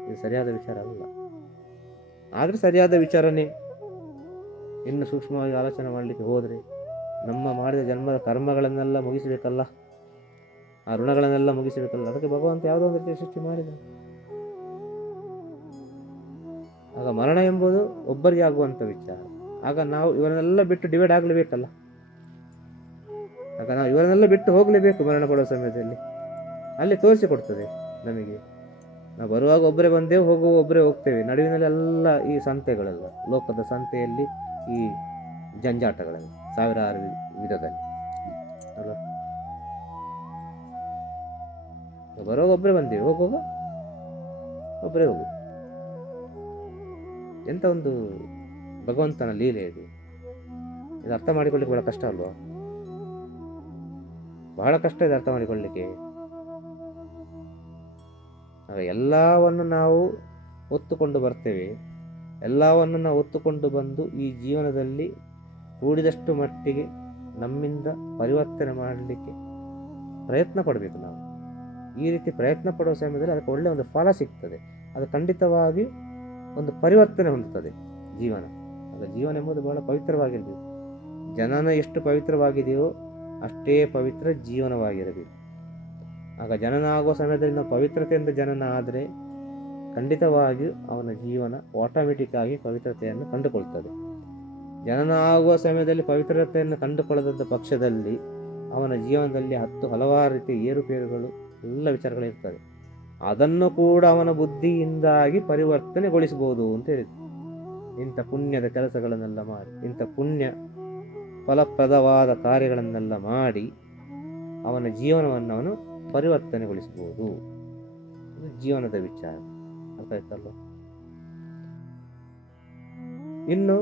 ಇದು ಸರಿಯಾದ ವಿಚಾರ ಅಲ್ಲ. ಆದರೆ ಸರಿಯಾದ ವಿಚಾರನೇ. ಇನ್ನು ಸೂಕ್ಷ್ಮವಾಗಿ ಆಲೋಚನೆ ಮಾಡಲಿಕ್ಕೆ ಹೋದರೆ ನಮ್ಮ ಮಾಡಿದ ಜನ್ಮದ ಕರ್ಮಗಳನ್ನೆಲ್ಲ ಮುಗಿಸಬೇಕಲ್ಲ, ಆ ಋಣಗಳನ್ನೆಲ್ಲ ಮುಗಿಸಬೇಕಲ್ಲ. ಅದಕ್ಕೆ ಭಗವಂತ ಯಾವುದೋ ಒಂದು ರೀತಿಯ ಸೃಷ್ಟಿ ಮಾಡಿದ. ಆಗ ಮರಣ ಎಂಬುದು ಒಬ್ಬರಿಗೆ ಆಗುವಂಥ ವಿಚಾರ. ಆಗ ನಾವು ಇವರನ್ನೆಲ್ಲ ಬಿಟ್ಟು ಡಿವೈಡ್ ಆಗಲೇಬೇಕಲ್ಲ. ಆಗ ನಾವು ಇವರನ್ನೆಲ್ಲ ಬಿಟ್ಟು ಹೋಗಲೇಬೇಕು. ಮರಣ ಪಡುವ ಸಮಯದಲ್ಲಿ ಅಲ್ಲಿ ತೋರಿಸಿಕೊಡ್ತದೆ ನಮಗೆ. ನಾವು ಬರುವಾಗ ಒಬ್ಬರೇ ಬಂದೇವು, ಹೋಗುವ ಒಬ್ಬರೇ ಹೋಗ್ತೇವೆ. ನಡುವಿನಲ್ಲಿ ಎಲ್ಲ ಈ ಸಂತೆಗಳೆಲ್ಲ, ಲೋಕದ ಸಂತೆಯಲ್ಲಿ ಈ ಜಂಜಾಟಗಳಲ್ಲಿ ಸಾವಿರಾರು ವಿಧದಲ್ಲಿ ಅಲ್ಲ. ಬರುವಾಗ ಒಬ್ಬರೇ ಬಂದೇವೆ, ಹೋಗುವಾಗ ಒಬ್ಬರೇ ಹೋಗು. ಎಂಥ ಒಂದು ಭಗವಂತನ ಲೀಲೆ ಇದು. ಇದು ಅರ್ಥ ಮಾಡಿಕೊಳ್ಳಿಕ್ಕೆ ಬಹಳ ಕಷ್ಟ ಅಲ್ವಾ? ಬಹಳ ಕಷ್ಟ ಇದೆ ಅರ್ಥ ಮಾಡಿಕೊಳ್ಳಲಿಕ್ಕೆ. ಆಗ ಎಲ್ಲವನ್ನು ನಾವು ಹೊತ್ತುಕೊಂಡು ಬರ್ತೇವೆ. ಎಲ್ಲವನ್ನು ನಾವು ಹೊತ್ತುಕೊಂಡು ಬಂದು ಈ ಜೀವನದಲ್ಲಿ ಕೂಡಿದಷ್ಟು ಮಟ್ಟಿಗೆ ನಮ್ಮಿಂದ ಪರಿವರ್ತನೆ ಮಾಡಲಿಕ್ಕೆ ಪ್ರಯತ್ನ ಪಡಬೇಕು ನಾವು. ಈ ರೀತಿ ಪ್ರಯತ್ನ ಪಡುವ ಸಮಯದಲ್ಲಿ ಅದಕ್ಕೆ ಒಳ್ಳೆಯ ಒಂದು ಫಲ ಸಿಗ್ತದೆ. ಅದು ಖಂಡಿತವಾಗಿ ಒಂದು ಪರಿವರ್ತನೆ ಹೊಂದುತ್ತದೆ ಜೀವನ. ಆಗ ಜೀವನ ಎಂಬುದು ಬಹಳ ಪವಿತ್ರವಾಗಿರಬೇಕು. ಜನನ ಎಷ್ಟು ಪವಿತ್ರವಾಗಿದೆಯೋ ಅಷ್ಟೇ ಪವಿತ್ರ ಜೀವನವಾಗಿರಬೇಕು. ಆಗ ಜನನ ಆಗುವ ಸಮಯದಲ್ಲಿ ನಾವು ಪವಿತ್ರತೆಯಿಂದ ಜನನ ಆದರೆ ಖಂಡಿತವಾಗಿಯೂ ಅವನ ಜೀವನ ಆಟೋಮೆಟಿಕ್ ಆಗಿ ಪವಿತ್ರತೆಯನ್ನು ಕಂಡುಕೊಳ್ತದೆ. ಜನನ ಆಗುವ ಸಮಯದಲ್ಲಿ ಪವಿತ್ರತೆಯನ್ನು ಕಂಡುಕೊಳ್ಳದ ಪಕ್ಷದಲ್ಲಿ ಅವನ ಜೀವನದಲ್ಲಿ ಹಲವಾರು ರೀತಿಯ ಏರುಪೇರುಗಳು ಎಲ್ಲ ವಿಚಾರಗಳಿರ್ತವೆ. ಅದನ್ನು ಕೂಡ ಅವನ ಬುದ್ಧಿಯಿಂದಾಗಿ ಪರಿವರ್ತನೆಗೊಳಿಸಬಹುದು ಅಂತ ಹೇಳಿದ್ರು. ಇಂಥ ಪುಣ್ಯದ ಕೆಲಸಗಳನ್ನೆಲ್ಲ ಮಾಡಿ, ಇಂಥ ಪುಣ್ಯ ಫಲಪ್ರದವಾದ ಕಾರ್ಯಗಳನ್ನೆಲ್ಲ ಮಾಡಿ ಅವನ ಜೀವನವನ್ನು ಅವನು ಪರಿವರ್ತನೆಗೊಳಿಸಬಹುದು. ಇದು ಜೀವನದ ವಿಚಾರ. ಅರ್ಥ ಆಯ್ತಲ್ವ? ಇನ್ನು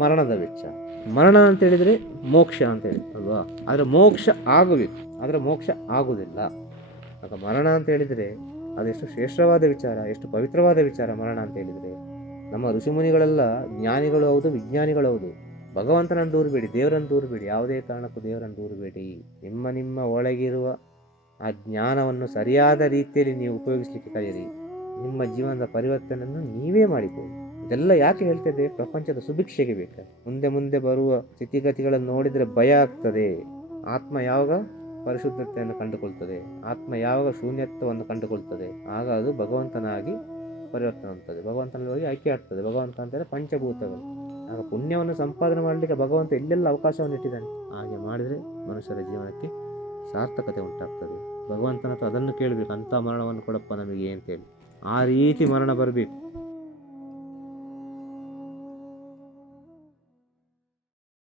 ಮರಣದ ವಿಚಾರ. ಮರಣ ಅಂತ ಹೇಳಿದ್ರೆ ಮೋಕ್ಷ ಅಂತ ಹೇಳಿ ಅಲ್ವಾ? ಆದರೆ ಮೋಕ್ಷ ಆಗಬೇಕು, ಆದರೆ ಮೋಕ್ಷ ಆಗುವುದಿಲ್ಲ. ಆಗ ಮರಣ ಅಂತ ಹೇಳಿದರೆ ಅದೆಷ್ಟು ಶ್ರೇಷ್ಠವಾದ ವಿಚಾರ, ಎಷ್ಟು ಪವಿತ್ರವಾದ ವಿಚಾರ ಮರಣ ಅಂತ ಹೇಳಿದರೆ. ನಮ್ಮ ಋಷಿಮುನಿಗಳೆಲ್ಲ ಜ್ಞಾನಿಗಳು ಹೌದು, ವಿಜ್ಞಾನಿಗಳು ಹೌದು. ಭಗವಂತನನ್ನು ದೂರಬೇಡಿ, ದೇವರನ್ನು ದೂರಬೇಡಿ, ಯಾವುದೇ ಕಾರಣಕ್ಕೂ ದೇವರನ್ನು ದೂರಬೇಡಿ. ನಿಮ್ಮ ಒಳಗಿರುವ ಆ ಜ್ಞಾನವನ್ನು ಸರಿಯಾದ ರೀತಿಯಲ್ಲಿ ನೀವು ಉಪಯೋಗಿಸಲಿಕ್ಕೆ ಕಲಿಯಿರಿ. ನಿಮ್ಮ ಜೀವನದ ಪರಿವರ್ತನೆಯನ್ನು ನೀವೇ ಮಾಡಿಕೊಳ್ಳಿ. ಇದೆಲ್ಲ ಯಾಕೆ ಹೇಳ್ತಾ ಇದ್ದೇವೆ? ಪ್ರಪಂಚದ ಸುಭಿಕ್ಷೆಗೆ ಬೇಕು. ಮುಂದೆ ಮುಂದೆ ಬರುವ ಸ್ಥಿತಿಗತಿಗಳನ್ನು ನೋಡಿದರೆ ಭಯ ಆಗ್ತದೆ. ಆತ್ಮ ಯಾವಾಗ ಪರಿಶುದ್ಧತೆಯನ್ನು ಕಂಡುಕೊಳ್ತದೆ, ಆತ್ಮ ಯಾವಾಗ ಶೂನ್ಯತ್ವವನ್ನು ಕಂಡುಕೊಳ್ತದೆ, ಆಗ ಅದು ಭಗವಂತನಾಗಿ ಪರಿವರ್ತನೆ ಆಗ್ತದೆ, ಭಗವಂತನಲ್ಲಿ ಹೋಗಿ ಐಕ್ಯ ಆಗ್ತದೆ. ಭಗವಂತ ಅಂತಂದರೆ ಪಂಚಭೂತಗಳು. ಆಗ ಪುಣ್ಯವನ್ನು ಸಂಪಾದನೆ ಮಾಡಲಿಕ್ಕೆ ಭಗವಂತ ಎಲ್ಲೆಲ್ಲ ಅವಕಾಶವನ್ನು ಇಟ್ಟಿದ್ದಾನೆ. ಹಾಗೆ ಮಾಡಿದರೆ ಮನುಷ್ಯರ ಜೀವನಕ್ಕೆ ಸಾರ್ಥಕತೆ ಉಂಟಾಗ್ತದೆ. ಭಗವಂತನ ಹತ್ರ ಅದನ್ನು ಕೇಳಬೇಕು, ಅಂಥ ಮರಣವನ್ನು ಕೊಡಪ್ಪ ನಮಗೆ ಅಂತೇಳಿ. ಆ ರೀತಿ ಮರಣ ಬರಬೇಕು.